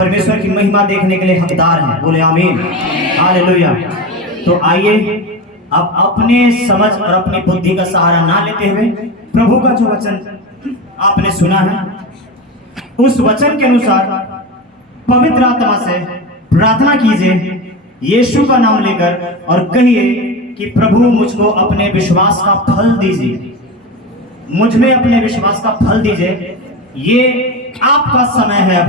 परमेश्वर की महिमा देखने के लिए हकदार हैं। बोले आमीन, हालेलुया। तो आइए अब अपने समझ और अपनी बुद्धि का सहारा ना लेते हुए प्रभु का जो वचन आपने सुना है उस वचन के अनुसार पवित्र आत्मा से प्रार्थना कीजिए, यीशु का नाम लेकर, और कहिए कि प्रभु मुझको अपने विश्वास का फल दीजिए, मुझ में अपने विश्वास का फल दीजिए। ये आपका समय है।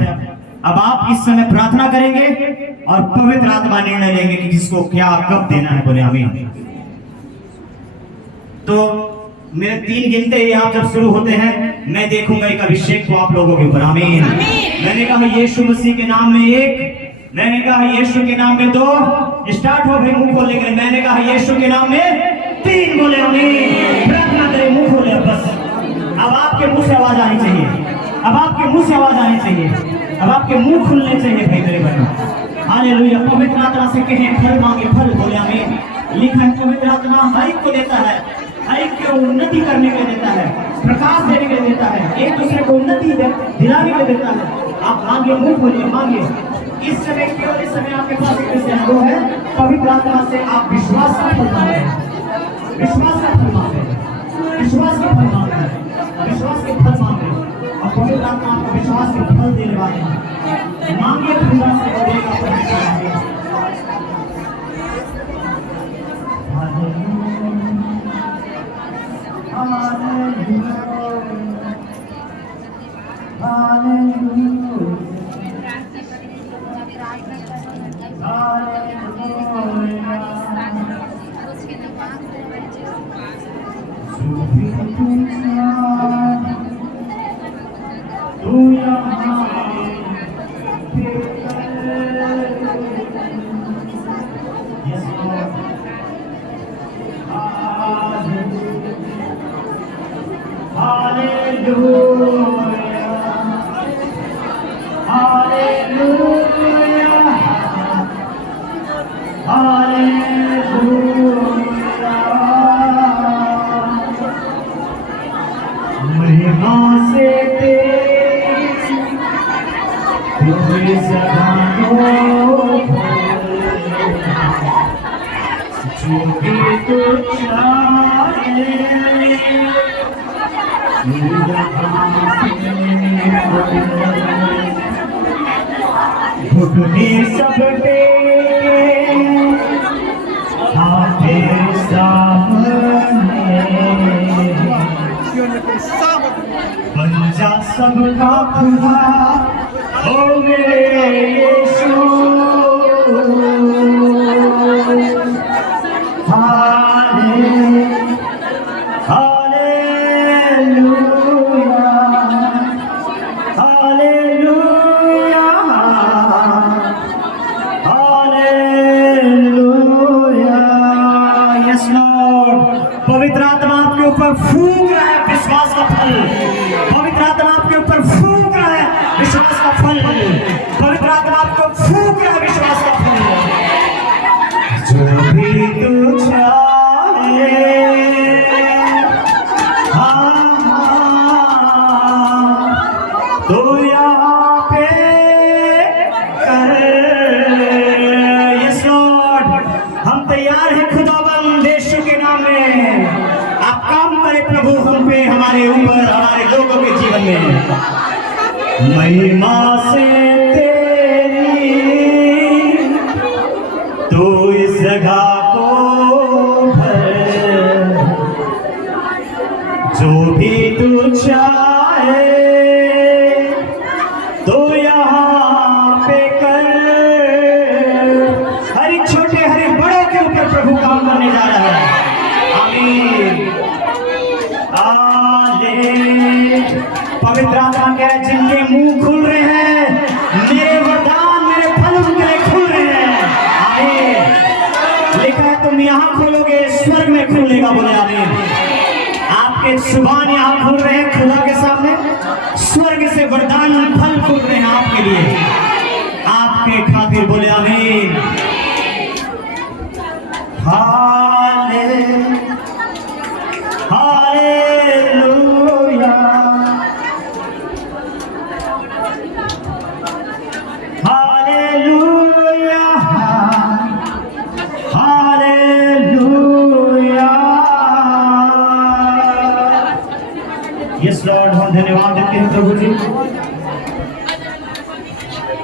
अब आप इस समय प्रार्थना करेंगे और पवित्र आत्मा निर्णय लेंगे कि किसको क्या कब देना है। बोले आमीन। तो मेरे 3 गिनते ही आप जब शुरू होते हैं मैं देखूंगा एक अभिषेक को आप लोगों के ऊपर। आमीन। मैंने कहा यीशु मसीह के नाम में 1, मैंने कहा यीशु के नाम में 2, स्टार्ट हो गए मुंह खोलने के लिए। मैंने कहा यीशु के नाम में 3। बोले आमीन। प्रार्थना करें, मुंह खोले बस। अब आपके मुंह से आवाज आनी चाहिए, अब आपके मुंह से आवाज आनी चाहिए, अब आपके मुंह खुलने चाहिए भाई मेरे बहनों। हालेलुया। पवित्र आत्मा से कहें फल मांगे फल। बोले आमीन। लिखा है पवित्र आत्मा हर एक को देता है, हर एक की उन्नति करने के लिए देता है, प्रकाश देने के लिए देता है, एक दूसरे को उन्नति दिलाने के लिए देता है। आप मांगे, मुंह खोलिए, मांगे। इस समय केवल इस समय आपके पास एक विषय है, वो है पवित्र आत्मा से आप विश्वास का फल मांगे, विश्वास का फल मांगे, विश्वास का फल मांगे, विश्वास के फल मांगे। और पवित्र आत्मा आपको विश्वास के फल देने वाले हैं। मांगे खुदा से देगा परमेश्वर। घुटने सब पे हाथे सामने बन जा सबका खुदा ओ मेरे यीशु। पवित्र आत्मा आपके ऊपर फूंक रहा है विश्वास का फल। पवित्र आत्मा आपके ऊपर फूंक रहा है विश्वास का फल। पवित्र आत्मा आपको फूंक रहा है विश्वास का फल। जो भी तू चाहे तो यहाँ पे कर। यस लॉर्ड, हम तैयार हैं खुदाबंद यीशु के नाम में। आप काम करें प्रभु हम पे, हमारे ऊपर, हमारे लोगों के जीवन में। महिमा से तेरी तू इस जगह को भर, जो भी तू चाहे तो यहाँ पे कर। हर एक छोटे हर एक बड़ों के ऊपर प्रभु काम करने जा रहा है। आमीन। पवित्र आत्मा कह रहे जिनके मुंह खुल रहे हैं मेरे वरदान मेरे फल उनके लिए खुल रहे हैं। आमीन। लिखा है तुम यहाँ खोलोगे स्वर्ग में खुलेगा। बोले आमीन। आपके जुबान यहाँ खुल रहे हैं खुदा के सामने, स्वर्ग से वरदान फल खुल रहे हैं आपके लिए, आपके खातिर। बोले आमीन। हालेलुया।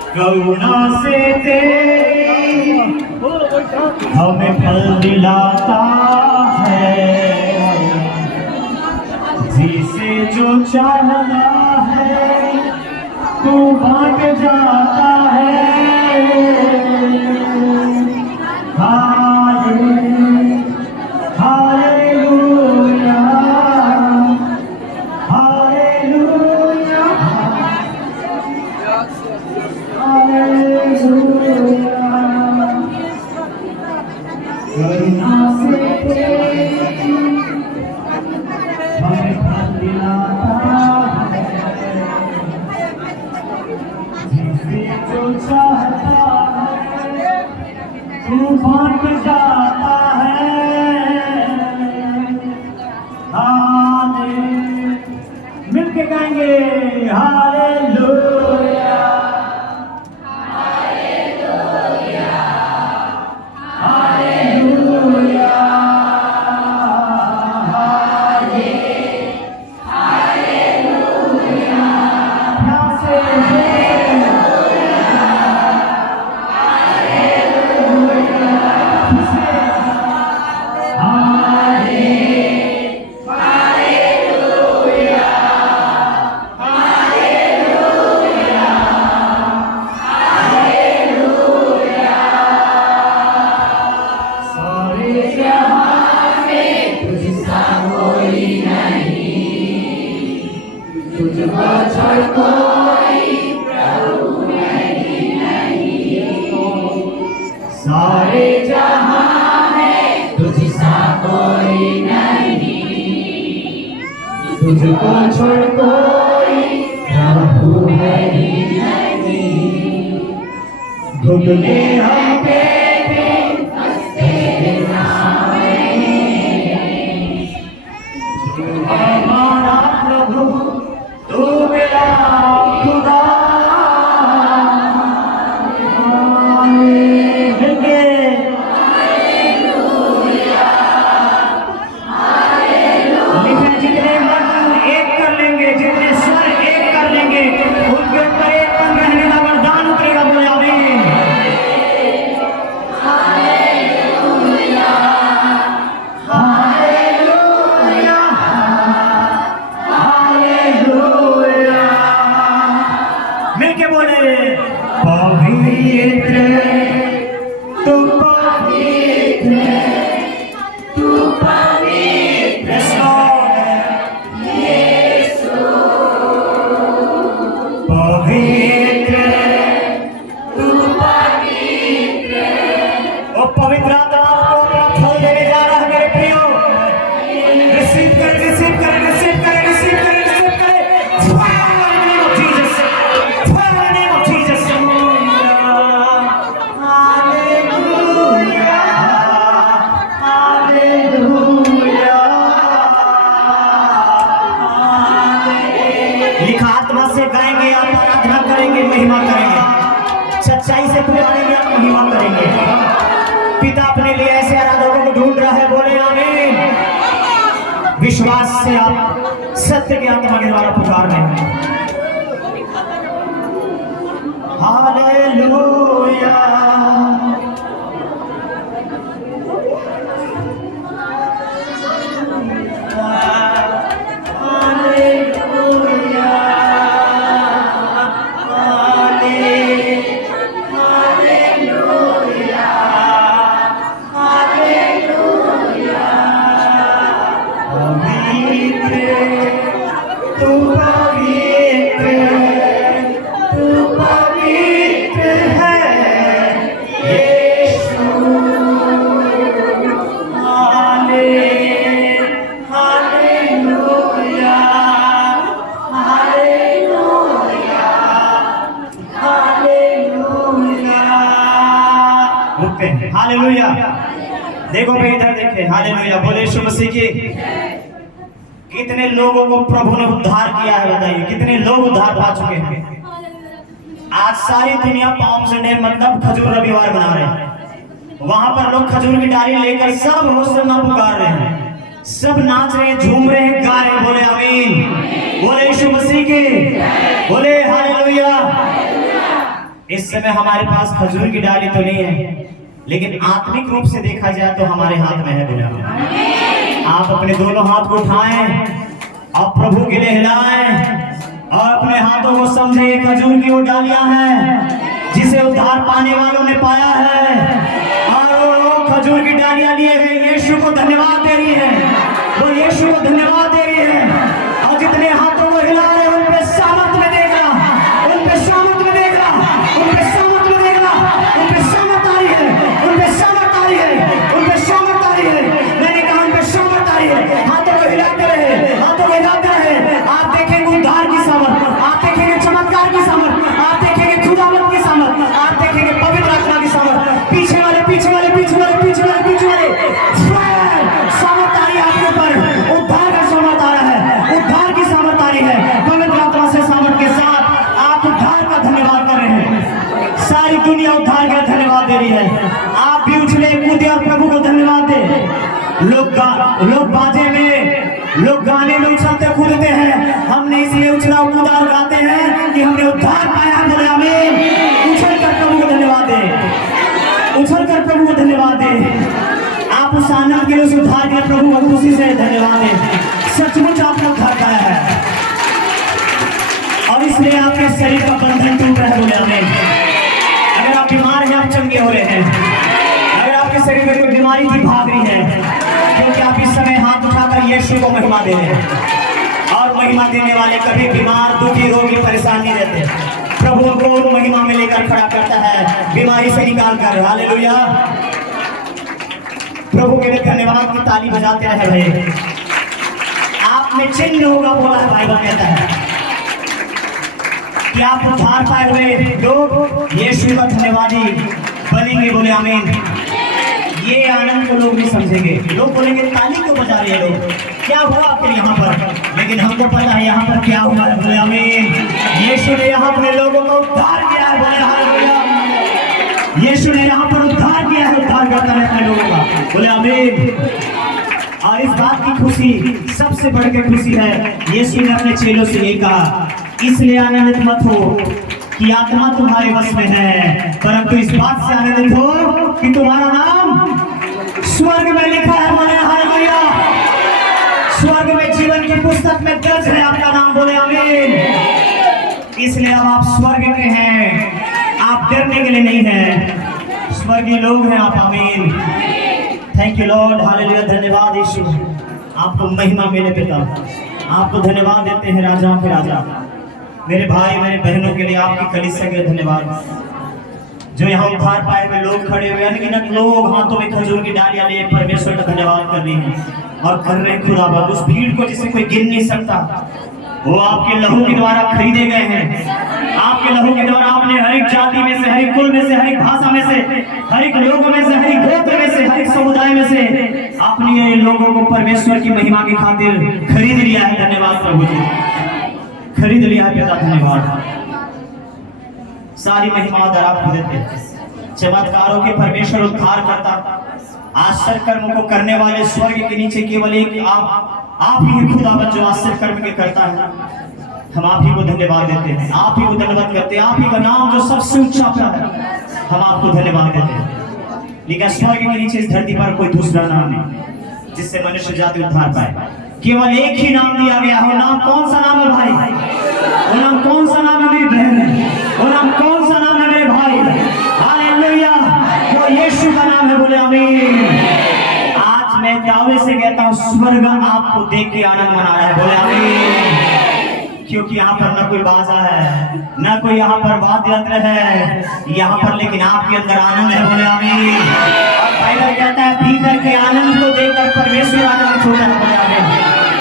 करुणा से तेरी हमें फल दिलाता है, जिसे जो चाहता है तू बांट जाता है। Hallelujah, hallelujah, hallelujah. करुणा से तेरी हमें फल दिलाता है, जिसे जो चाहता है तू बांट जाता है। मिलके गाएंगे हालेलुया, हालेलुया, हालेलुया, हालेलुया। सारे जहां में तुझसा कोई नहीं, तुझको छोड़ कोई प्रभु है ही नहीं। घुटने हम तेरे तेरे नाम में, हमारा प्रभु तू मेरा खुदा। मिलके बोले पवित्र तू पवित्र, तू पवित्र यीशु, पवित्र तू पवित्र। ओ पवित्र आत्मा को अपना फल देने जा रहा है मेरे प्रियो। रिसीव कर, रिसीव कर, रिसीव कर, रिसीव कर, रिसीव कर। आत्मा से गाएंगे, आप आराधना करेंगे, महिमा करेंगे, सच्चाई से पुकारेंगे, आप महिमा करेंगे। पिता अपने लिए ऐसे आराधकों को ढूंढ रहा है, बोले आमीन। विश्वास से आप सत्य की आत्मा के द्वारा पुकार रहे हैं। हालेलुया, तू पवित्र है यीशु। Hallelujah, hallelujah, hallelujah. हालेलुया। देखो भाई इधर देखे, हालेलुया बोले यीशु मसीह की। कितने लोगों को प्रभु ने उद्धार किया है, बताइए कितने लोग उद्धार पा चुके हैं। आज सारी दुनिया पाम संडे मतलब खजूर रविवार मना रहे हैं। वहां पर लोग खजूर की डाली लेकर सब होशना पुकार रहे हैं, सब नाच रहे हैं, झूम रहे हैं, गा रहे हैं। बोले आमीन, बोले यीशु मसीह की, बोले हालेलुया। इस समय हमारे पास खजूर की डाली तो नहीं है, लेकिन आत्मिक रूप से देखा जाए तो हमारे हाथ में है दुनिया। आप अपने दोनों हाथ को उठाएं और प्रभु के लिए हिलाएं और अपने हाथों को समझे खजूर की वो डालियां हैं जिसे उद्धार पाने वालों ने पाया है, और वो खजूर की डालियां लिए हुए यीशु को धन्यवाद दे रही है, वो यीशु को धन्यवाद दे रही है। और जितने हाथों को हिला रहे उन पे सामर्थ में देगा, उन पे सामर्थ में देगा, उन पे सामर्थ में देगा, उन पे सामर्थ आ रही है, उन पे सामर्थ आ रही है, उन पे सामर्थ आ रही है। मैंने कहा उन पे सामर्थ आ रही है। हाथों को हिलाते रहे, हाथों को हिलाते रहे। आप देखेंगे उद्धार की सामर्थ, आप देखेंगे चमत्कार की सामर्थ, आप देखेंगे खुदावंत की सामर्थ, आप देखेंगे पवित्र आत्मा की सामर्थ। पीछे वाले पीछे वाले पीछे वाले पीछे वाले पीछे वाले सामर्थ आ रही है आपके ऊपर। उद्धार का सामर्थ आ रहा है, उद्धार की सामर्थ आ रही है। पवित्र आत्मा से सामर्थ के साथ आप उद्धार का धन्यवाद कर रहे हैं। सारी दुनिया उद्धार का धन्यवाद दे रही है। आप भी उछले कूदे और प्रभु को धन्यवाद दे। लोग बाजे में, लोग गाने में उछलते कूदते हैं, हमने इसलिए उछला कूदा और गाते हैं कि हमने उद्धार पाया। बोले आमीन। उछल कर प्रभु को धन्यवाद दे, उछल कर प्रभु को धन्यवाद दे। आप उस आनंद के लिए, उस उद्धार के प्रभु को खुशी से धन्यवाद दें। सचमुच आपने उद्धार पाया है और इसलिए आपके शरीर का बंधन टूट रहा है। बोले आमीन। अगर आप बीमार हैं, आप चंगे हो रहे हैं। अगर आपके शरीर में कोई बीमारी थी, भाग रही है, क्योंकि आप इस समय हाथ उठाकर यीशु को महिमा दे रहे हैं। और महिमा देने वाले कभी बीमार, दुखी, रोगी, परेशान नहीं रहते। प्रभु उनको महिमा में लेकर खड़ा करता है, बीमारी से निकाल कर। हालेलुया। प्रभु के लिए धन्यवाद की ताली बजाते रहे भाई। आप में चिन्ह होगा, बोला है बाइबल कहता है कि आप उद्धार पाए हुए लोग यीशु का धन्यवादी बनेंगे। बोले आमीन। ये आनंद को लोग नहीं समझेंगे। लोग बोलेंगे ताली क्यों बजा रहे हैं लोग, क्या हुआ आखिर यहाँ पर, लेकिन हमको पता है यहाँ पर क्या हुआ है। बोले आमीन। यीशु ने यहाँ अपने लोगों को उद्धार किया है। बोले हालेलुया। यीशु ने यहाँ पर उद्धार किया है, उद्धार करता है अपने लोगों का। बोले आमीन। और इस बात की खुशी, सबसे बढ़ के खुशी है, यीशु ने अपने चेलों से ये कहा, इसलिए आनंदित मत हो कि आत्मा तुम्हारे वश में है, परंतु इस बात से आनंदित हो कि तुम्हारा नाम स्वर्ग में लिखा है। बोले हालेलुया। स्वर्ग में जीवन की पुस्तक में दर्ज है आपका नाम। बोले आमीन। इसलिए अब आप स्वर्ग के हैं, आप डरने के लिए नहीं हैं, स्वर्गीय लोग हैं आप। आमीन। Thank you Lord. हालेलुया। धन्यवाद यीशु, आपको महिमा मिले पिता, आपको धन्यवाद देते हैं राजा के राजा। मेरे भाई मेरे बहनों के लिए, आपकी कलीसिया के लिए धन्यवाद, जो यहाँ उद्धार पाए हुए लोग खड़े हुए, अनगिनत लोग हाथों में खजूर की डालियां लिए परमेश्वर का धन्यवाद कर रहे हैं और कर रहे हैं खुदावंद। उस भीड़ को जिसे कोई गिन नहीं सकता, वो आपके लहू के द्वारा खरीदे गए हैं। आपके लहू के द्वारा आपने हर एक जाति में से, हर एक कुल में से, हर एक भाषा में से, हर एक लोगों में से, हर एक गोत्र में से, हर एक समुदाय में से आपने लोगों को परमेश्वर की महिमा की खातिर खरीद लिया है। धन्यवाद प्रभु जी, खरीद लिया है पिता। धन्यवाद। सारी महिमा आदर आपको देते हैं। चमत्कारों के परमेश्वर उद्धार करता, आश्चर्य कर्म को करने वाले, स्वर्ग के नीचे केवल एक आप ही खुदावंद जो आश्चर्य कर्म के करता है। हम आप ही को धन्यवाद देते हैं, आप ही को धन्यवाद करते हैं। आप ही का नाम जो सबसे ऊंचा है, हम आपको धन्यवाद देते हैं। लेकिन स्वर्ग के नीचे इस धरती पर कोई दूसरा नाम नहीं जिससे मनुष्य जाति उद्धार पाए। केवल एक ही नाम दिया गया है। नाम कौन सा नाम है भाई? वो नाम कौन सा नाम है मेरी बहन? वो नाम कौन सा नाम है मेरे भाई? हालेलुया। वो यीशु का नाम है। बोले आमीन। आज मैं दावे से कहता हूँ, स्वर्ग आपको देख के आनंद मना रहा है। बोले आमीन। क्योंकि यहाँ पर ना कोई बाजा है, ना कोई यहाँ पर वाद्य यंत्र है, यहाँ पर लेकिन आपके अंदर आनंद है। बोले आमीन। और बाइबल कहता है भीतर के आनंद को देखकर परमेश्वर आनंद छोटा है। बोले आमीन।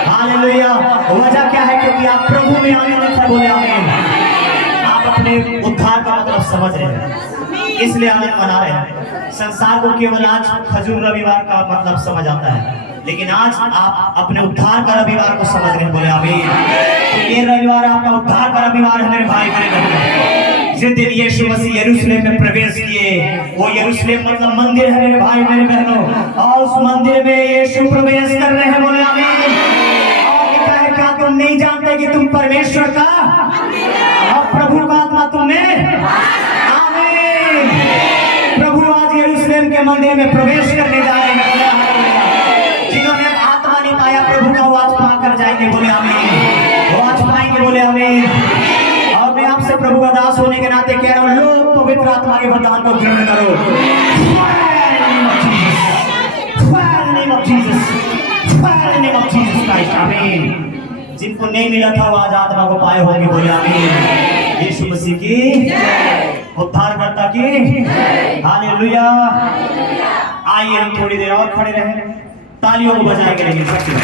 हालेलुया। वजह क्या है? क्योंकि आप प्रभु में आनंदित है। बोले आमीन। आप अपने उद्धार का मतलब समझ रहे हैं, इसलिए आनंद मना रहे हैं। संसार को केवल आज खजूर रविवार का मतलब समझ आता है, लेकिन आज आप अपने उद्धार का रविवार को समझ रहे हैं। बोले आमीन। तो ये रविवार आपका उद्धार का रविवार है मेरे भाई मेरे बहनों। जिस दिन यीशु मसीह यरूशलेम में प्रवेश किए, वो यरूशलेम मतलब मंदिर है मेरे भाई मेरे बहनों, और उस मंदिर में यीशु प्रवेश कर रहे हैं। बोले आमीन। और लिखा है, क्या तुम नहीं जानते कि तुम परमेश्वर का और प्रभु का आत्मा तुम में? मंदिर में प्रवेश करने जा रहे हैं। जिन्होंने आत्मा नहीं पाया प्रभु का, वो आज पाकर जाएंगे, बोले आमीन। वो आज पाएंगे, बोले आमीन। और मैं आपसे प्रभु का दास होने के नाते कह रहा हूँ, लोग पवित्र आत्मा के वरदान को ग्रहण करो। जिनको नहीं मिला था वो आज आत्मा को पाए होंगे, बोले आमीन। यीशु मसीह की उद्धारकर्ता की हालेलुया। आइए हम थोड़ी देर और खड़े रहे, तालियों को बजाएंगे लेकिन सच में।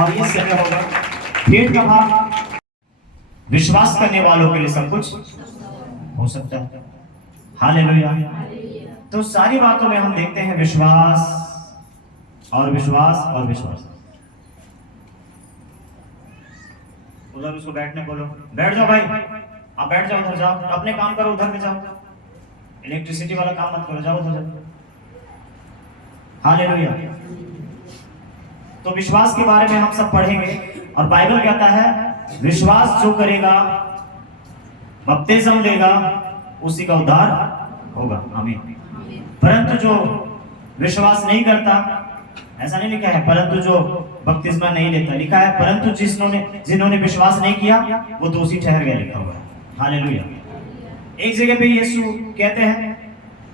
और ये समय होगा भेंट का भाग। विश्वास करने वालों के लिए सब कुछ हो सकता है, हालेलुया। तो सारी बातों में हम देखते हैं विश्वास और विश्वास और विश्वास। उधर उसको बैठने बोलो, बैठ जाओ भाई, आप बैठ जाओ, उधर जाओ, अपने काम करो, उधर में जाओ, इलेक्ट्रिसिटी वाला काम मत करो, जाओ उधर जाओ, हालेलुया। तो विश्वास के बारे में हम सब पढ़ेंगे और बाइबल कहता है विश्वास जो करेगा, बपतिस्म लेगा, उसी का उद्धार होगा, आमीन। परंतु जो विश्वास नहीं करता, ऐसा नहीं लिखा है परंतु जो बपतिस्मा नहीं लेता, लिखा है परंतु जिन्होंने विश्वास नहीं किया वो दोषी ठहर गए, लिखा हुआ है, हालेलुया। एक जगह पे यीशु कहते हैं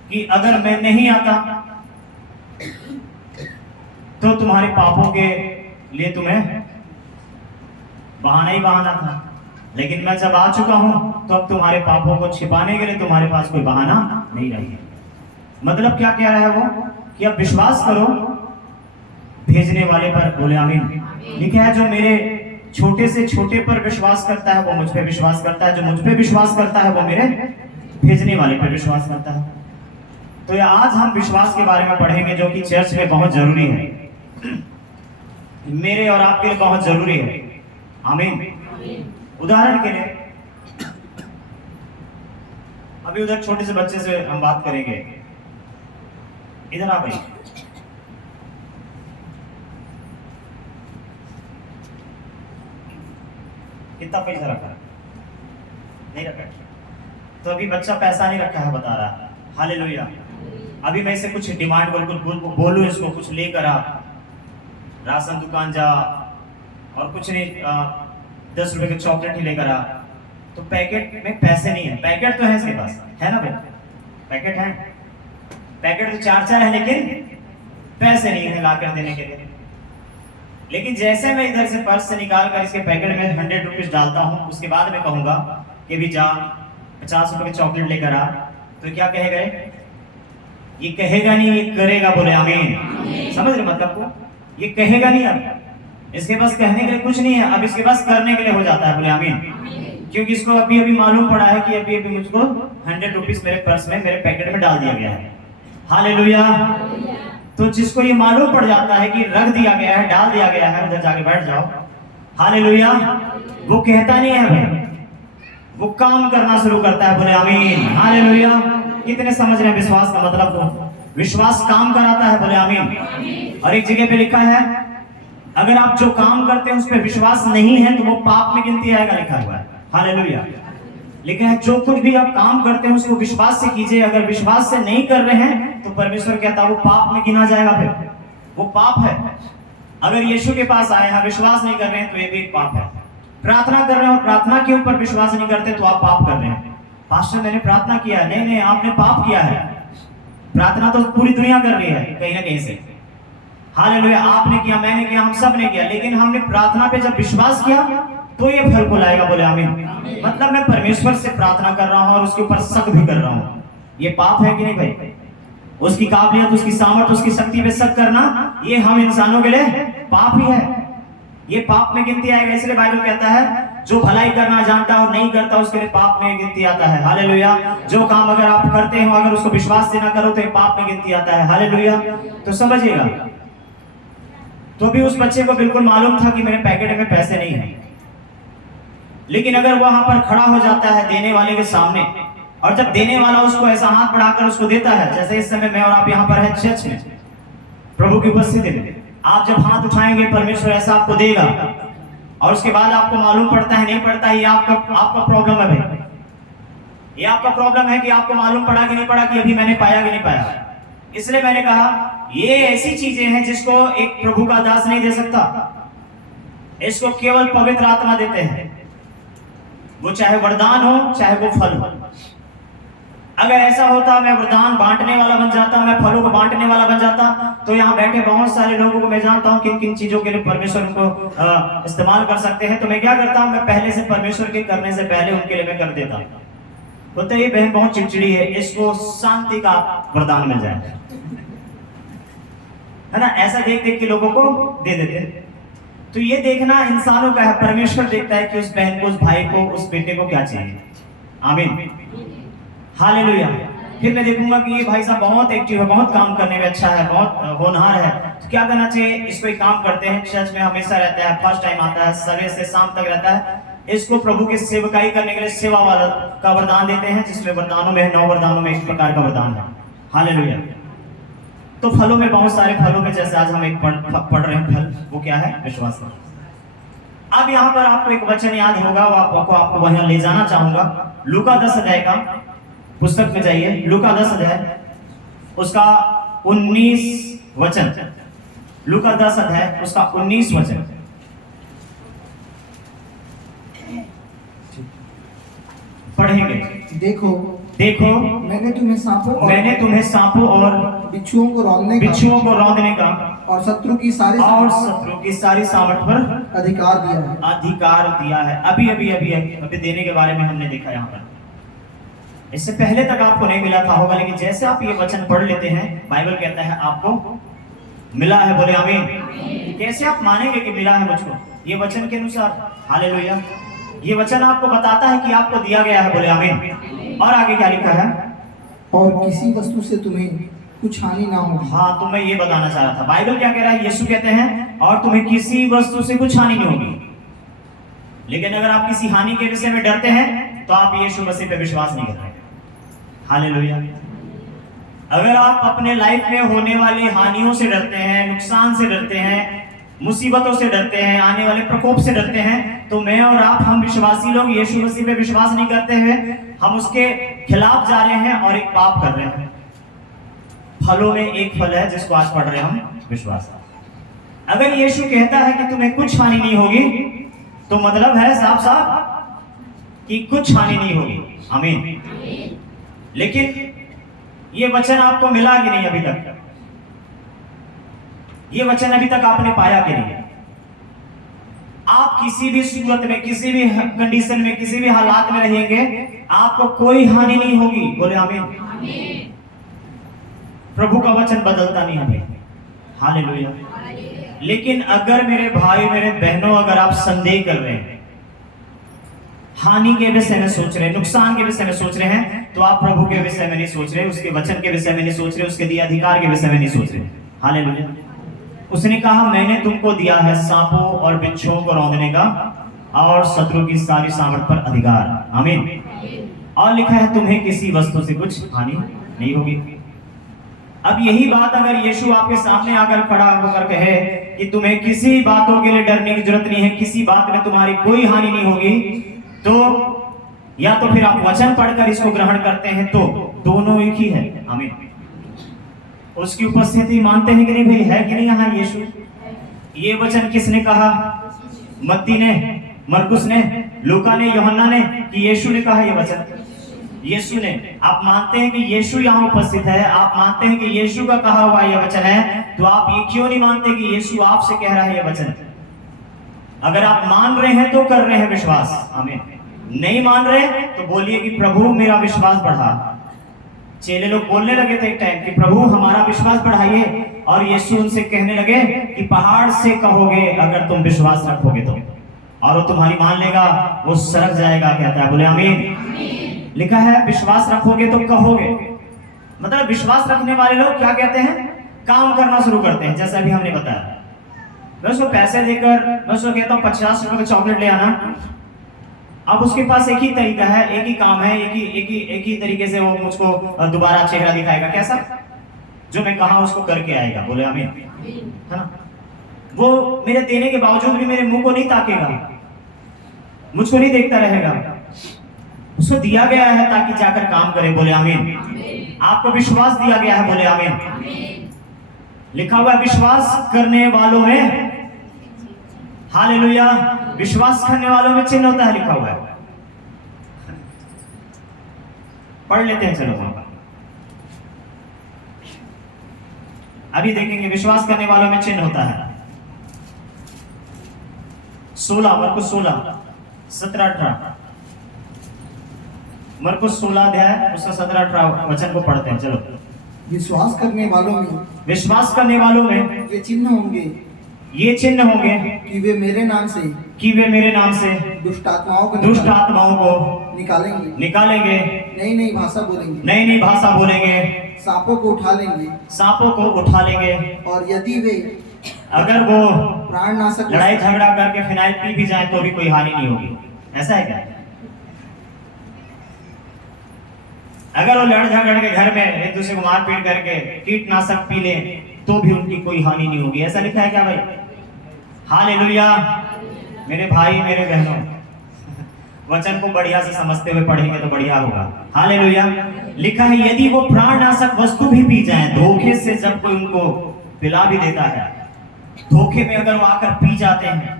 कि अगर मैं नहीं आता तो तुम्हारे पापों के लिए तुम्हें बहाना ही बहाना था, लेकिन मैं जब आ चुका हूं तो अब तुम्हारे पापों को छिपाने के लिए तुम्हारे पास कोई बहाना नहीं रहेगा। मतलब क्या कह रहा है वो, कि अब विश्वास करो भेजने वाले पर, बोले आमीन। लिखा है जो मेरे छोटे से छोटे पर विश्वास करता है वो मुझ पे विश्वास करता है, जो मुझ पे विश्वास करता है वो मेरे भेजने वाले पर विश्वास करता है। तो आज हम विश्वास के बारे में पढ़ेंगे जो कि चर्च में बहुत जरूरी है, मेरे और आपके लिए बहुत जरूरी है, आमीन। उदाहरण के लिए अभी उधर छोटे से बच्चे से हम बात करेंगे, इधर आ भाई, कितना पैसा रखा है? नहीं रखा। तो अभी बच्चा पैसा नहीं रखा है, बता रहा है, हालेलुया। अभी मैं इसे कुछ डिमांड बोलूं, इसको कुछ लेकर आ, राशन दुकान जा और कुछ नहीं, 10 रुपए के चॉकलेट ही लेकर आ, तो पैकेट में पैसे नहीं है। पैकेट तो है इसके पास, है ना भाई, पैकेट है, पैकेट तो 4 है, लेकिन पैसे नहीं है लाकर देने के लिए। लेकिन जैसे मैं इधर से पर्स से निकाल कर इसके पैकेट में 100 रुपीज डालता हूँ, उसके बाद मैं कहूंगा कि भी जा 50 रुपए के चॉकलेट लेकर आ, तो क्या कहेगा ये कहेगा नहीं, ये करेगा, बोले आमीन। समझ रहे मतलब को, ये कहेगा नहीं, अब इसके पास कहने के लिए कुछ नहीं है, अब इसके पास करने के लिए हो जाता है, बोले आमीन। क्योंकि इसको अभी अभी मालूम पड़ा है कि अभी अभी मुझको 100 रुपीज मेरे पर्स में, मेरे पैकेट में डाल दिया गया है, हालेलुया। तो जिसको ये मालूम पड़ जाता है कि रख दिया गया है, डाल दिया गया है, उधर जाके बैठ जाओ, हालेलुया, वो कहता नहीं है भाई, वो काम करना शुरू करता है, बोले आमीन, हालेलुया। कितने समझ रहे हैं विश्वास का मतलब को? विश्वास काम कराता है, बोले आमीन। और एक जगह पे लिखा है अगर आप जो काम करते हैं उस पर विश्वास नहीं है तो वो पाप में गिनती आएगा, लिखा हुआ है, हालेलुया। लेकिन है जो कुछ भी आप काम करते हैं उसको विश्वास से कीजिए, अगर विश्वास से नहीं कर रहे हैं तो परमेश्वर कहता है वो पाप में गिना जाएगा, फिर वो पाप है। अगर यीशु के पास आए हैं विश्वास नहीं कर रहे हैं तो ये भी एक पाप है। प्रार्थना कर रहे हो और प्रार्थना के ऊपर विश्वास नहीं करते तो आप पाप कर रहे हैं। पास्टर मैंने प्रार्थना किया है, नहीं आपने पाप किया है। प्रार्थना तो पूरी दुनिया कर रही है कहीं ना कहीं से, हालेलुया। आपने किया, मैंने किया, हम सब ने किया, लेकिन हमने प्रार्थना पे जब विश्वास किया तो ये फल को लाएगा, बोले आमीन। मतलब मैं परमेश्वर से प्रार्थना कर रहा हूँ और उसके ऊपर शक भी कर रहा हूँ, ये पाप है कि नहीं भाई? उसकी काबिलियत, उसकी सामर्थ, उसकी शक्ति पे शक करना ये हम इंसानों के लिए पाप ही है, ये पाप में गिनती आएगा। इसलिए बाइबल कहता है जो भलाई करना जानता और नहीं करता उसके लिए पाप में गिनती आता है, हालेलुया। जो काम अगर आप करते हो अगर उसको विश्वास से ना करो तो पाप में गिनती आता है, हालेलुया। तो समझिएगा। तो भी उस बच्चे को बिल्कुल मालूम था कि मेरे पैकेट में पैसे नहीं है, लेकिन अगर वहां पर खड़ा हो जाता है देने वाले के सामने, और जब देने वाला उसको ऐसा हाथ बढ़ाकर उसको देता है, जैसे इस समय मैं और आप यहाँ पर है चर्च में प्रभु की उपस्थिति में, आप जब हाथ उठाएंगे परमेश्वर ऐसा आपको देगा, और उसके बाद आपको मालूम पड़ता है नहीं पड़ता है, ये आपका प्रॉब्लम है भाई। ये आपका प्रॉब्लम है कि आपको मालूम पड़ा कि नहीं पड़ा, कि अभी मैंने पाया कि नहीं पाया। इसलिए मैंने कहा ये ऐसी चीजें हैं जिसको एक प्रभु का दास नहीं दे सकता, इसको केवल पवित्र आत्मा देते हैं। वो चाहे वरदान हो चाहे वो फल हो। अगर ऐसा होता मैं वरदान बांटने वाला बन जाता, मैं फलों को बांटने वाला बन जाता, तो यहाँ बैठे बहुत सारे लोगों को मैं जानता हूँ किन किन चीजों के लिए परमेश्वर उनको इस्तेमाल कर सकते हैं। तो मैं क्या करता हूँ, मैं पहले से परमेश्वर के करने से पहले उनके लिए मैं कर देता हूँ। बोलते ये बहन बहुत चिड़चिड़ी है, इसको शांति का वरदान मिल जाए, है ना। ऐसा देख देख के लोगों को दे देते हैं। तो ये देखना इंसानों का है, परमेश्वर देखता है कि उस बहन को, उस भाई को, उस बेटे को क्या चाहिए। आमीन, हालेलुया। फिर मैं देखूंगा कि ये भाई साहब बहुत एक्टिव है, बहुत काम करने में अच्छा है, बहुत होनहार है, तो क्या करना चाहिए, इसको एक काम करते हैं, चर्च में हमेशा रहता है, फर्स्ट टाइम आता है, सवेरे से शाम तक रहता है, इसको प्रभु की सेवकाई करने के लिए सेवा वाला का वरदान देते हैं, जिसमें वरदानों में 9 वरदानों में एक प्रकार का वरदान है। हालेलुया। तो फलों में बहुत सारे फलों में, जैसे आज हम एक पढ़ रहे हैं फल, वो क्या है, विश्वास का। अब यहाँ पर आपको एक वचन याद होगा, वो आपको वहां ले जाना चाहूंगा। लूका 10 अध्याय का पुस्तक में जाइए, लूका 10 अध्याय उसका 19 वचन, लूका 10 अध्याय उसका 19 वचन पढ़ेंगे। देखो देखो मैंने तुम्हें सांपों और बिच्छुओं को रौंदने का और शत्रु की सारी सामर्थ पर अधिकार दिया है। अभी देने के बारे में हमने देखा यहाँ पर, इससे पहले तक आपको नहीं मिला था होगा, लेकिन जैसे आप ये वचन पढ़ लेते हैं, बाइबल कहता है आपको मिला है। बोले आमीन। कैसे आप मानेंगे कि मिला है मुझको? ये वचन के अनुसार। हालेलुया। ये वचन आपको बताता है कि आपको दिया गया है। बोले आमीन। और आगे क्या लिखा है, और किसी वस्तु से तुम्हें कुछ हानि ना हो। हाँ, तो मैं ये बताना चाह रहा था, बाइबल क्या कह रहा है, यीशु कहते हैं और तुम्हें किसी वस्तु से कुछ हानि नहीं होगी। लेकिन अगर आप किसी हानि के विषय में डरते हैं तो आप यीशु मसीह पे विश्वास नहीं कर रहे। हालेलुया। अगर आप अपने लाइफ में होने वाली हानियों से डरते हैं, नुकसान से डरते हैं, मुसीबतों से डरते हैं, आने वाले प्रकोप से डरते हैं, तो मैं और आप, हम विश्वासी लोग यीशु मसीह पे विश्वास नहीं करते हैं, हम उसके खिलाफ जा रहे हैं और एक पाप कर रहे हैं। फलों में एक फल है जिसको आज पढ़ रहे हैं हम, विश्वास। अगर यीशु कहता है कि तुम्हें कुछ हानि नहीं होगी, तो मतलब है साफ साफ कि कुछ हानि नहीं होगी। आमीन। लेकिन ये वचन आपको मिला कि नहीं अभी तक? ये वचन अभी तक आपने पाया कि नहीं? आप किसी भी सूरत में, किसी भी कंडीशन में, किसी भी हालात में रहेंगे, आपको कोई हानि नहीं होगी। बोले आमीन। प्रभु का वचन बदलता नहीं हमें। हालेलुया। लेकिन अगर मेरे भाई, मेरे बहनों, अगर आप संदेह कर रहे हैं, हानि के विषय में सोच रहे हैं, नुकसान के विषय में सोच रहे हैं, तो आप प्रभु के विषय में नहीं सोच रहे, उसके वचन के विषय में नहीं सोच रहे, उसके दिए अधिकार के विषय में नहीं सोच रहे। हालेलुया। उसने कहा मैंने तुमको दिया है सांपों और बिच्छुओं को रौंदने का और शत्रु की सारी सामर्थ पर अधिकार। आमीन। और लिखा है तुम्हें किसी वस्तु से कुछ हानि नहीं होगी। अब यही बात अगर यीशु आपके सामने आकर खड़ा होकर कहे कि तुम्हें किसी बातों के लिए डरने की जरूरत नहीं है, किसी बात में तुम्हारी कोई हानि नहीं होगी, तो या तो फिर आप वचन पढ़कर इसको ग्रहण करते हैं, तो दोनों एक ही है। आमीन। उसकी उपस्थिति मानते हैं कि नहीं भाई? है कि नहीं यहाँ यीशु? ये वचन किसने कहा? मत्ती ने, मरकुस ने, लूका ने, यूहन्ना ने, कि यीशु ने कहा ये वचन? यीशु ने। आप मानते हैं कि यीशु यहाँ उपस्थित है, आप मानते हैं कि यीशु का कहा हुआ ये वचन है, तो आप ये क्यों नहीं मानते कि यीशु आपसे कह रहा है ये वचन? अगर आप मान रहे हैं तो कर रहे हैं विश्वास। आमीन। नहीं मान रहे तो बोलिए कि प्रभु मेरा विश्वास बढ़ा। चेले लोग बोलने लगे थे एक टाइम कि प्रभु हमारा विश्वास बढ़ाइए, और यीशु उनसे कहने लगे कि पहाड़ से कहोगे अगर तुम विश्वास रखोगे तो, और वो तुम्हारी मान लेगा, वो सरक जाएगा। कहता है, बोले आमीन। लिखा है विश्वास रखोगे तो कहोगे। मतलब विश्वास रखने वाले लोग क्या कहते हैं? काम करना शुरू करते हैं। जैसा अभी हमने बताया, मैं उसको पैसे देकर, मैं उसको कहता हूँ 50 रुपए का चॉकलेट ले आना, अब उसके पास एक ही तरीका है, एक ही काम है, एक ही तरीके से वो मुझको दोबारा चेहरा दिखाएगा। कैसा? जो मैं कहा उसको करके आएगा। बोले आमीन, है ना। वो मेरे देने के बावजूद भी मेरे मुंह को नहीं ताकेगा, मुझको नहीं देखता रहेगा, उसको दिया गया है ताकि जाकर काम करे, बोले आमीन। आपको विश्वास दिया गया है, बोले आमीन। लिखा हुआ है विश्वास करने वालों में, हालेलुया, विश्वास करने वालों में चिन्ह होता है, लिखा हुआ है। पढ़ लेते हैं, चलो वहां पर अभी देखेंगे विश्वास करने वालों में चिन्ह होता है। 16 मरकुस 16 17 18 मरकुस 16 अध्याय उसका 17 18 वचन को पढ़ते हैं, चलो। विश्वास करने वालों में, विश्वास करने वालों में ये चिन्ह होंगे ये चिन्ह होंगे कि वे मेरे नाम से दुष्ट आत्माओं को निकालेंगे, नई भाषा बोलेंगे, नई भाषा बोलेंगे, सांपों को उठा लेंगे, और यदि वे अगर वो प्राणनाशक लड़ाई झगड़ा करके फिनाइल पी भी जाए तो भी कोई हानि नहीं होगी। ऐसा है क्या? अगर वो लड़ झगड़ के घर में एक दूसरे को मार पीट करके कीटनाशक पी ले तो भी उनकी कोई हानि नहीं होगी, ऐसा लिखा है क्या भाई? हालेलुया। मेरे भाई मेरे बहनों, वचन को बढ़िया से समझते हुए पढ़ेंगे तो बढ़िया होगा। हालेलुया। लिखा है यदि वो प्राणनाशक वस्तु भी पी जाए, धोखे से जब कोई उनको पिला भी देता है, धोखे में अगर वो आकर पी जाते हैं,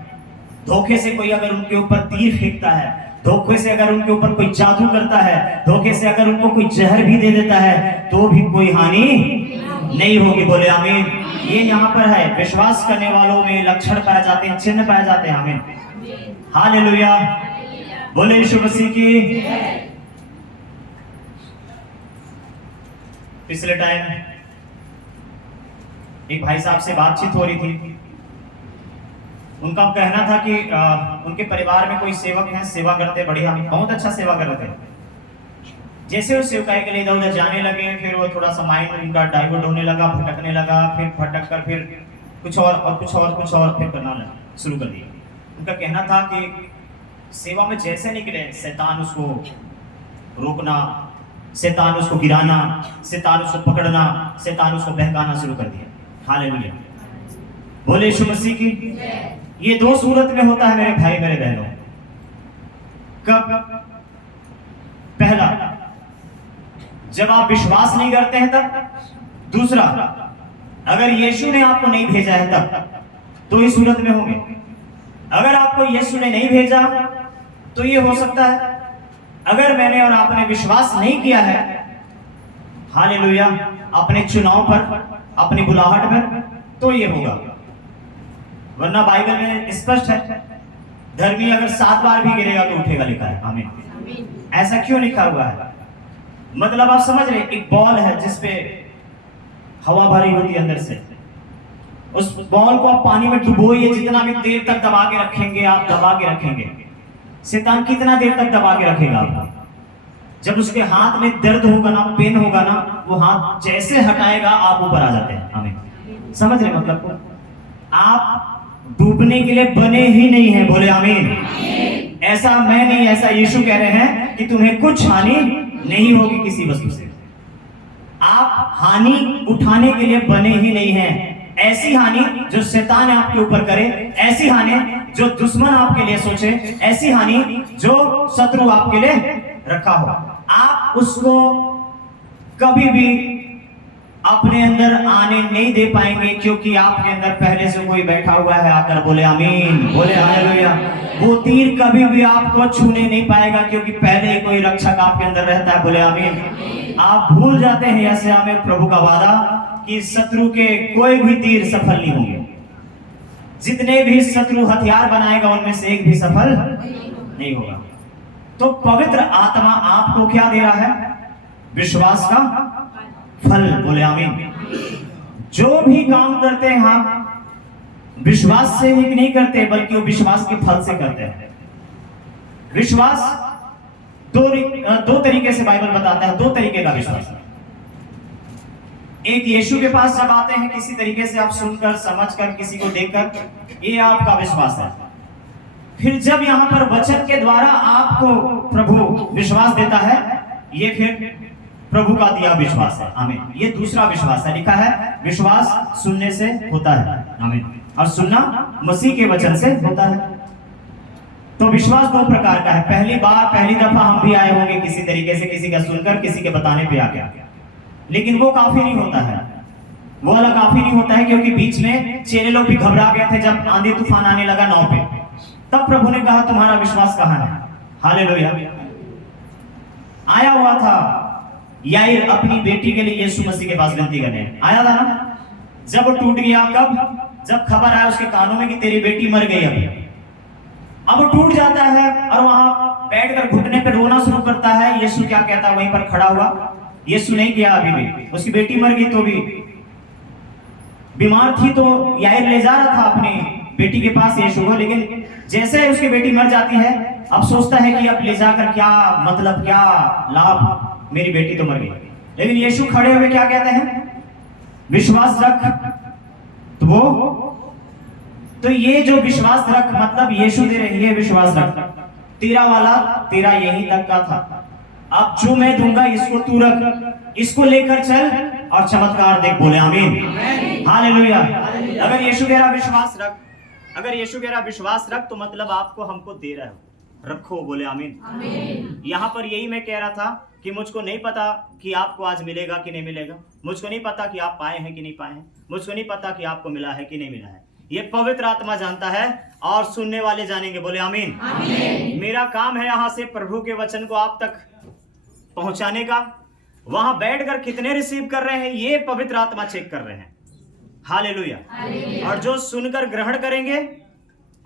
धोखे से कोई अगर उनके ऊपर तीर फेंकता है, धोखे से अगर उनके ऊपर कोई जादू करता है, धोखे से अगर उनको कोई जहर भी दे देता है तो भी कोई हानि नहीं होगी, बोले आमीन। ये यहाँ पर है, विश्वास करने वालों में लक्षण पाए जाते हैं, चिन्ह पाए जाते हैं, आमीन। हालेलुया, बोले यीशु मसीह की। पिछले टाइम एक भाई साहब से बातचीत हो रही थी, उनका कहना था कि उनके परिवार में कोई सेवक हैं, सेवा करते, बढ़िया, बहुत अच्छा सेवा कर रहे थे। जैसे उस सेवकाई के लिए इधर उधर जाने लगे, फिर वो थोड़ा सा माइंड उनका डाइवर्ट होने लगा, भटकने लगा, फिर भटक कर फिर कुछ और फिर करना शुरू कर दिया। उनका कहना था कि सेवा में जैसे निकले, शैतान उसको रोकना, शैतान उसको गिराना, शैतान उसको पकड़ना, शैतान उसको बहकाना शुरू कर दिया। हालेलुया, बोले यीशु मसीह की। ये दो सूरत में होता है मेरे भाई मेरे बहनों। कब? पहला, जब आप विश्वास नहीं करते हैं तब। दूसरा, अगर यीशु ने आपको नहीं भेजा है तब, तो इस सूरत में होंगे। अगर आपको यीशु ने नहीं भेजा तो ये हो सकता है, अगर मैंने और आपने विश्वास नहीं किया है, हालेलुया, अपने चुनाव पर, अपनी बुलाहट पर, तो ये होगा। वरना बाइबल में स्पष्ट है, धर्मी अगर 7 बार भी गिरेगा तो उठेगा, लिखा है, आमीन। ऐसा क्यों लिखा हुआ है? मतलब आप समझ रहे, एक बॉल है जिसपे हवा भरी होती है अंदर से, उस बॉल को आप पानी में डुबोइए, जितना भी देर तक दबा के रखेंगे, आप दबा के रखेंगे, शैतान कितना देर तक दबा के रखेगा आपको? जब उसके हाथ में दर्द होगा ना, पेन होगा ना, वो हाथ जैसे हटाएगा आप ऊपर आ जाते हैं, आमीन। समझ रहे मतलब को? आप डूबने के लिए बने ही नहीं है, बोले आमीन। ऐसा मैं नहीं, ऐसा यीशु कह रहे हैं कि तुम्हें कुछ हानि नहीं होगी किसी वस्तु से। आप हानि उठाने के लिए बने ही नहीं हैं। ऐसी हानि जो शैतान आपके ऊपर करे, ऐसी हानि जो दुश्मन आपके लिए सोचे, ऐसी हानि जो शत्रु आपके लिए रखा हो, आप उसको कभी भी अपने अंदर आने नहीं दे पाएंगे, क्योंकि आपके अंदर पहले से कोई बैठा हुआ है आकर, बोले आमीन, बोले हालेलुया। वो तीर कभी भी आपको छूने नहीं पाएगा, क्योंकि पहले ही कोई रक्षक आपके अंदर रहता है, बोले आमीन। आप भूल जाते हैं ऐसे में प्रभु का वादा कि शत्रु के कोई भी तीर सफल नहीं होंगे। जितने भी शत्रु हथियार बनाएगा उनमें से एक भी सफल नहीं होगा। तो पवित्र आत्मा आपको क्या दे रहा है? विश्वास का फल, बोले आमीन। जो भी काम करते हैं हम विश्वास से ही नहीं करते, बल्कि वो विश्वास के फल से करते हैं। विश्वास दो तरीके से बाइबल बताता है, 2 तरीके का विश्वास। एक, यीशु के पास जब आते हैं किसी तरीके से, आप सुनकर समझकर किसी को देखकर, ये आपका विश्वास है। फिर जब यहाँ पर वचन के द्वारा आपको प्रभु विश्वास देता है, ये फिर प्रभु का दिया विश्वास है, आमीन। ये दूसरा विश्वास है। लिखा है विश्वास सुनने से होता है, आमीन, और सुनना मसीह के वचन से होता है। तो विश्वास दो प्रकार का है। पहली दफा हम भी आए होंगे किसी तरीके से, किसी का सुनकर, किसी के बताने पे आ गया, लेकिन वो काफी नहीं होता है, वो वाला काफी नहीं होता है, क्योंकि बीच में चेले लोग भी घबरा गए थे जब आंधी तूफान आने लगा नाव पे। तब प्रभु ने कहा तुम्हारा विश्वास कहाँ है? हालेलुया। आया हुआ था याईर अपनी बेटी के लिए यीशु मसीह के पास विनती करने आया था ना। जब वो टूट गया, कब? जब खबर आया उसके कानों में कि तेरी बेटी मर गई। अब वो टूट जाता है और वहां बैठकर घुटने पर रोना शुरू करता है। यीशु क्या कहता है? वहीं पर खड़ा हुआ। यीशु नहीं किया अभी भी, उसकी बेटी मर गई तो भी बीमार थी, तो याईर ले जा रहा था अपनी बेटी के पास यीशु को, लेकिन जैसे उसकी बेटी मर जाती है अब सोचता है कि अब ले जाकर क्या मतलब, क्या लाभ, मेरी बेटी तो मर गई। लेकिन यीशु खड़े हुए क्या कहते हैं? विश्वास रख। तो ये जो विश्वास रख मतलब यीशु दे रही है विश्वास रख। तेरा वाला तेरा यही तक का था, अब जो मैं दूंगा इसको तू रख, इसको लेकर चल और चमत्कार देख। बोले आमीन, हालेलुया। अगर यीशु कह रहा विश्वास रख, अगर यीशु कह रहा विश्वास रख, तो मतलब आपको हमको दे रहा है, रखो। बोले आमीन। यहाँ पर यही मैं कह रहा था कि मुझको नहीं पता कि आपको आज मिलेगा कि नहीं मिलेगा, मुझको नहीं पता कि आप पाए हैं कि नहीं पाए हैं, मुझको नहीं पता कि आपको मिला है कि नहीं मिला है, ये पवित्र आत्मा जानता है और सुनने वाले जानेंगे। बोले आमीन, आमीन। मेरा काम है यहाँ से प्रभु के वचन को आप तक पहुंचाने का। वहां बैठकर कितने रिसीव कर रहे हैं ये पवित्र आत्मा चेक कर रहे हैं। हालेलुया। और जो सुनकर ग्रहण करेंगे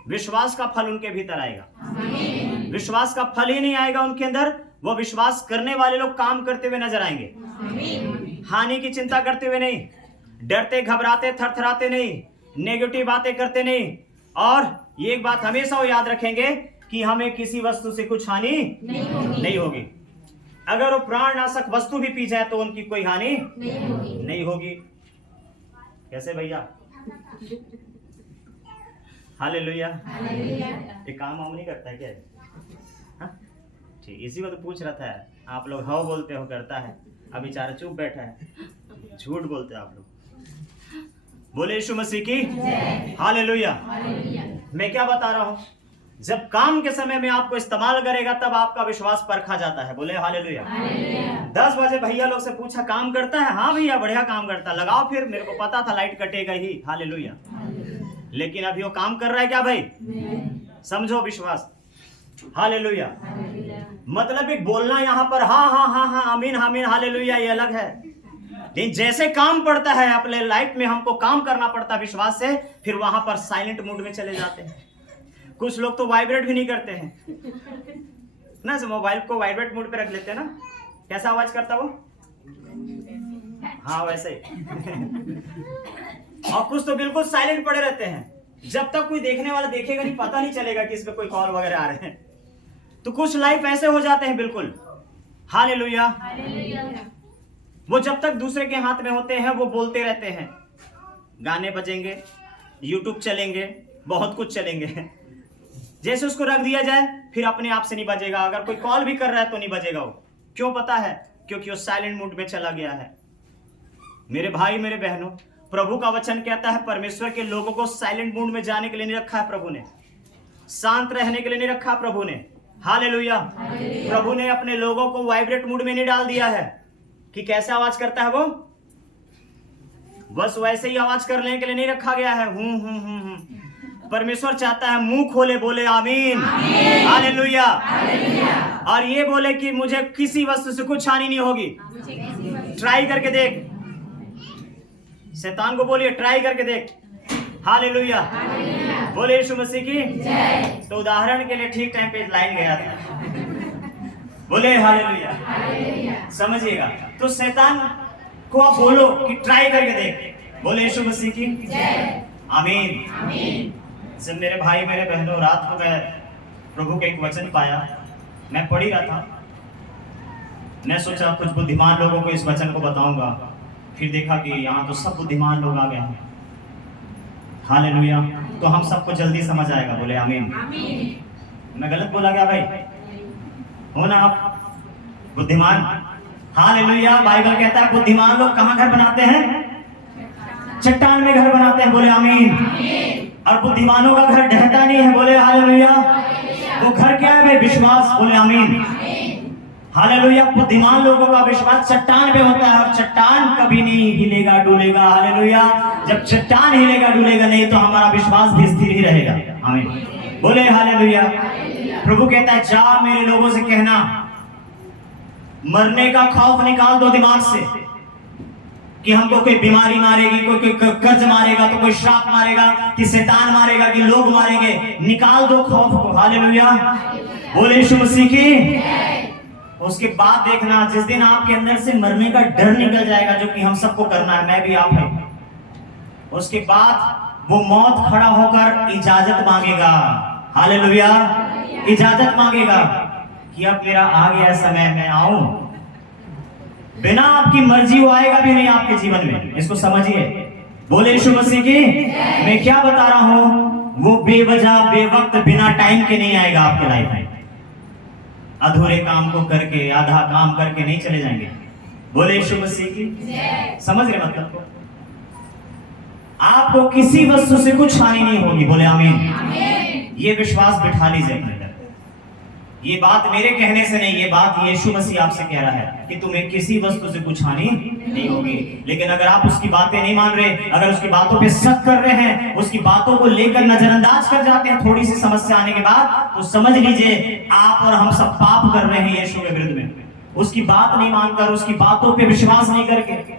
विश्वास का फल उनके भीतर आएगा। विश्वास का फल ही नहीं आएगा उनके अंदर, वो विश्वास करने वाले लोग काम करते हुए नजर आएंगे, हानि की चिंता करते हुए नहीं, डरते घबराते थरथराते नहीं, नेगेटिव बातें करते नहीं। और ये एक बात हमेशा वो याद रखेंगे कि हमें किसी वस्तु से कुछ हानि नहीं होगी। अगर वो प्राणनाशक वस्तु भी पी जाए तो उनकी कोई हानि नहीं होगी। कैसे भैया? हालेलुया। ये काम वाम नहीं करता है क्या? ठीक, इसी को तो पूछ रहा था। आप लोग हाँ बोलते हो करता है, अब बेचारा चुप बैठा है, झूठ बोलते हो आप लोग। बोले यीशु मसीह की हालेलुया। मैं क्या बता रहा हूं, जब काम के समय में आपको इस्तेमाल करेगा तब आपका विश्वास परखा जाता है। बोले हालेलुया। 10 बजे भैया लोग से पूछा काम करता है? हाँ भैया बढ़िया काम करता, लगाओ फिर, मेरे को पता था लाइट कटेगा ही। हालेलुया। लेकिन अभी वो काम कर रहा है क्या भाई? समझो विश्वास। हालेलुया। मतलब एक बोलना यहाँ पर हाँ हाँ हाँ हाँ आमीन आमीन हालेलुया ये अलग है, लेकिन जैसे काम पड़ता है अपने लाइफ में, हमको काम करना पड़ता है विश्वास से, फिर वहां पर साइलेंट मोड में चले जाते हैं। कुछ लोग तो वाइब्रेट भी नहीं करते हैं ना, मोबाइल को वाइब्रेट मोड पे रख लेते हैं ना, कैसा आवाज करता वो? हाँ वैसे और कुछ तो बिल्कुल साइलेंट पड़े रहते हैं, जब तक कोई देखने वाला देखेगा नहीं पता नहीं चलेगा कि इस पे कोई कॉल वगैरह आ रहे हैं। तो कुछ लाइफ ऐसे हो जाते हैं बिल्कुल। हालेलुया। वो जब तक दूसरे के हाथ में होते हैं वो बोलते रहते हैं, गाने बजेंगे, यूट्यूब चलेंगे, बहुत कुछ चलेंगे। जैसे उसको रख दिया जाए फिर अपने आप से नहीं बजेगा, अगर कोई कॉल भी कर रहा है तो नहीं बजेगा वो। क्यों पता है? क्योंकि वो साइलेंट मोड में चला गया है। मेरे भाई मेरे बहनों, प्रभु का वचन कहता है परमेश्वर के लोगों को साइलेंट मोड में जाने के लिए नहीं रखा है प्रभु ने, शांत रहने के लिए नहीं रखा प्रभु ने। हालेलुया। प्रभु ने अपने लोगों को वाइब्रेट मूड में नहीं डाल दिया है कि कैसे आवाज करता है वो, बस वैसे ही आवाज करने के लिए नहीं रखा गया है। परमेश्वर चाहता है मुंह खोले, बोले आमीन, हालेलुया। और ये बोले कि मुझे किसी वस्तु से कुछ हानि नहीं होगी। ट्राई करके देख, शैतान को बोलिए ट्राई करके देख। हालेलुया। बोले यीशु मसीह की जय। तो उदाहरण के लिए ठीक टाइम पे लाइन गया था। बोले हालेलुया। समझिएगा। तो शैतान को आप बोलो कि ट्राई करके देख। बोले यीशु मसीह की जय। आमीन। सब मेरे भाई मेरे बहनों, रात को मैं प्रभु के एक वचन पाया, मैं पढ़ ही रहा था, मैं सोचा कुछ बुद्धिमान लोगों को इस वचन को बताऊंगा, फिर देखा कि यहाँ तो सब बुद्धिमान लोग आ गए हैं। हालेलुया। तो हम सबको जल्दी समझ आएगा। बोले आमीन। मैं गलत बोला क्या भाई? हो ना आप बुद्धिमान? हालेलुया। बाइबल कहता है बुद्धिमान लोग कहाँ घर बनाते हैं? चट्टान में घर बनाते हैं। बोले आमीन। और बुद्धिमानों का घर ढहता नहीं है। बोले हालेलुया। वो घर क्या है भाई? विश्वास। बोले आमीन। हालेलुया। बुद्धिमान लोगों का विश्वास चट्टान पे होता है और चट्टान कभी नहीं हिलेगा डुलेगा। हालेलुया। जब चट्टान हिलेगा डुलेगा नहीं तो हमारा विश्वास भी स्थिर ही रहेगा। आमीन। बोले हालेलुया। प्रभु कहता है जा मेरे लोगों से कहना, मरने का खौफ निकाल दो दिमाग से कि हमको कोई बीमारी मारेगी, कोई कर्ज मारेगा, तो कोई श्राप मारेगा, कि शैतान मारेगा, कि लोग मारेंगे। निकाल दो खौफ को। हालेलुया। बोले यीशु मसीह की। उसके बाद देखना जिस दिन आपके अंदर से मरने का डर निकल जाएगा, जो कि हम सबको करना है, मैं भी आप है, उसके बाद वो मौत खड़ा होकर इजाजत मांगेगा। हालेलुया। इजाजत मांगेगा कि अब मेरा आ गया समय, मैं आऊं। बिना आपकी मर्जी वो आएगा भी नहीं आपके जीवन में, इसको समझिए। बोले यीशु मसीह की। मैं क्या बता रहा हूं, वो बेवजह बेवक्त बिना टाइम के नहीं आएगा आपके लाइफ में। अधूरे काम को करके, आधा काम करके नहीं चले जाएंगे। बोले यीशु मसीह की। समझ रहे मतलब को? आपको किसी वस्तु से कुछ हानि नहीं होगी। बोले आमीन। ये विश्वास बिठा लीजिए अपने अंदर। ये बात मेरे कहने से नहीं, ये बात यीशु मसीह आपसे कह रहा है कि तुम्हें किसी वस्तु से कुछ हानि नहीं होगी। लेकिन अगर आप उसकी बातें नहीं मान रहे, अगर उसकी बातों पे शक कर रहे हैं, उसकी बातों को लेकर नजरअंदाज कर जाते हैं थोड़ी सी समस्या आने के बाद, तो समझ लीजिए आप और हम सब पाप कर रहे हैं यीशु के विरुद्ध में। उसकी बात नहीं मानकर, उसकी बातों पे विश्वास नहीं करके।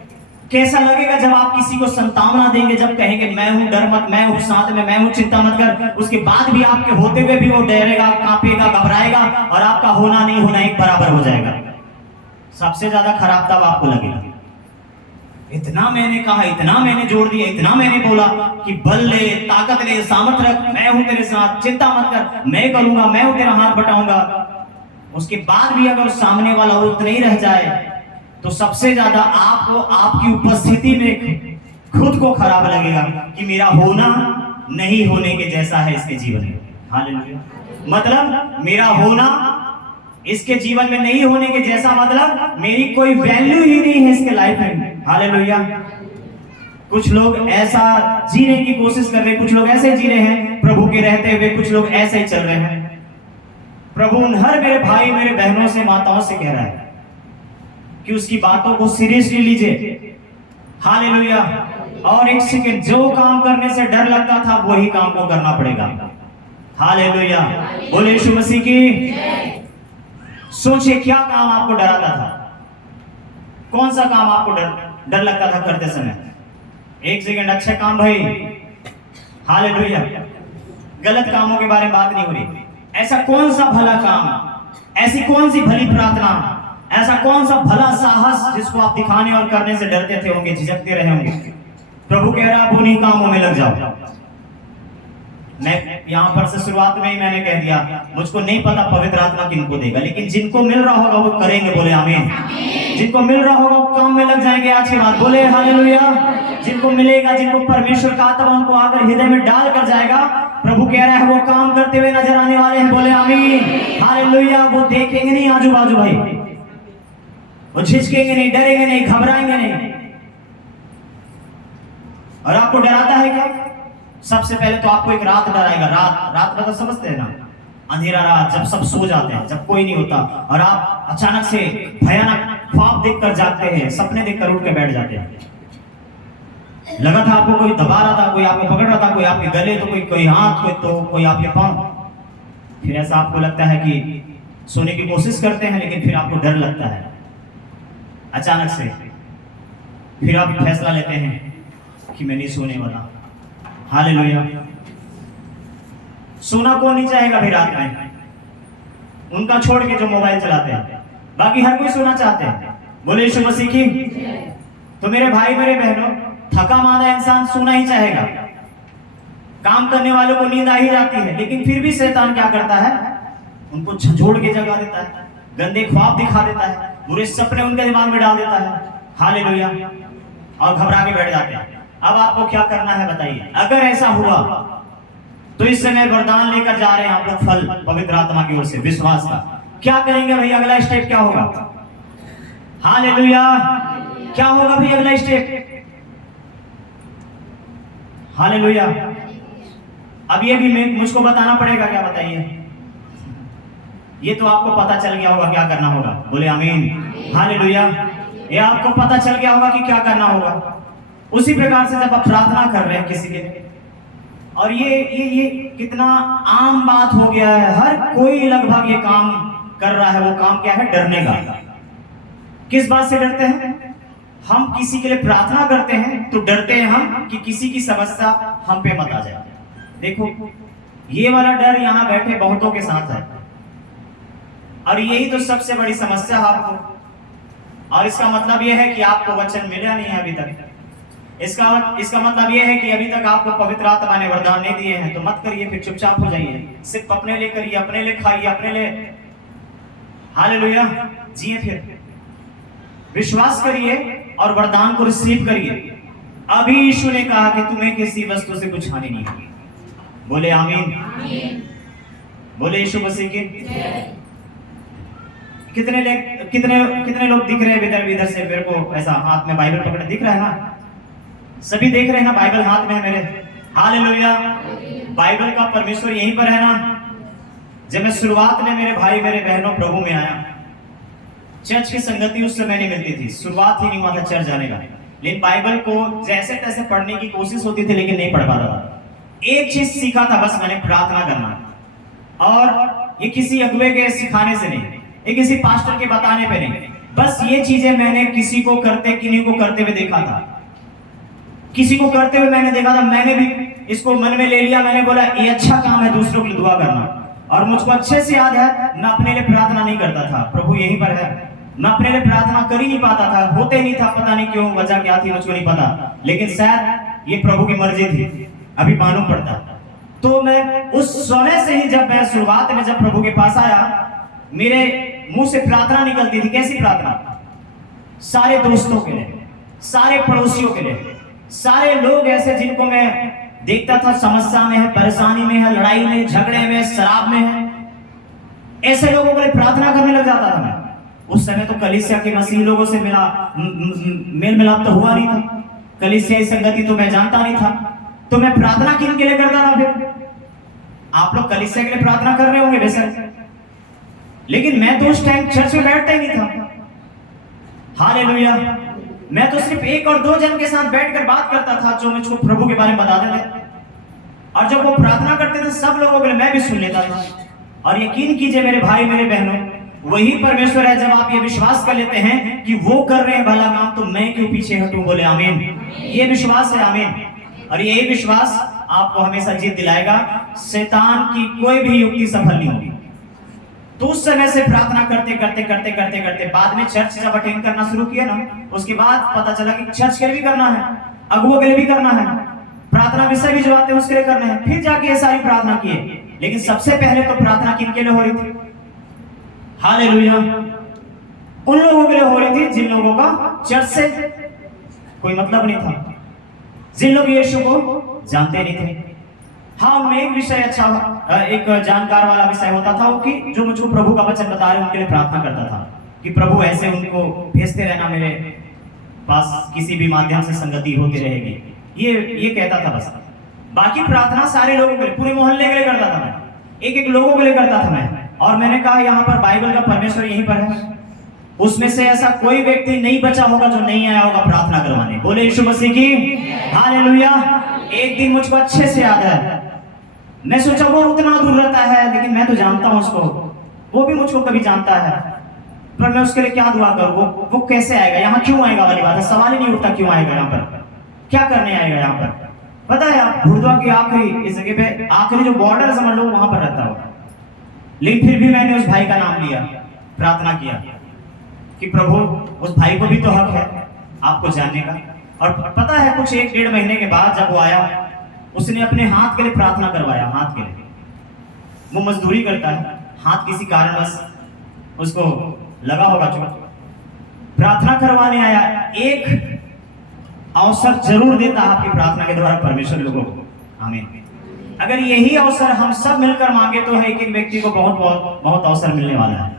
कैसा लगेगा जब आप किसी को संतावना देंगे, जब कहेंगे मैं हूं, डर मत, मैं हूं साथ में, मैं हूं, चिंता मत कर। उसके बाद भी आपके होते हुए भी वो डरेगा, कांपेगा, घबराएगा और आपका होना नहीं होना एक बराबर हो जाएगा। सबसे ज्यादा खराब तब आपको लगेगा। इतना मैंने कहा, इतना मैंने जोड़ दिया, इतना मैंने बोला कि बल ले, ताकत ले, सामर्थ रख, मैं हूं तेरे साथ, चिंता मत कर, मैं करूंगा, मैं हूं तेरा हाथ बटाऊंगा। उसके बाद भी अगर सामने वाला उतना ही रह जाए तो सबसे ज्यादा आपको आपकी उपस्थिति में खुद को खराब लगेगा कि मेरा होना नहीं होने के जैसा है इसके जीवन में। हालेलुया। मतलब मेरा होना इसके जीवन में नहीं होने के जैसा, मतलब मेरी कोई वैल्यू ही नहीं है इसके लाइफ में। हालेलुया। कुछ लोग ऐसा जीने की कोशिश कर रहे हैं, कुछ लोग ऐसे जी रहे हैं प्रभु के रहते हुए, कुछ लोग ऐसे ही चल रहे हैं। प्रभु उन हर मेरे भाई मेरे बहनों से, माताओं से कह रहा है कि उसकी बातों को सीरियसली लीजिए। हालेलुया। और एक सेकंड, जो काम करने से डर लगता था वही काम को करना पड़ेगा। हालेलुया। बोले यीशु मसीह की। सोचिए क्या काम आपको डराता था, कौन सा काम आपको डर लगता था करते समय? एक सेकंड, अच्छा काम भाई। हालेलुया। गलत कामों के बारे में बात नहीं हो रही। ऐसा कौन सा भला काम, ऐसी कौन सी भली प्रार्थना, ऐसा कौन सा भला साहस जिसको आप दिखाने और करने से डरते थे होंगे, झिझकते रहे होंगे? प्रभु कह रहा है उन्हीं कामों में लग जाओ। मैं यहां पर से शुरुआत में ही मैंने कह दिया, मुझको नहीं पता पवित्र आत्मा किनको देगा, लेकिन जिनको मिल रहा होगा वो करेंगे। बोले आमीन। जिनको मिल रहा होगा वो काम में लग जाएंगे। आज की बात। बोले हालेलुया। जिनको मिलेगा, जिनको परमेश्वर का आत्मा उनको आकर हृदय में डाल कर जाएगा, प्रभु कह रहा है वो काम करते हुए नजर आने वाले हैं। बोले आमीन। हालेलुया। वो देखेंगे नहीं आजू बाजू भाई, वो झिझकेंगे नहीं, डरेंगे नहीं, घबराएंगे नहीं। और आपको डराता है क्या? सबसे पहले तो आपको एक रात डराएगा। रात मतलब समझते हैं ना, अंधेरा रात, जब सब सो जाते हैं, जब कोई नहीं होता और आप अचानक से भयानक ख्वाब देखकर जागते हैं, सपने देखकर उठ के बैठ जाते हैं। लगा था आपको कोई दबा रहा था, कोई आपको पकड़ रहा था, कोई आपके गले तो कोई हाथ, कोई आपके पांव। फिर ऐसा आपको लगता है कि सोने की कोशिश करते हैं, लेकिन फिर आपको डर लगता है अचानक से। फिर आप फैसला लेते हैं कि मैं नहीं सोने वाला। हालेलुया। सोना कौन नहीं चाहेगा भी रात में? उनका छोड़ के जो मोबाइल चलाते हैं, बाकी हर कोई सोना चाहते हैं। बोले यीशु मसीह की। तो मेरे भाई मेरे बहनों, थका मांदा इंसान सोना ही चाहेगा। काम करने वालों को नींद आ ही जाती है, लेकिन फिर भी शैतान क्या करता है? उनको झंझोड़ के जगा देता है, गंदे ख्वाब दिखा देता है, बुरे सपने उनके दिमाग में डाल देता है। हालेलुया। और घबरा के बैठ जाते हैं। अब आपको क्या करना है बताइए? अगर ऐसा हुआ तो इस समय वरदान लेकर जा रहे हैं आप लोग, फल पवित्र आत्मा की ओर से, विश्वास का। क्या करेंगे भाई? अगला स्टेप क्या होगा? हालेलुया। क्या होगा भाई अगला स्टेप? हालेलुया। अब ये भी मुझको बताना पड़ेगा क्या? बताइए। ये तो आपको पता चल गया होगा क्या करना होगा, बोले आमीन, हालेलुया। ये आपको पता चल गया होगा कि क्या करना होगा। उसी प्रकार से जब आप प्रार्थना कर रहे हैं किसी के लिए, और ये कितना आम बात हो गया है, हर कोई लगभग ये काम कर रहा है। वो काम क्या है? डरने का। किस बात से डरते हैं? हम किसी के लिए प्रार्थना करते हैं तो डरते हैं हम कि किसी की समस्या हम पे मत आ जाए। देखो, ये वाला डर यहाँ बैठे बहुतों के साथ है, और यही तो सबसे बड़ी समस्या है आपको। और इसका मतलब यह है कि आपको वचन मिला नहीं है अभी तक। इसका मतलब यह है कि अभी तक आपको पवित्र आत्मा ने वरदान नहीं दिए हैं। तो मत करिए, फिर चुपचाप हो जाइए, सिर्फ अपने लिए करिए, अपने लिए खाइए, अपने लिए हालेलुया जिए। फिर विश्वास करिए और वरदान को रिसीव करिए। अभी यीशु ने कहा कि तुम्हें किसी वस्तु से कुछ हानि नहीं होगी। बोले आमीन, बोले यीशु मसीह की। कितने लोग दिख रहे हैं इधर से? मेरे को ऐसा हाथ में बाइबल पकड़े दिख रहा है ना? सभी देख रहे हैं ना? बाइबल हाथ में है मेरे, हालेलुया। बाइबल का परमेश्वर यहीं पर है ना? जब मैं शुरुआत में मेरे भाई मेरे बहनों प्रभु में आया, चर्च की संगति उस समय नहीं मिलती थी, शुरुआत ही नहीं हुआ था चर्च जाने का। लेकिन बाइबल को जैसे तैसे पढ़ने की कोशिश होती थी, लेकिन नहीं पढ़ पाता था। एक चीज सीखा था बस मैंने, प्रार्थना करना। और ये किसी अगुवे के सिखाने से नहीं, ये किसी पास्टर के बताने पे नहीं, बस ये चीजें मैंने किसी को करते, किन्हीं को करते हुए देखा था। किसी को करते हुए मैंने देखा था, मैंने भी इसको मन में ले लिया। मैंने बोला ये अच्छा काम है दूसरों के लिए दुआ करना। और मुझको अच्छे से याद है, मैं अपने लिए प्रार्थना नहीं करता था, प्रभु यहीं पर है। मैं अपने लिए प्रार्थना कर ही नहीं पाता था, होते नहीं था, पता नहीं क्यों, वजह क्या थी मुझको नहीं पता, लेकिन शायद ये प्रभु की मर्जी थी, अभी मालूम पड़ता। तो मैं उस समय से ही, जब मैं शुरुआत में जब प्रभु के पास आया, मेरे मुंह से प्रार्थना निकलती थी। कैसी प्रार्थना? सारे दोस्तों के लिए, सारे पड़ोसियों के लिए, सारे लोग ऐसे जिनको मैं देखता था समस्या में है, परेशानी में है, लड़ाई में, झगड़े में, शराब में है, ऐसे लोगों के लिए प्रार्थना करने लग जाता था मैं। उस समय तो कलीसिया के मसीह लोगों से मेल मिलाप तो हुआ नहीं था, कलीसियाई संगति तो मैं जानता नहीं था, तो मैं प्रार्थना किन के लिए करता था? फिर आप लोग कलीसिया के लिए प्रार्थना कर रहे होंगे बेशक, लेकिन मैं तो उस टाइम चर्च में बैठता ही नहीं था। हालेलुया। मैं तो सिर्फ 1 और 2 जन के साथ बैठकर बात करता था, जो मुझको प्रभु के बारे में बताते थे। और जब वो प्रार्थना करते थे सब लोगों के लिए, मैं भी सुन लेता था। और यकीन कीजिए मेरे भाई मेरे बहनों, वही परमेश्वर है, जब आप ये विश्वास कर लेते हैं कि वो कर रहे हैं भला काम, तो मैं क्यों पीछे हटूं? बोले आमीन। ये विश्वास है, आमीन। और यही विश्वास आपको हमेशा जीत दिलाएगा, शैतान की कोई भी युक्ति सफल नहीं होगी। तो उस समय से प्रार्थना करते करते करते करते करते बाद में चर्च जब अटेंड करना शुरू किया ना, उसके बाद पता चला कि चर्च के लिए भी करना है, अगुओं के लिए भी करना है, प्रार्थना विषय भी जो आते हैं उसके लिए करना है। फिर जाके ये सारी प्रार्थना किए, लेकिन सबसे पहले तो प्रार्थना किनके लिए हो रही थी? हालेलुया। उन लोगों के लिए हो रही थी जिन लोगों का चर्च से कोई मतलब नहीं था, जिन लोग यीशु को जानते नहीं थे। हाँ, उनमें एक विषय अच्छा, एक जानकार वाला विषय होता था कि जो मुझको प्रभु का वचन बता रहे उनके लिए प्रार्थना करता था कि प्रभु ऐसे उनको भेजते रहना मेरे पास, किसी भी माध्यम से संगति होती रहेगी, ये कहता था बस। बाकी प्रार्थना सारे लोगों के लिए, पूरे मोहल्ले के लिए करता था मैं, एक लोगों के लिए करता था मैं। और मैंने कहा यहाँ पर बाइबल का परमेश्वर यहीं पर है, उसमें से ऐसा कोई व्यक्ति नहीं बचा होगा जो नहीं आया होगा प्रार्थना करवाने। बोले यीशु मसीह की हालेलुया। एक दिन मुझको अच्छे से याद है, मैं सोचा वो उतना दूर रहता है, लेकिन मैं तो जानता हूँ उसको, वो भी मुझको कभी जानता है, पर मैं उसके लिए क्या दुआ करूँ? वो कैसे आएगा यहाँ, क्यों आएगा वाली बात है, सवाल ही नहीं उठता क्यों आएगा यहाँ पर, क्या करने आएगा यहाँ पर। पता है आप, गुरुद्वारा की आखिरी इस जगह पे, आखिरी जो बॉर्डर समझ लो, वहां पर रहता हो। लेकिन फिर भी मैंने उस भाई का नाम लिया, प्रार्थना किया कि प्रभु उस भाई को भी तो हक है आपको जानने का। और पता है कुछ 1-1.5 महीने के बाद जब वो आया, उसने अपने हाथ के लिए प्रार्थना करवाया। हाथ के लिए, वो मजदूरी करता है, हाथ किसी कारणवश उसको लगा होगा, चुका प्रार्थना करवाने आया। एक अवसर जरूर देता है आपकी प्रार्थना के द्वारा परमेश्वर लोगों को, आमीन। अगर यही अवसर हम सब मिलकर मांगे तो एक एक व्यक्ति को बहुत बहुत बहुत अवसर मिलने वाला है।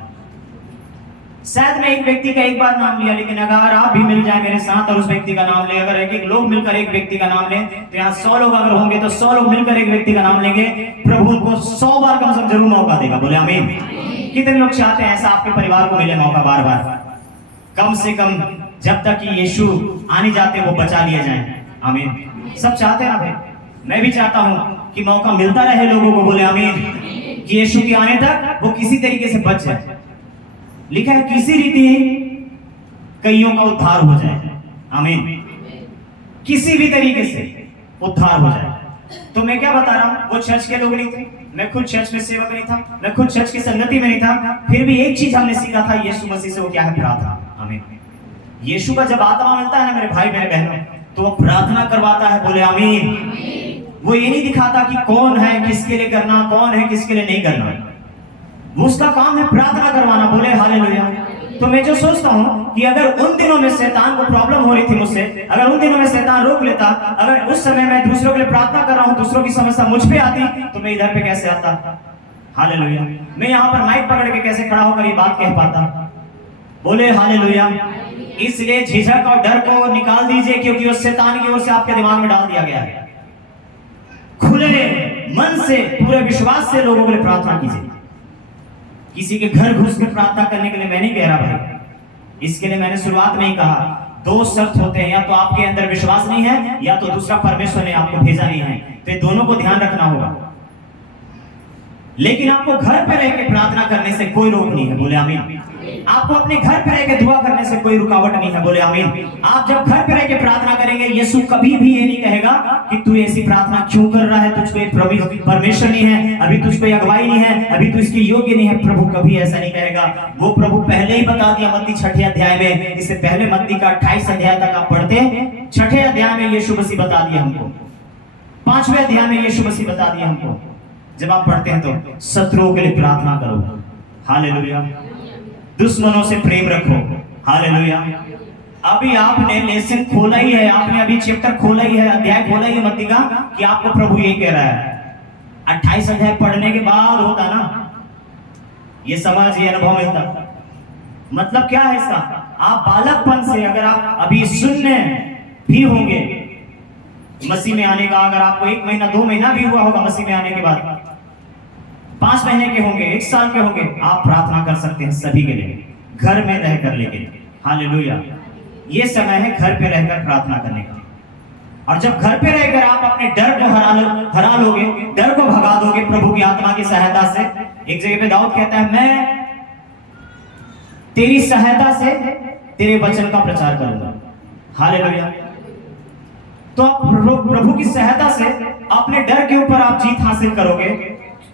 शायद मैं एक व्यक्ति का एक बार नाम लिया, लेकिन अगर आप भी मिल जाए मेरे साथ और उस व्यक्ति का नाम ले, अगर एक लोग मिलकर एक व्यक्ति का नाम लें, तो यहाँ 100 लोग अगर होंगे तो 100 लोग मिलकर एक व्यक्ति का नाम लेंगे, प्रभु उनको 100 बार कम से कम जरूर मौका देगा। बोले आमीन। कितने लोग चाहते हैं ऐसा आपके परिवार को मिले मौका बार बार? कम से कम जब तक कि यीशु आने जाते वो बचा लिए जाएं। आमीन। सब चाहते हैं ना भाई? मैं भी चाहता हूं कि मौका मिलता रहे लोगों को, बोले आमीन, कि यीशु के आने तक वो किसी तरीके से बच जाए। लिखा है किसी रीति कईयों का उद्धार हो जाए। आमीन। किसी भी तरीके से उद्धार हो जाए। तो मैं क्या बता रहा हूं, वो चर्च के लोग नहीं थे, मैं खुद चर्च में सेवक नहीं था, मैं खुद चर्च की संगति में नहीं था, फिर भी एक चीज हमने सीखा था यीशु मसीह से, वो क्या है? प्रार्थना। आमीन। यीशु का जब आत्मा मिलता है ना मेरे भाई मेरे बहनों, तो वो प्रार्थना करवाता है, बोले आमीन। वो ये नहीं दिखाता कि कौन है किसके लिए करना, कौन है किसके लिए नहीं करना, वो उसका काम है प्रार्थना करवाना। बोले हालेलुया। तो मैं जो सोचता हूं कि अगर उन दिनों में शैतान को प्रॉब्लम हो रही थी मुझसे, अगर उन दिनों में शैतान रोक लेता, अगर उस समय मैं दूसरों के लिए प्रार्थना कर रहा हूं, दूसरों की समस्या मुझ पे आती, तो मैं इधर पे कैसे आता? हालेलुया। मैं यहाँ पर माइक पकड़ के कैसे खड़ा होकर ये बात कह पाता? बोले हालेलुया। इसलिए झिझक और डर को निकाल दीजिए, क्योंकि उस शैतान की ओर से आपके दिमाग में डाल दिया गया है। खुले मन से पूरे विश्वास से लोगों के लिए प्रार्थना कीजिए। किसी के घर घुस कर प्रार्थना करने के लिए मैं नहीं कह रहा भाई, इसके लिए मैंने शुरुआत में ही कहा दो शर्त होते हैं, या तो आपके अंदर विश्वास नहीं है, या तो दूसरा परमेश्वर ने आपको भेजा नहीं है। तो ये दोनों को ध्यान रखना होगा। लेकिन आपको घर पे रह के प्रार्थना करने से कोई रोक नहीं है। बोले आमीन। आपको अपने घर पे रह के दुआ करने से कोई रुकावट नहीं है। बोले आमीन। आप जब घर पे रह के प्रार्थना करेंगे, यीशु कभी भी ये नहीं कहेगा कि तू ऐसी प्रार्थना क्यों कर रहा है, तुझको परमेश्वर नहीं है, अभी तुझको अगुवाई नहीं है, अभी तू इसके योग्य नहीं है। प्रभु कभी ऐसा नहीं कहेगा। वो प्रभु पहले ही बता दिया मत्ती 6 अध्याय में। इससे पहले मत्ती का 28 अध्याय तक आप पढ़ते, 6 अध्याय में यीशु मसीह बता दिया हमको, 5वें अध्याय में यीशु मसीह बता दिया हमको। जब आप पढ़ते हैं तो शत्रुओं के लिए प्रार्थना करो। हालेलुया। दुश्मनों से प्रेम रखो। हालेलुया। अभी आपने लेसन खोला ही है, आपने अभी चैप्टर खोला ही है, अध्याय खोला ही है मत्ती का, कि आपको प्रभु ये कह रहा है। 28 अध्याय पढ़ने के बाद होता ना ये समझ, ये अनुभव मिलता। मतलब क्या है इसका? आप बालकपन से अगर आप अभी शून्य भी होंगे मसीह में आने का, अगर आपको 1 महीना 2 महीना भी हुआ होगा मसीह में आने के बाद, 5 महीने के होंगे, 1 साल के होंगे, आप प्रार्थना कर सकते हैं सभी के लिए, घर में रहकर। लेकिन हालेलुया, ये समय है घर पे रहकर प्रार्थना करने का। और जब घर पे रहकर आप अपने डर को हरा लोगे, डर को भगा दोगे प्रभु की आत्मा की सहायता से। एक जगह पे दाऊद कहता है, मैं तेरी सहायता से तेरे वचन का प्रचार करूंगा। हालेलुया। तो आप प्रभु की सहायता से अपने डर के ऊपर आप जीत हासिल करोगे,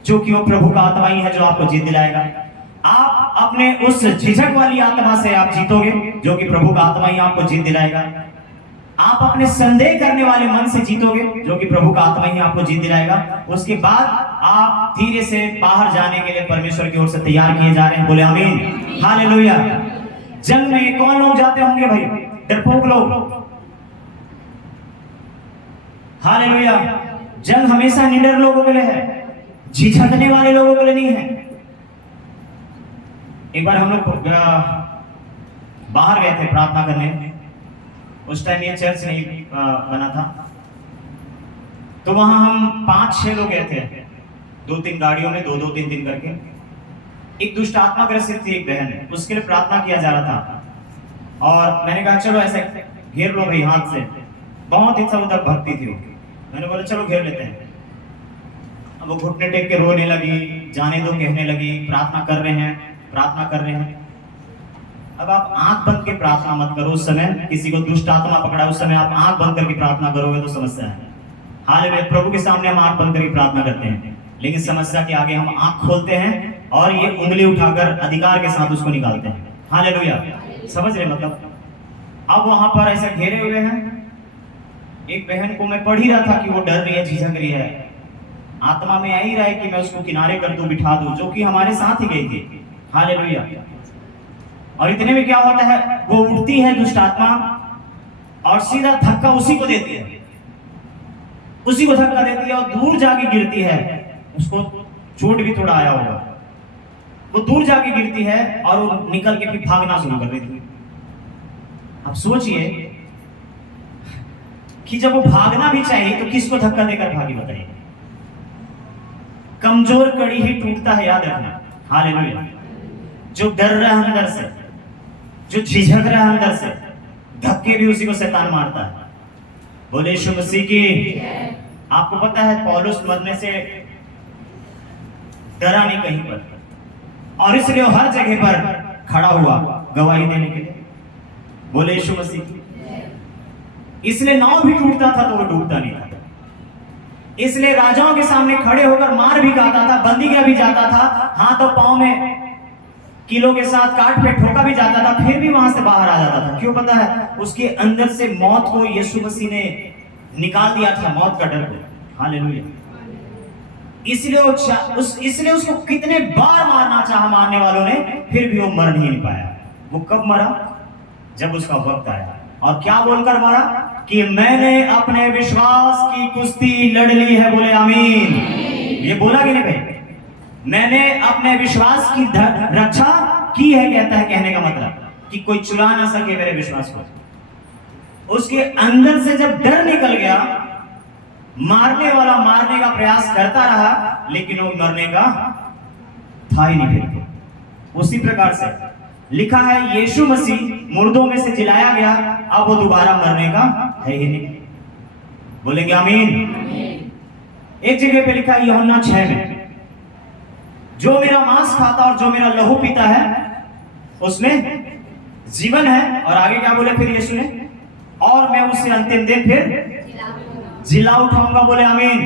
जो कि वो प्रभु का आत्मा ही है जो आपको जीत दिलाएगा। आप अपने उस झिझक वाली आत्मा से आप जीतोगे, जो कि प्रभु का आत्मा ही आपको जीत दिलाएगा। आप अपने संदेह करने वाले मन से जीतोगे, जो कि प्रभु का आत्मा ही आपको जीत दिलाएगा। उसके बाद आप धीरे से बाहर जाने के लिए परमेश्वर की ओर से तैयार किए जा रहे हैं। बोले आमीन। हालेलुया। जंग में कौन लोग जाते होंगे भाई? डरपोक लोग। हालेलुया। जंग हमेशा निडर लोगों के लिए है, झिझकने वाले लोगों के लिए नहीं है। एक बार हम लोग बाहर गए थे प्रार्थना करने, उस टाइम ये चर्च नहीं बना था, तो वहां हम 5-6 लोग गए थे, 2-3 गाड़ियों में, 2-2, 3-3 करके। एक दुष्ट आत्मा ग्रसित थी एक बहन, उसके लिए प्रार्थना किया जा रहा था। और मैंने कहा चलो ऐसे घेर लो भाई हाथ से। बहुत इच्छा उधर भक्ति थी, मैंने बोला चलो घेर लेते हैं। अब वो घुटने टेक के रोने लगी, जाने दो कहने लगी, प्रार्थना कर रहे हैं, प्रार्थना कर रहे हैं। अब आप आंख बंद के प्रार्थना मत करो। उस समय किसी को दुष्ट आत्मा पकड़ा, उस समय आप आंख बंद करके प्रार्थना करोगे तो समस्या है। हालेलुया। प्रभु के सामने हम आंख बंद करके प्रार्थना करते हैं, लेकिन समस्या के आगे हम आंख खोलते हैं और ये उंगली उठाकर अधिकार के साथ उसको निकालते हैं। हालेलुया। समझ रहे मतलब? अब वहां पर ऐसे घेरे हुए हैं। एक बहन को मैं पढ़ ही रहा था कि वो डर रही है, झिझक रही है, आत्मा में आ ही रहा है कि मैं उसको किनारे कर दूं, बिठा दूं, जो कि हमारे साथ ही गई थी। हालेलुया। और इतने में क्या होता है, वो उठती है दुष्ट आत्मा और सीधा धक्का उसी को देती है, उसी को धक्का देती है और दूर जाके गिरती है। उसको चोट भी थोड़ा आया होगा, वो दूर जाके गिरती है और वो निकल के फिर भागना शुरू कर देती है। अब सोचिए कि जब वो भागना भी चाहिए तो किसको धक्का देकर भागी, बताइए? कमजोर कड़ी ही टूटता है, याद रखना। हालेलुया। जो डर रहा है अंदर से, जो झिझक रहा है अंदर से, धक्के भी उसी को शैतान मारता है। बोले यीशु मसीह की। आपको पता है पौलुस मरने से डरा नहीं कहीं पर, और इसलिए वो हर जगह पर खड़ा हुआ गवाही देने के लिए। बोले यीशु मसीह की। इसलिए नाव भी टूटता था तो वो डूबता नहीं था। इसलिए राजाओं के सामने खड़े होकर मार भी खाता था, बंदी किया भी जाता था, हाथ और पांव में कीलों के साथ काट पे ठोका भी जाता था, फिर भी वहां से बाहर आ जाता था। क्यों पता है? उसके अंदर से मौत को यीशु मसीह ने निकाल दिया था, मौत का डर को। हालेलुया। इसलिए उसको कितने बार मारना चाहा मारने वालों ने, फिर भी वो मर नहीं पाया। वो कब मरा? जब उसका वक्त आया। और क्या बोलकर मरा? कि मैंने अपने विश्वास की कुश्ती लड़ ली है। बोले आमीन। ये बोला कि नहीं भाई? मैंने अपने विश्वास की रक्षा की है, कहता है। कहने का मतलब कि कोई चुरा ना सके मेरे विश्वास को। उसके अंदर से जब डर निकल गया, मारने वाला मारने का प्रयास करता रहा, लेकिन वो मरने का था ही नहीं। फिर उसी प्रकार से लिखा है, यीशु मसीह मुर्दों में से जिलाया गया, अब वो दोबारा मरने का है ही नहीं। बोलेंगे आमीन। एक जगह पे लिखा है यूहन्ना 6 में, जो मेरा मांस खाता और जो मेरा लहू पीता है उसमें जीवन है। और आगे क्या बोले फिर यीशु ने? और मैं उसे अंतिम दिन फिर जिला उठाऊंगा। बोले आमीन।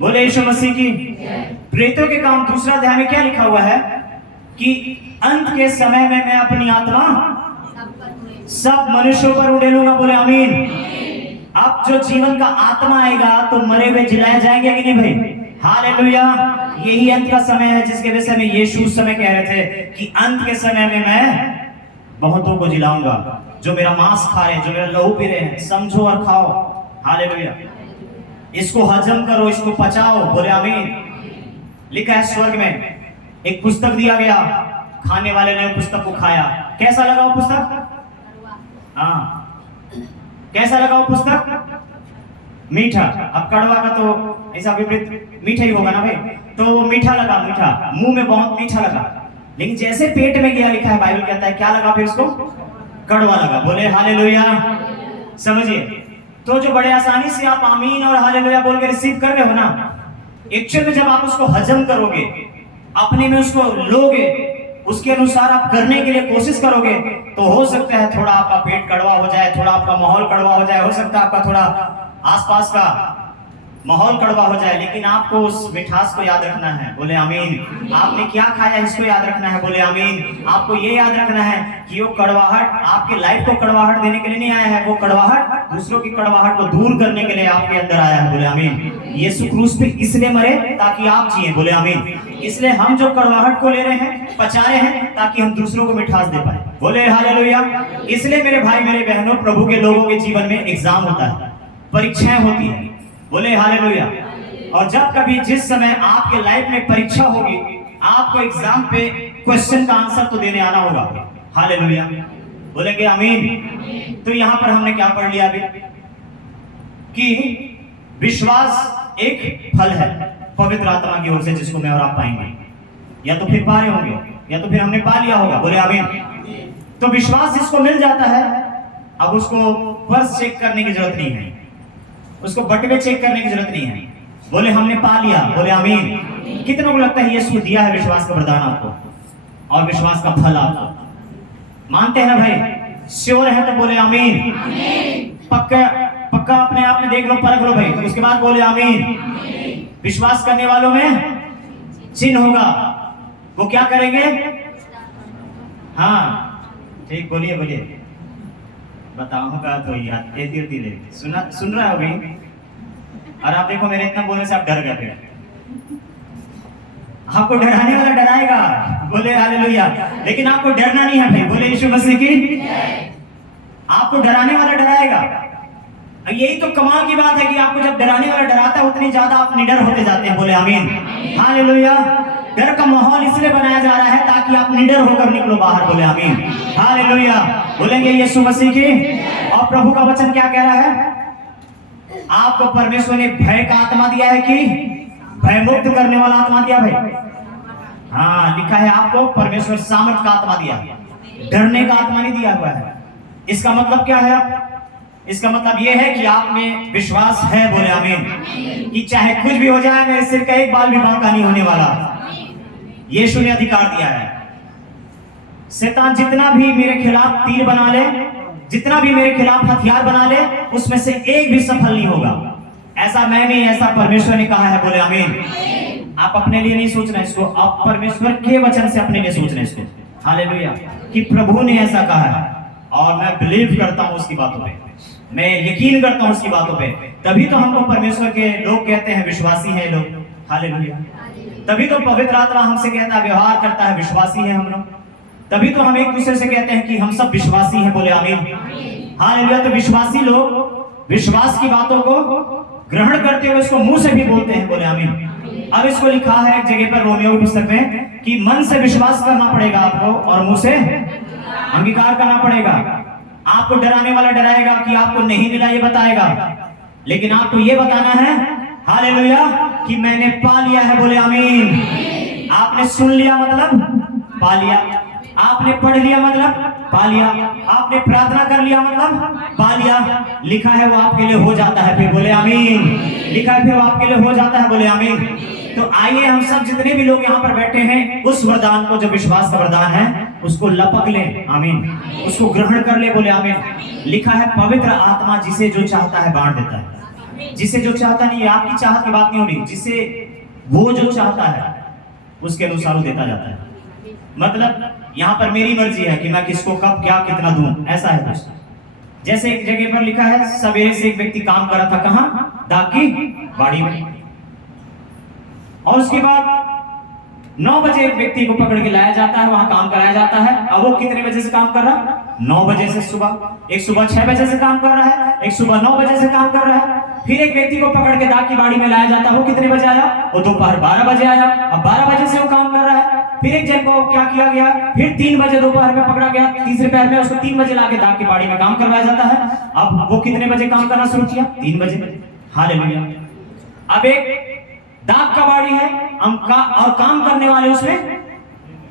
बोले यीशु मसीह की। प्रेतों के काम दूसरा अध्याय में क्या लिखा हुआ है? कि अंत के समय में मैं अपनी आत्मा सब मनुष्यों पर उड़ेलूंगा। बोले आमीन। अब जो जीवन का आत्मा आएगा तो मरे हुए जिलाए जाएंगे कि नहीं भाई? हालेलुया। यही अंत का समय है जिसके विषय में यीशु उस समय कह रहे थे कि अंत के समय में मैं बहुतों को जिलाऊंगा, जो मेरा मांस खा रहे हैं, जो मेरा लहू पी रहे हैं। समझो और खाओ। हालेलुया। इसको हजम करो, इसको पचाओ। बोले आमीन। लिखा है स्वर्ग में एक पुस्तक दिया गया, खाने वाले ने पुस्तक को खाया। कैसा लगा वो पुस्तक? हाँ, कैसा लगा वो पुस्तक? मीठा। अब कड़वा का तो ऐसा विपरीत मीठा ही होगा ना भाई। तो वो मीठा लगा, मीठा मुंह में बहुत मीठा लगा, लेकिन जैसे पेट में गया, लिखा है बाइबल कहता है क्या लगा फिर उसको? कड़वा लगा। बोले हालेलुया। समझिए, तो जो बड़े आसानी से आप आमीन और हालेलुया बोल के रिसीव कर रहे हो ना, एक्चुअल में जब आप उसको हजम करोगे, अपने में उसको लोगे, उसके अनुसार आप करने के लिए कोशिश करोगे, तो हो सकता है थोड़ा आपका पेट कड़वा हो जाए, थोड़ा आपका माहौल कड़वा हो जाए, हो सकता है आपका थोड़ा आसपास का माहौल कड़वा हो जाए, लेकिन आपको उस मिठास को याद रखना है। बोले आमीन। आपने क्या खाया इसको याद रखना है। बोले आमीन। आपको ये याद रखना है कि वो कड़वाहट आपके लाइफ को कड़वाहट देने के लिए नहीं आया है, वो कड़वाहट दूसरों की कड़वाहट को दूर करने के लिए आपके अंदर आया है। बोले आमीन। यीशु क्रूस पे इसलिए मरे ताकि आप जिए। बोले आमीन। इसलिए हम जो कड़वाहट को ले रहे हैं, पचा रहे हैं, ताकि हम दूसरों को मिठास दे पाए। बोले हालेलुया। इसलिए मेरे भाई मेरे बहनों, प्रभु के लोगों के जीवन में एग्जाम होता है, परीक्षाएं होती है। बोले हालेलुया। और जब कभी जिस समय आपके लाइफ में परीक्षा होगी, आपको एग्जाम पे क्वेश्चन का आंसर तो देने आना होगा। हालेलुया। बोलेंगे आमीन। तो यहां पर हमने क्या पढ़ लिया अभी? कि विश्वास एक फल है पवित्र आत्मा की ओर से, जिसको मैं और आप पाएंगे, या तो फिर पा रहे होंगे, या तो फिर हमने पा लिया होगा। बोले आमीन। तो विश्वास जिसको मिल जाता है, अब उसको पर्स चेक करने की जरूरत नहीं है, उसको बटवे चेक करने की जरूरत नहीं है। बोले हमने पा लिया। बोले आमीन। कितनों को लगता है यीशु दिया है विश्वास का वरदान आपको और विश्वास का फल आपको? मानते हैं ना भाई? श्योर है तो बोले आमीन। पक्का पक्का अपने आप में देख लो, परख लो भाई, उसके बाद बोले आमीन। विश्वास करने वालों में चिन्ह होगा। वो क्या करेंगे? हाँ ठीक, बोलिए बोलिए। बताऊंगा तो याद सुन रहा हो भाई। और आप देखो मेरे इतना बोलने से आप डर गए। आपको डराने वाला डराएगा। बोले हालेलुया। लेकिन आपको डरना नहीं है भाई। बोले यीशु मसीह की। आपको डराने वाला डराएगा। यही तो कमाल की बात है कि आपको जब डराने वाला डराता है, उतनी ज्यादा आप निडर होते जाते हैं। बोले आमीन। हालेलुया। डर का माहौल इसलिए बनाया जा रहा है ताकि आप निडर होकर निकलो बाहर। बोले आमीन। हालेलुया। बोलेंगे यीशु मसीह की। और प्रभु का वचन क्या कह रहा है? आपको परमेश्वर ने भय का आत्मा दिया है कि भय मुक्त करने वाला आत्मा दिया भाई? हाँ, लिखा है आपको परमेश्वर सामर्थ का आत्मा दिया, डरने का आत्मा नहीं दिया हुआ है। इसका मतलब क्या है? इसका मतलब यह है कि आप में विश्वास है, बोले आमीन, कि चाहे कुछ भी हो जाए मेरे सिर का एक बाल भी बांका नहीं होने वाला। यीशु ने अधिकार दिया है। शैतान जितना भी मेरे खिलाफ तीर बना ले, जितना भी मेरे खिलाफ हथियार बना ले, उसमें से एक भी सफल नहीं होगा। ऐसा मैं नहीं, ऐसा परमेश्वर ने कहा है, बोले आमीन। आप अपने लिए नहीं सोचना इसको, आप परमेश्वर के वचन से अपने लिए सोचना इसको। हालेलुया, कि प्रभु ने ऐसा कहा है और मैं बिलीव करता हूं उसकी बातों पे, मैं यकीन करता हूं उसकी बातों पे। तभी तो हमको परमेश्वर के लोग कहते हैं विश्वासी हैं लोग। हालेलुया। तभी तो पवित्र आत्मा हमसे कहता है, व्यवहार करता है, विश्वासी है हम लोग। तभी तो हम एक दूसरे से कहते हैं कि हम सब विश्वासी हैं, बोले आमीन। हालेलुया। तो विश्वासी लोग विश्वास की बातों को ग्रहण करते हुए इसको मुंह से भी बोलते हैं, बोले आमीन। अब इसको लिखा है एक जगह पर रोमियो की पुस्तक में कि मन से विश्वास करना पड़ेगा आपको और मुंह से अंगीकार करना पड़ेगा। आपको डराने वाला डराएगा कि आपको नहीं मिला ये बताएगा, लेकिन आपको ये बताना है, हालेलुया, कि मैंने पा लिया है, बोले आमीन। आपने सुन लिया मतलब पा लिया, आपने पढ़ लिया मतलब पा लिया, आपने प्रार्थना कर लिया मतलब पा लिया। लिखा है वो आपके लिए हो जाता है, फिर बोले आमीन। लिखा है फिर वो आपके लिए हो जाता है, बोले आमीन। तो आइए हम सब जितने भी लोग यहाँ पर बैठे हैं, उस वरदान को, जो विश्वास का वरदान है, उसको लपक ले, आमीन, उसको ग्रहण कर ले, बोले आमीन। लिखा है पवित्र आत्मा जिसे जो चाहता है बांट देता है, जिसे जो चाहता नहीं है। आपकी चाहत की बात नहीं हो रही, जिसे वो जो चाहता है उसके अनुसार वो देता जाता है। मतलब यहाँ पर मेरी मर्जी है कि मैं किसको कब क्या कितना दूं, ऐसा है कुछ। जैसे एक जगह पर लिखा है, सवेरे से एक व्यक्ति काम कर रहा था, कहाँ? दाग की बाड़ी में, और उसके बाद 9 बजे एक व्यक्ति को पकड़ के लाया जाता है, वहां काम कराया जाता है। अब वो कितने बजे से काम कर रहा है? 9 बजे से सुबह। एक सुबह 6 बजे से काम कर रहा है, एक सुबह 9 बजे से काम कर रहा है। फिर एक व्यक्ति को पकड़ के दाग की बाड़ी में लाया जाता है, वो कितने बजे आया? वो दोपहर 12 बजे आया। अब 12 बजे से वो काम कर रहा है। फिर एक जन को क्या किया गया? फिर 3 बजे दोपहर में पकड़ा गया, तीसरे पैर में उसको 3 बजे लाके दाग की बाड़ी में काम करवाया जाता है। अब वो कितने बजे काम करना शुरू किया? 3 बजे। हालेलुया। अब एक दाग का बाड़ी है, और काम करने वाले उसमें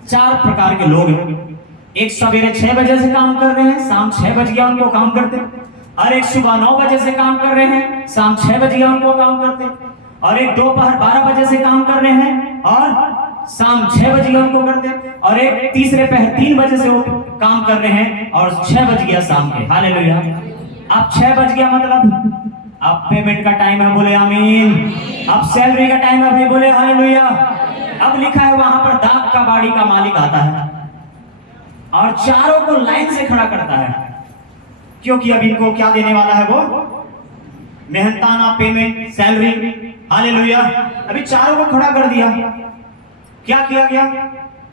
4 प्रकार के लोग हैं। एक सवेरे 6 बजे से काम कर रहे हैं, शाम 6 बज गया उनको काम करते। और एक सुबह 9 बजे से काम कर रहे हैं, शाम 6 बज गया उनको काम करते। और एक दोपहर 12 बजे से काम कर रहे हैं और शाम 6 बज गया उनको करते। और एक तीसरे पहर 3 बजे से वो काम कर रहे हैं और 6 बज गया शाम के। हालेलुया। अब 6 बज गया मतलब अब पेमेंट का टाइम है, बोले आमीन। अब सैलरी का टाइम है भाई, बोले हालेलुया। अब लिखा है वहां पर दाग का बाड़ी का मालिक आता है और चारों को लाइन से खड़ा करता है, क्योंकि अब इनको क्या देने वाला है? वो मेहनताना पेमेंट, सैलरी। हालेलुया। अभी चारों को खड़ा कर दिया। क्या किया गया?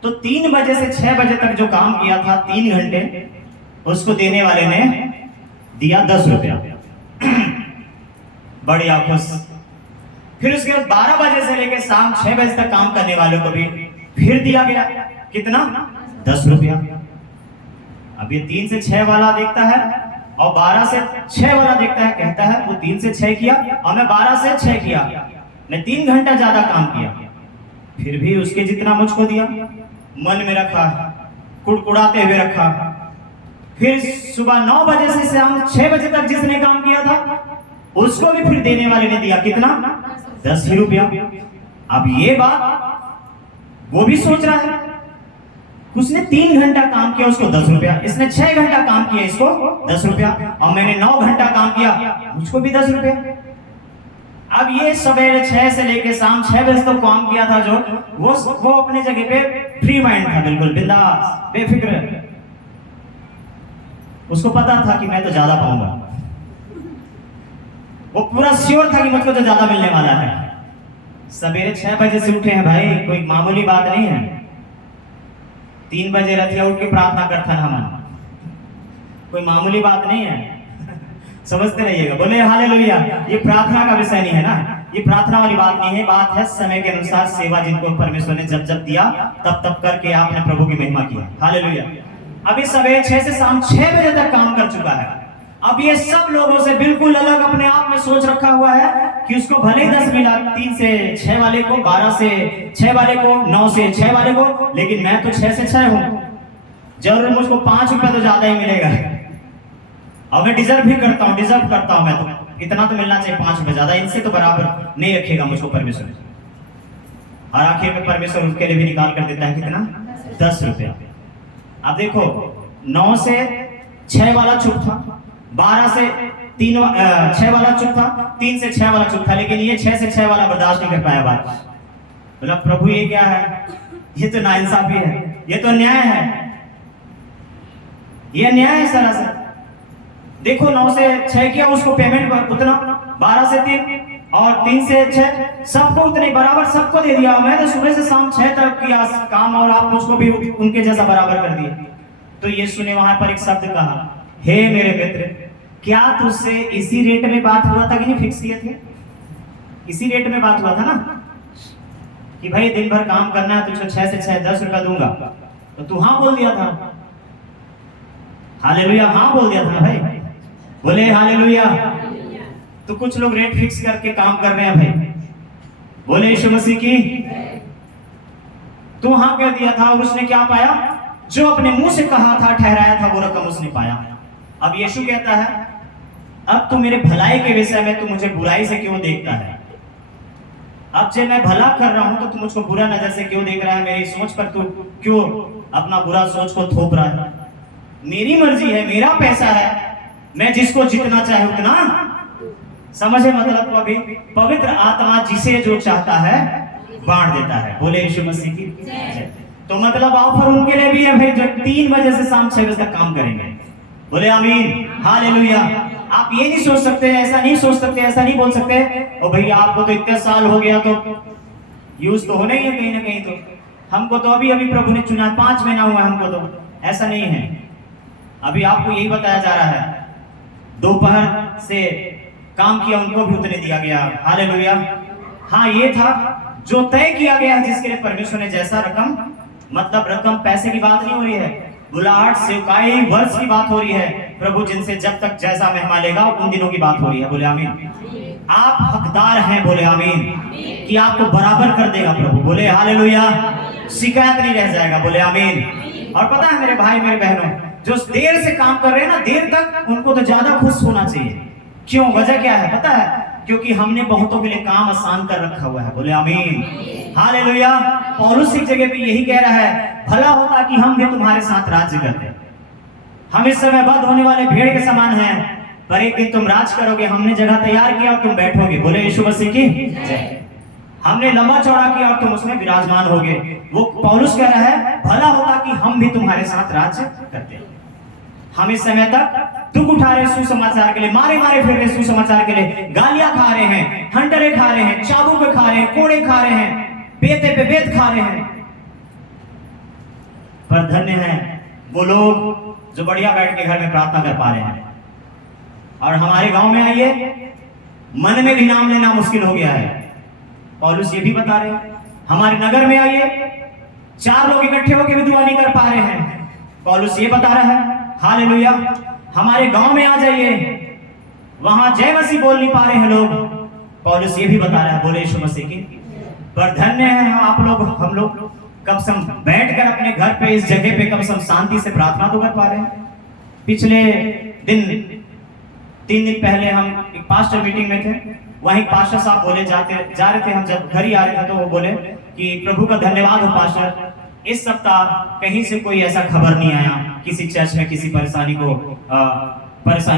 तो 3 बजे से 6 बजे तक जो काम किया था 3 घंटे, उसको देने वाले ने दिया 10 रुपया। बढ़िया खुश। फिर उसके बाद 12 बजे से लेकर शाम 6 बजे तक काम करने वालों को भी फिर दिया गया कितना? 10 रुपया। अब ये 3 से 6 वाला देखता है और 12 से 6 वाला देखता है, कहता है वो 3 से 6 किया और मैं 12 से 6 किया, मैं 3 घंटा ज्यादा काम किया, फिर भी उसके जितना मुझको दिया। मन में रखा, कुड़कुड़ाते हुए रखा। फिर सुबह 9 बजे से शाम 6 बजे तक जिसने काम किया था उसको भी फिर देने वाले ने दिया कितना? 10 ही रुपया। अब ये बात वो भी सोच रहा है, उसने 3 घंटा काम किया उसको 10 रुपया, इसने 6 घंटा काम किया इसको 10 रुपया, और मैंने 9 घंटा काम किया मुझको भी 10 रुपया। अब ये सवेरे 6 से लेके शाम 6 बजे तक काम किया था जो वो अपने जगह पे फ्री माइंड था, बिल्कुल बिंदास, बेफिक्र। उसको पता था कि मैं तो ज्यादा पाऊंगा, वो पूरा श्योर था कि मुझको तो ज्यादा मिलने वाला है। सवेरे 6 बजे से उठे हैं भाई, कोई मामूली बात नहीं है। 3 बजे रतिया उठ के प्रार्थना करता ना मन, कोई मामूली बात नहीं है। समझते रहिएगा, बोले हालेलुया। ये प्रार्थना का विषय नहीं है ना, ये प्रार्थना वाली बात नहीं है, बात है समय के अनुसार सेवा, जिनको परमेश्वर ने जब जब दिया तब तब करके आपने प्रभु की महिमा किया। हालेलुया। अभी सवेरे 6 से शाम 6 बजे तक काम कर चुका है अब ये सब लोगों से बिल्कुल अलग अपने आप में सोच रखा हुआ है कि उसको भले ही 10 मिला, 3 से 6 वाले को, 12 से 6 वाले को, 9 से 6 वाले को, लेकिन मैं तो 6 से 6 हूं, जरूर मुझको 5 रुपया तो ज्यादा ही मिलेगा। अब मैं डिजर्व भी करता हूँ, डिजर्व करता हूँ, मैं तो इतना तो मिलना चाहिए, 5 रुपये ज्यादा, इनसे तो बराबर नहीं रखेगा मुझको परमेश्वर। और आखिर में परमेश्वर उसके लिए भी निकाल कर देता है कितना, 10 रुपया। अब देखो 9 से 6 वाला चुप था, 12 से 6 वाला चुप था, 3 से 6 वाला चुप था, लेकिन ये 6 से 6 वाला बर्दाश्त नहीं कर पाया बात। बोला प्रभु ये क्या है, ये तो नाइंसाफी है, ये तो न्याय है, ये न्याय है सरासर। देखो 9 से 6 किया, उसको पेमेंट उतना, 12 से 3 और 3 से 6 सबको उतने बराबर सबको दे दिया। मैं तो सुबह से शाम 6 तक किया काम और आप मुझको भी उनके जैसा बराबर कर दिए। तो यीशु ने वहां पर एक शब्द कहा, हे मेरे मित्र, क्या तुझसे इसी रेट में बात हुआ था कि नहीं, फिक्स किए थे, इसी रेट में बात हुआ था ना कि भाई दिन भर काम करना है, तुझको 6 से 6 10 रुपया दूंगा, तो तू हाँ बोल दिया था। हालेलुया, हाँ बोल दिया था भाई, बोले हालेलुया। तो कुछ लोग रेट फिक्स करके काम कर रहे हैं भाई, बोले यीशु मसीह की। तू हाँ कह दिया था और उसने क्या पाया, जो अपने मुंह से कहा था, ठहराया था, वो रकम उसने पाया। अब यीशु कहता है, अब तू मेरे भलाई के विषय में तू मुझे बुराई से क्यों देखता है? अब जब मैं भला कर रहा हूं तो तू मुझको बुरा नजर से क्यों देख रहा है? मेरी सोच पर तू क्यों अपना बुरा सोच को थोप रहा है? मेरी मर्जी है, मेरा पैसा है, मैं जिसको जितना चाहे उतना, समझे मतलब? अभी पवित्र आत्मा जिसे जो चाहता है बांट देता है, बोले यीशु मसीह की। तो मतलब ऑफर उनके लिए भी है भाई जो 3 बजे से शाम 6 बजे तक काम करेंगे, बोले आमीन, हालेलुया। आप ये नहीं सोच सकते, ऐसा नहीं सोच सकते, ऐसा नहीं बोल सकते ओ भैया आपको तो इतने साल हो गया तो यूज तो होना ही है कहीं ना कहीं, तो हमको तो अभी अभी प्रभु ने चुना, 5 महीना हुआ हमको, तो ऐसा नहीं है। अभी आपको यही बताया जा रहा है, दोपहर से काम किया उनको भी उतने दिया गया, हालेलुया। हाँ ये था जो तय किया गया है, जिसके लिए परमेश्वर ने जैसा रकम, मतलब रकम पैसे की बात नहीं हो रही है, बुलाहट सेवकाई वर्ष की बात हो रही है। प्रभु जिनसे जब तक जैसा मेहमा लेगा उन दिनों की बात हो रही है, बोले आमीन। आप हकदार हैं, बोले आमीन, कि आपको बराबर कर देगा प्रभु, बोले हालेलुया। शिकायत नहीं रह जाएगा, बोले आमीन। और पता है मेरे भाई मेरे बहनों, जो देर से काम कर रहे हैं ना, देर तक, उनको तो ज्यादा खुश होना चाहिए। क्यों, वजह क्या है पता है? क्योंकि हमने बहुतों के लिए काम आसान कर रखा हुआ है, बोले आमीन, हालेलुया। पौलुस एक जगह पे यही कह रहा है, भला होता कि हम भी तुम्हारे साथ राज्य करते। हम इस समय बंद होने वाले भेड़ के समान हैं, पर एक दिन तुम राज करोगे। हमने जगह तैयार किया और तुम बैठोगे, बोले यीशु मसीह की जय। हमने लंबा चौड़ा किया और तुम उसमें विराजमान होगे। वो पौलुस कह रहा है, भला होता कि हम भी तुम्हारे साथ राज्य करते। हम इस समय तक दुख उठा रहे सुसमाचार के लिए, मारे मारे फिर रहे सुसमाचार के लिए, गालियां खा रहे हैं, हंटरे खा रहे हैं, चाबुक खा रहे हैं, कोड़े खा रहे हैं, बेते पे बेत खा रहे हैं। पर धन्य है वो लोग जो बढ़िया बैठ के घर में प्रार्थना कर पा रहे हैं। और हमारे गांव में आइए, मन में भी नाम लेना मुश्किल हो गया है, पौलुस ये भी बता रहे हैं। हमारे नगर में आइए, 4 लोग इकट्ठे होकर भी दुआ नहीं कर पा रहे हैं, पौलुस ये बता रहा है, हालेलुया। हमारे गांव में आ जाइए, वहां जय मसीह बोल नहीं पा रहे हैं लोग, पौलुस ये भी बता रहा है, बोले यीशु मसीह की। पर धन्य है आप लोग, हम लोग कम से कम बैठकर अपने घर पे, इस जगह पे कम से कम शांति से प्रार्थना तो कर पा रहे हैं। पिछले दिन 3 दिन पहले हम एक पास्टर मीटिंग में थे, वहीं पास्टर साहब बोले जा रहे थे, हम जब घर ही आ रहे थे तो वो बोले कि प्रभु का धन्यवाद हो पास्टर, इस सप्ताह कहीं से कोई ऐसा खबर नहीं आया, किसी चर्च में किसी परेशानी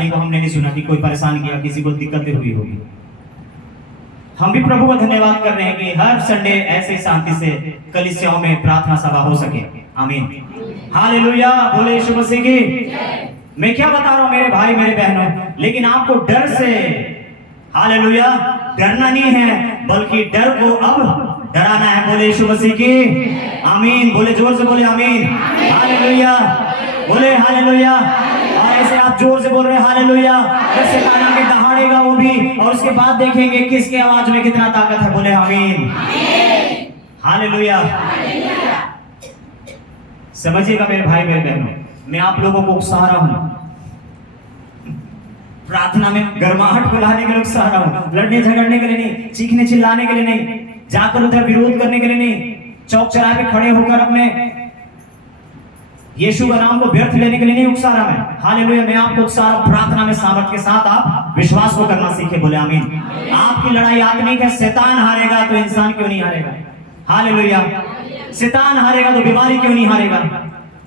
को हमने नहीं सुना कि कोई परेशान किया, किसी को दिक्कतें हुई होगी। हम भी प्रभु का धन्यवाद कर रहे हैं कि हर संडे ऐसे शांति से कलीसियाओं में प्रार्थना सभा हो सके, आमीन, हालेलुया, बोले यीशु मसीह की। मैं क्या बता रहा हूं मेरे भाई मेरे बहनों, लेकिन आपको डर से, हालेलुया, डरना नहीं है, बल्कि डर को अब डराना है, बोले यीशु मसीह की, आमीन। बोले जोर से, बोले आमीन, हालेलुया, बोले हालेलुया। और ऐसे आप जोर से बोल रहे हैं हालेलुया, ऐसे गाना के दहाड़ेगा वो भी, और उसके बाद देखेंगे किसके आवाज में कितना ताकत है, बोले आमीन, हालेलुया। समझिएगा मेरे भाई मेरे बहनों, मैं आप लोगों को उकसा रहा हूं, प्रार्थना में गर्माहट को लाने के लिए उकसा रहा हूं, लड़ने झगड़ने के लिए नहीं, चीखने चिल्लाने के लिए नहीं, जाकर उधर विरोध करने के लिए नहीं, चौक चौराहे पे खड़े होकर अपने यीशु का नाम को व्यर्थ लेने के लिए नहीं उकसा रहा मैं। हालेलुया, मैं आपको उकसा रहा हूं, प्रार्थना में सामर्थ के साथ आप विश्वास को करना सीखे, बोले आमीन। आपकी लड़ाई आत्मिक है, शैतान हारेगा तो इंसान क्यों नहीं हारेगा? हालेलुया, शैतान हारेगा तो बीमारी क्यों नहीं हारेगा?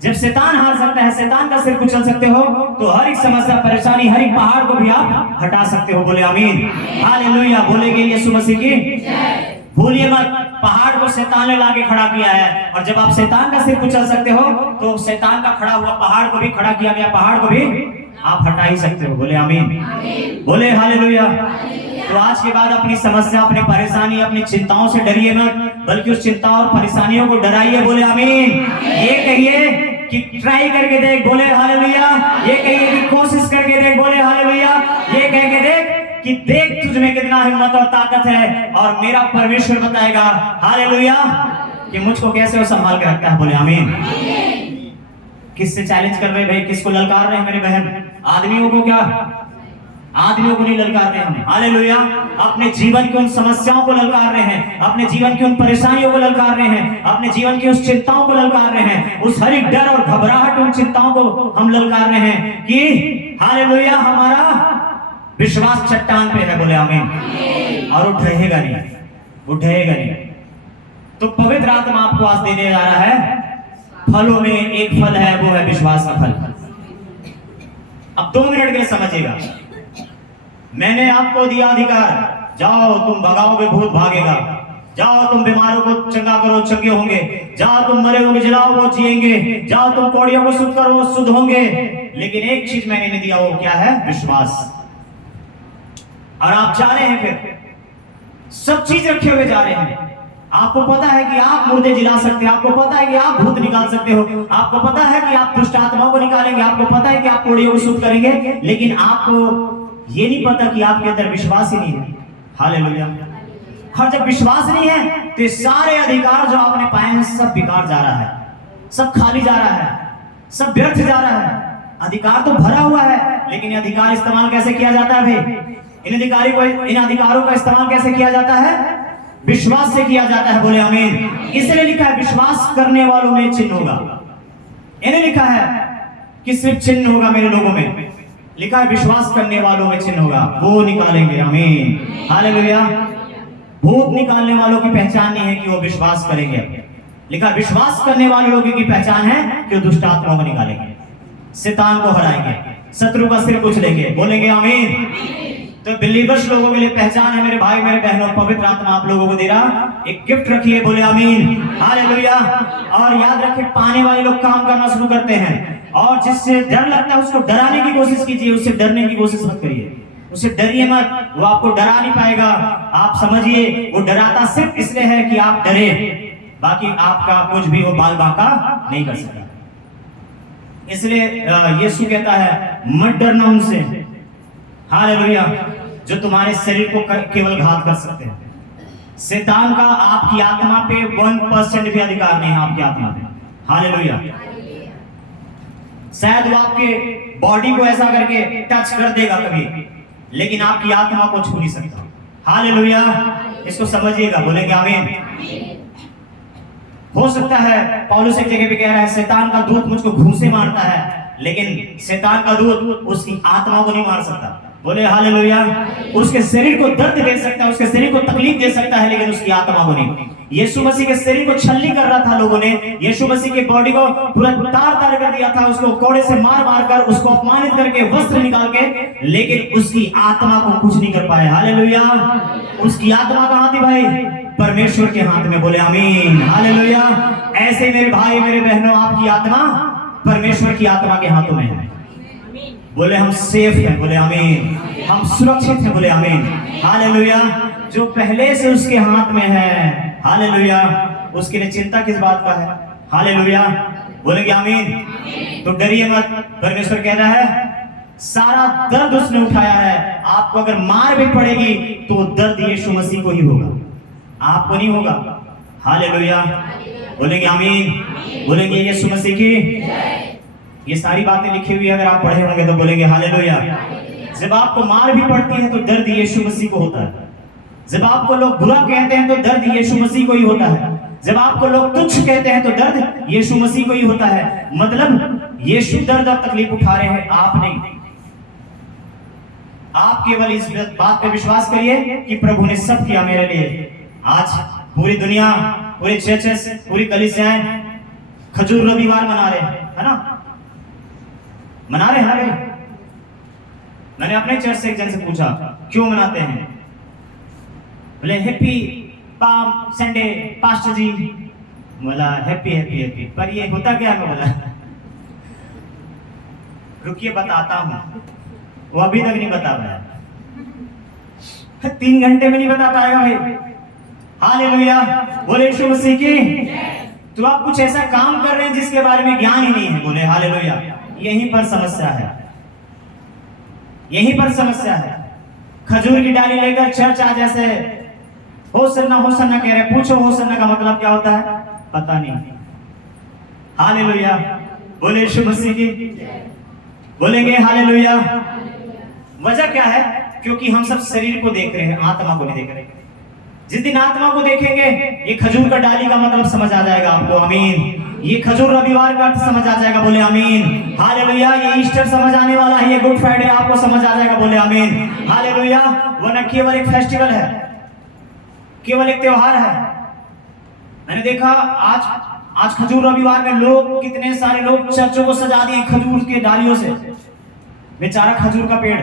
जब शैतान हार सकता है, शैतान का सिर कुचल सकते हो, तो हर एक समस्या, परेशानी, हर एक पहाड़ को भी आप हटा सकते हो, बोले आमीन। हालेलुया, बोलेंगे यीशु मसीह की जय। भूलिए मत, पहाड़ को शैतान ने लाके खड़ा किया है, और जब आप शैतान का सिर कुचल सकते हो तो शैतान का खड़ा हुआ पहाड़ को भी खड़ा किया गया पहाड़ को भी आप हटा ही सकते हो, बोले आमीन, बोले हालेलुया। तो आज के बाद अपनी समस्या, अपनी परेशानी, अपनी चिंताओं से डरिए मत, बल्कि उस चिंता और परेशानियों को डराइए, बोले आमीन। ये कहिए कि ट्राई करके देख, बोले हालेलुया। ये कहिए कि कोशिश करके देख, बोले हालेलुया। ये कह के देख कि देख तुझ में कितना हिम्मत और ताकत है, और मेरा परमेश्वर बताएगा हालेलुया कि मुझको कैसे वो संभाल के रखता है, बोले आमीन। किससे चैलेंज कर रहे भाई, किसको ललकार रहे हैं मेरे बहन? आदमियों को क्या? आदमियों को नहीं ललकार रहे हम, हालेलुया। अपने जीवन की उन समस्याओं को ललकार रहे हैं, अपने जीवन की उन परेशानियों को ललकार रहे हैं, अपने जीवन की उस चिंताओं को ललकार रहे हैं, उस हर एक डर और घबराहट उन चिंताओं को हम ललकार रहे हैं कि हालेलुया हमारा विश्वास चट्टान पे है, बोले आमीन। और वो ढहेगा नहीं, वो ढहेगा नहीं। तो पवित्र आत्मा आपको आज देने जा रहा है फलों में एक फल है, वो है विश्वास का फल। अब 2 मिनट के लिए समझिएगा। मैंने आपको दिया अधिकार, जाओ तुम भगाओगे भूत भागेगा, जाओ तुम बीमारों को चंगा करो चंगे होंगे, जाओ तुम मरे होगे जलाओ वो जिएंगे, जाओ तुम कौड़ियों को शुद्ध करो वो शुद्ध होंगे। लेकिन एक चीज मैंने नहीं दिया, वो क्या है? विश्वास। और आप जा रहे हैं, फिर सब चीज रखे हुए जा रहे हैं। आपको पता है कि आप मुर्दे जिला सकते हैं, आपको पता है कि आप भूत निकाल सकते हो, आपको पता है कि आप दुष्ट आत्माओं को निकालेंगे, आपको पता है कि आप कोड़ियों को शुद्ध करेंगे, लेकिन आपको ये नहीं पता कि आपके अंदर विश्वास ही नहीं है। हालेलुया। और जब विश्वास नहीं है तो ये सारे अधिकार जो आपने पाए हैं सब बेकार जा रहा है, सब खाली जा रहा है, सब व्यर्थ जा रहा है। अधिकार तो भरा हुआ है, लेकिन ये अधिकार इस्तेमाल कैसे किया जाता है भाई? इन अधिकारों का इस्तेमाल कैसे किया जाता है? विश्वास से किया जाता है, बोले आमीन। इसलिए लिखा है विश्वास करने वालों में चिन्ह होगा। इन्हें लिखा है कि सिर्फ चिन्ह होगा मेरे लोगों में, लिखा है विश्वास करने वालों में चिन्ह होगा, वो निकालेंगे, आमीन, हालेलुया। भूत निकालने वालों की पहचान नहीं है कि वो विश्वास करेंगे, लिखा है विश्वास करने वाले लोगों की पहचान है कि वो दुष्ट आत्माओं को निकालेंगे, शैतान को हराएंगे, शत्रु का सिर कुचलेंगे, बोलेंगे आमीन। तो बिलीवर्स लोगों के लिए पहचान है मेरे भाई मेरे बहनों, पवित्र आत्मा आप लोगों को दे रहा, एक गिफ्ट रखिए, बोले आमीन, हालेलुया। और याद रखिए, पाने वाले लोग काम करना शुरू करते हैं, और जिससे डर लगता है उसको डराने की कोशिश कीजिए, उससे डरने की कोशिश मत करिए, उससे डरिए मत, वो आपको डरा नहीं पाएगा। आप समझिए वो डराता सिर्फ इसलिए है कि आप डरे, बाकी आपका कुछ भी वो बाल बांका नहीं कर सकता। इसलिए यीशु कहता है मत डरना उनसे, हालेलुया, जो तुम्हारे शरीर को केवल घात कर सकते हैं। शैतान का आपकी आत्मा पे 1% भी अधिकार नहीं है, आपकी आत्मा पे, हालेलुया। शायद वो आपके बॉडी को ऐसा करके टच कर देगा कभी, लेकिन आपकी आत्मा को छू नहीं सकता, हालेलुया। इसको समझिएगा, बोलेंगे आमीन। हो सकता है पौलुस एक जगह पे कह रहा है शैतान का दूत मुझको घूंसे मारता है, लेकिन शैतान का दूत उसकी आत्मा को नहीं मार सकता, बोले हालेलुया। उसके शरीर को दर्द दे सकता है, उसके शरीर को तकलीफ दे सकता है, लेकिन उसकी आत्मा को नहीं। यीशु मसीह के शरीर को छलनी कर रहा था लोगों ने, यीशु मसीह के बॉडी को पूरा तार तार कर दिया था, उसको कोड़े से मार मार कर, उसको अपमानित करके, वस्त्र निकाल के, लेकिन उसकी आत्मा को कुछ नहीं कर पाए, हालेलुया। उसकी आत्मा कहां थी भाई? परमेश्वर के हाथ में, बोले आमीन, हालेलुया। ऐसे मेरे भाई मेरे बहनों, आपकी आत्मा परमेश्वर की आत्मा के हाथों में है, बोले हम सेफ हैं, बोले आमीन, हम सुरक्षित हैं, बोले आमीन, हालेलुया। जो पहले से उसके हाथ में है, हालेलुया, उसके लिए चिंता किस बात का है, हालेलुया, बोलेंगे आमीन। तो डरिए मत, परमेश्वर कह रहा है सारा दर्द उसने उठाया है, आपको अगर मार भी पड़ेगी तो दर्द यीशु मसीह को ही होगा, आपको नहीं होगा, हालेलुया, बोलेंगे आमीन, बोलेंगे यीशु मसीह की। ये सारी बातें लिखी हुई है, अगर आप पढ़े होंगे तो बोलेंगे हालेलुया। जब आपको मार भी पड़ती है तो दर्द यीशु मसीह को होता है। जब आपको लोग बुरा कहते हैं तो दर्द यीशु मसीह को ही होता है। जब आपको लोग तुच्छ कहते हैं तो दर्द यीशु मसीह को ही होता है। मतलब यीशु दर्द और तकलीफ उठा रहे हैं, आप नहीं। आप केवल इस बात पे विश्वास करिए कि प्रभु ने सब किया मेरे लिए। आज पूरी दुनिया, पूरे चर्चेस, पूरी कलीसियाएं खजूर रविवार मना रहे हैं, है ना? मना रहे हैं ना भाई? मैंने अपने चर्च से एक जन से पूछा क्यों मनाते हैं, बोले हैप्पी पाम संडे पास्टर जी। बोला हैप्पी हैप्पी हैप्पी, पर ये होता क्या है? बोला रुकिए बताता हूं। वो अभी तक नहीं बता पाया, 3 घंटे में नहीं बता पाएगा भाई। हालेलुया, बोले यीशु मसीह की। तो आप कुछ ऐसा काम कर रहे हैं जिसके बारे में ज्ञान ही नहीं है। बोले हालेलुया। यहीं पर समस्या है, यहीं पर समस्या है। खजूर की डाली लेकर चर्च आ जैसे होसन्ना कह रहे, पूछो होसन्ना का मतलब क्या होता है? पता नहीं। हालेलुया, बोले यीशु मसीह की। बोलेंगे हालेलुया। वजह क्या है? क्योंकि हम सब शरीर को देख रहे हैं, आत्मा को नहीं देख रहे। जिस दिन आत्मा को देखेंगे ये खजूर का डाली का मतलब समझ आ जाएगा आपको। आमीन। ये खजूर रविवार का अर्थ समझ आ जाएगा। बोले आमीन। हालेलुया। ये ईस्टर समझ आने वाला है, ये गुड फ्राइडे आपको समझ आ जाएगा। बोले आमीन। हालेलुया। वो न केवल एक फेस्टिवल है, केवल एक त्योहार है। मैंने देखा आज खजूर रविवार में लोग, कितने सारे लोग चर्चों को सजा दिए खजूर के डालियों से। बेचारा खजूर का पेड़।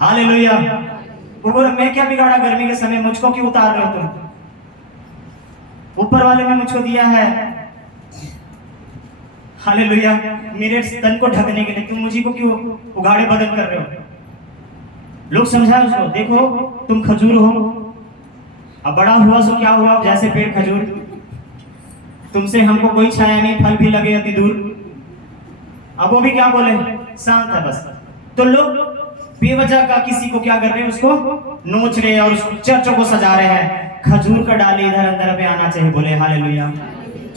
हालेलुया। वो बोला मैं क्या बिगाड़ा, गर्मी के समय मुझको क्यों उतार रहे हो तुम? ऊपर वाले ने मुझको दिया है। हालेलुया। मेरे तन को ढकने के लिए तुम मुझे को क्यों उगाड़े बदन कर रहे हो? लोग समझाए उसको, देखो तुम खजूर हो, अब बड़ा हुआ सो क्या हुआ, जैसे पेड़ खजूर, तुमसे हमको कोई छाया नहीं, फल भी लगे अति दूर। अब वो भी क्या बोले, शांत है बस। तो लोग बेवजह का किसी को क्या कर रहे हैं, उसको नोच रहे हैं और उसको चर्चों को सजा रहे हैं। खजूर का डाली इधर अंदर में आना चाहिए। बोले हालेलुया।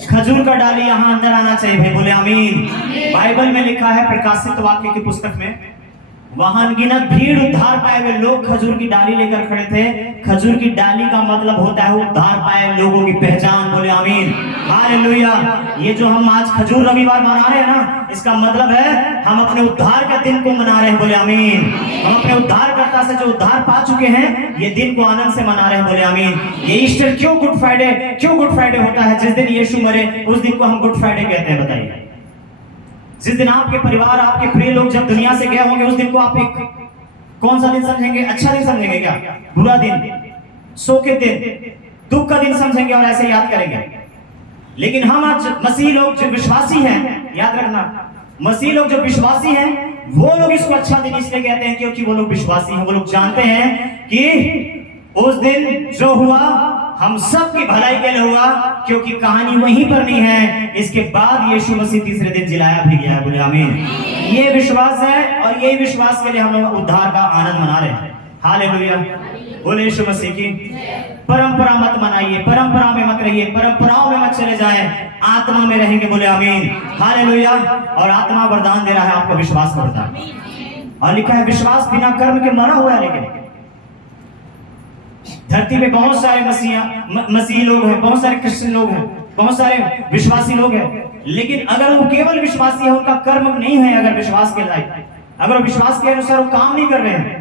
खजूर का डाली यहाँ अंदर आना चाहिए भाई। बोले आमीन। बाइबल में लिखा है प्रकाशित वाक्य की पुस्तक में, वहां अनगिनत भीड़ उद्धार पाए हुए लोग खजूर की डाली लेकर खड़े थे। खजूर की डाली का मतलब होता है उद्धार पाए लोगों की पहचान। बोले आमीन। हालेलुया। ये जो हम आज खजूर रविवार मना रहे हैं ना, इसका मतलब है हम अपने उद्धार के दिन को मना रहे हैं। बोले आमीन। हम अपने उद्धारकर्ता से जो उद्धार पा चुके हैं, ये दिन को आनंद से मना रहे हैं। बोले आमीन। ये ईस्टर क्यों गुड फ्राइडे होता है? जिस दिन यीशु मरे उस दिन को हम गुड फ्राइडे कहते हैं। बताइए, जिस दिन आपके परिवार, आपके प्रिय लोग जब दुनिया से गए होंगे, उस दिन को आप एक कौन सा दिन समझेंगे? अच्छा दिन समझेंगे क्या? बुरा दिन, शोक के दिन, दुख का दिन समझेंगे और ऐसे याद करेंगे। लेकिन हम आज मसीह लोग जो विश्वासी हैं, याद रखना, मसीह लोग जो विश्वासी हैं वो लोग इसको अच्छा दिन इसलिए कहते हैं क्योंकि वो लोग विश्वासी हैं। वो लोग जानते हैं कि उस दिन जो हुआ हम सब की भलाई के लिए हुआ, क्योंकि कहानी वहीं पर नहीं है, इसके बाद यीशु मसीह तीसरे दिन जिलाया भी गया है। बोले आमीन। ये विश्वास है और यही विश्वास के लिए हम लोग उद्धार का आनंद मना रहे हैं। हालेलुया। बोले यीशु मसीह की। परंपरा मत मनाइए, परंपरा में मत रहिए, परंपराओं में मत चले जाएं, आत्मा में रहेंगे। बोले आमीन। हालेलुया। और आत्मा वरदान दे रहा है आपको विश्वास का वरदान। और लिखा है विश्वास बिना कर्म के मरा हुआ है। लेकिन धरती पे बहुत सारे मसीह लोग हैं, बहुत सारे क्रिश्चियन लोग हैं, बहुत सारे विश्वासी लोग हैं, लेकिन अगर वो केवल विश्वासी है, उनका कर्म नहीं है, अगर विश्वास के लायक, अगर वो विश्वास के अनुसार वो काम नहीं कर रहे हैं,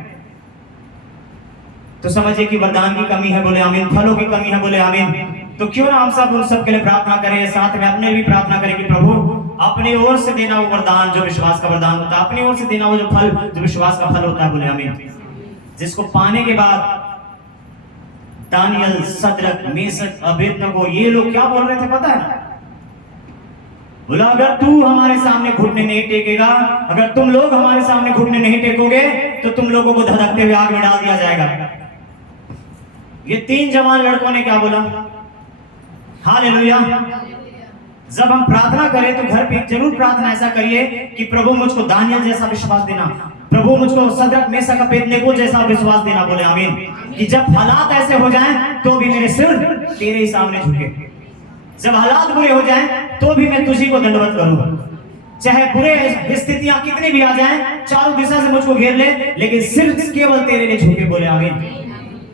तो समझिए कि वरदान की कमी है। बोले आमीन। फलों की कमी है। बोले आमीन। तो क्यों ना हम सब उन सब के लिए प्रार्थना करें, साथ में अपने भी प्रार्थना करें कि प्रभु अपनी ओर से देना वो वरदान जो विश्वास का वरदान होता है, अपनी ओर से देना वो जो फल जो विश्वास का फल होता है। बोले आमीन। जिसको पाने के बाद दानियल, सद्रक, मेशक, अबेदनगो ये लोग क्या बोल रहे थे पता है? बोला अगर तू हमारे सामने घुटने नहीं टेकेगा, अगर तुम लोग हमारे सामने घुटने नहीं टेकोगे, तो तुम लोगों को धधकते हुए आग में डाल दिया जाएगा। ये 3 जवान लड़कों ने क्या बोला? हालेलुया। जब हम प्रार्थना करें तो घर पे जरूर प्रार्थना ऐसा करिए कि प्रभु मुझको दानियल जैसा विश्वास देना, प्रभु मुझको सद्रक, मेशक, अबेदनगो जैसा विश्वास देना। बोले आमीन। कि जब हालात ऐसे हो जाएं तो भी मेरे सिर तेरे ही सामने झुके, जब हालात बुरे हो जाएं तो भी मैं तुझी को दंडवत करूं। चाहे बुरे स्थितियां कितनी भी आ जाएं, चारों दिशा से मुझको घेर ले, लेकिन सिर्फ केवल तेरे लिए झुके, बोले आमीन।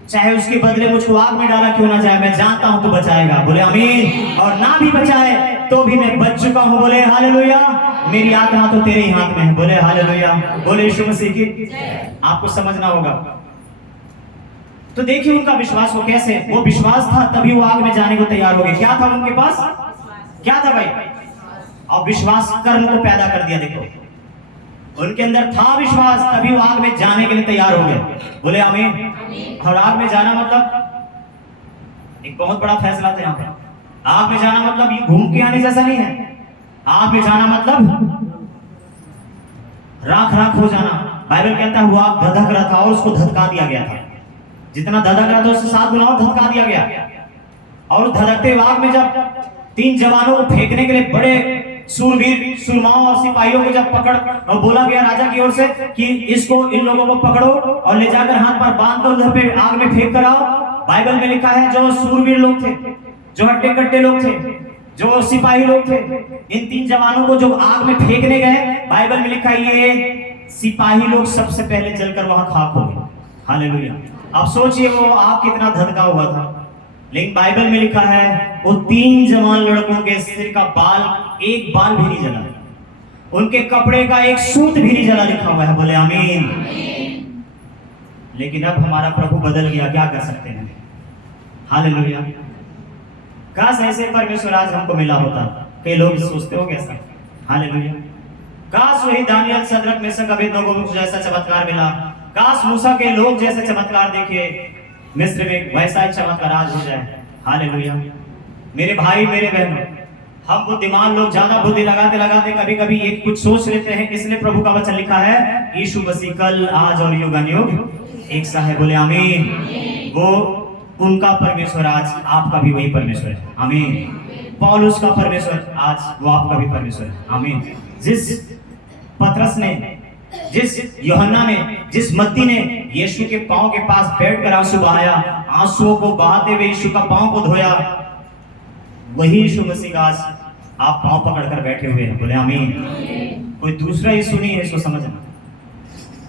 चाहे उसके बदले मुझको आग में डाला क्यों ना जाए, मैं जानता हूं तू बचाएगा, बोले आमीन। और ना भी बचाए तो भी मैं बच चुका हूं, बोले हालेलुया। मेरी आत्मा तो तेरे ही हाथ में है, बोले हालेलुया। बोले यीशु मसीह की। आपको समझना होगा। तो देखिए उनका विश्वास वो कैसे, वो विश्वास था तभी वो आग में जाने को तैयार हो गए। क्या था उनके पास, क्या था भाई? और विश्वास कर्म को पैदा कर दिया। देखो उनके अंदर था विश्वास, तभी वो आग में जाने के लिए तैयार हो गए, बोले आमीन। और आग में जाना मतलब एक बहुत बड़ा फैसला था यहाँ पर। आग में जाना मतलब ये घूम के आने जैसा नहीं है। आग में जाना मतलब राख राख हो जाना। बाइबल कहता है वो आग धधक रहा था और उसको धधका दिया गया था। जितना धधक रहा था उससे 7 गुना और धधका दिया गया। और धधकते आग में जब 3 जवानों को फेंकने के लिए बड़े सूरवीर सुरमाओं और सिपाहियों को जब पकड़ और बोला गया राजा की ओर से कि इसको, इन लोगों को पकड़ो और ले जाकर हाथ पर बांध कर उधर पे आग में फेंक कर आओ। बाइबल में लिखा है जो सूरवीर लोग थे, जो हट्टे कट्टे लोग थे, जो सिपाही लोग थे, इन 3 जवानों को जो आग में फेंकने गए, बाइबल में लिखा है ये सिपाही लोग सबसे पहले जलकर वहां खाक हो गए। हालेलुया। अब सोचिए वो आग कितना धधका हुआ था। लेकिन बाइबल में लिखा है वो 3 जवान लड़कों के सिर का बाल, एक बाल भी नहीं जला, उनके कपड़े का एक सूत भी नहीं जला, लिखा हुआ है, बोले आमीन। लेकिन अब हमारा प्रभु बदल गया, क्या कर सकते हैं। हालेलुया। काश ऐसे परमेश्वर आज हमको मिला होता। कई लोग सोचते हो कैसा। हालेलुया। काश वही दानियल, सदरक, मेशक, अबेदनगो को जैसा चमत्कार मिला। काश मूसा के लोग जैसे चमत्कार देखे मिस्र में, वैसा ही चमत्कार आज हो जाए। हालेलुया। मेरे भाई मेरे बहनों, हम बुद्धिमान लोग ज्यादा बुद्धि लगाते लगाते कभी कभी एक कुछ सोच लेते हैं। इसलिए प्रभु का वचन लिखा है यीशु मसीह कल, आज और युगानुयुग एक सा है, बोले आमीन। वो उनका परमेश्वर आज आपका भी वही परमेश्वर है, आमीन। पौलुस का परमेश्वर आज वो आपका भी परमेश्वर है, आमीन। जिस पतरस ने, जिस यूहन्ना ने, जिस मत्ती ने यीशु के पांव के पास बैठकर आंसू बहाया, आंसुओं को बहाते हुए यीशु का पांव को धोया, वही यीशु मसीह का आज आप पांव पकड़कर बैठे हुए हैं, बोले आमीन। कोई दूसरा यीशु नहीं है, इसको समझना।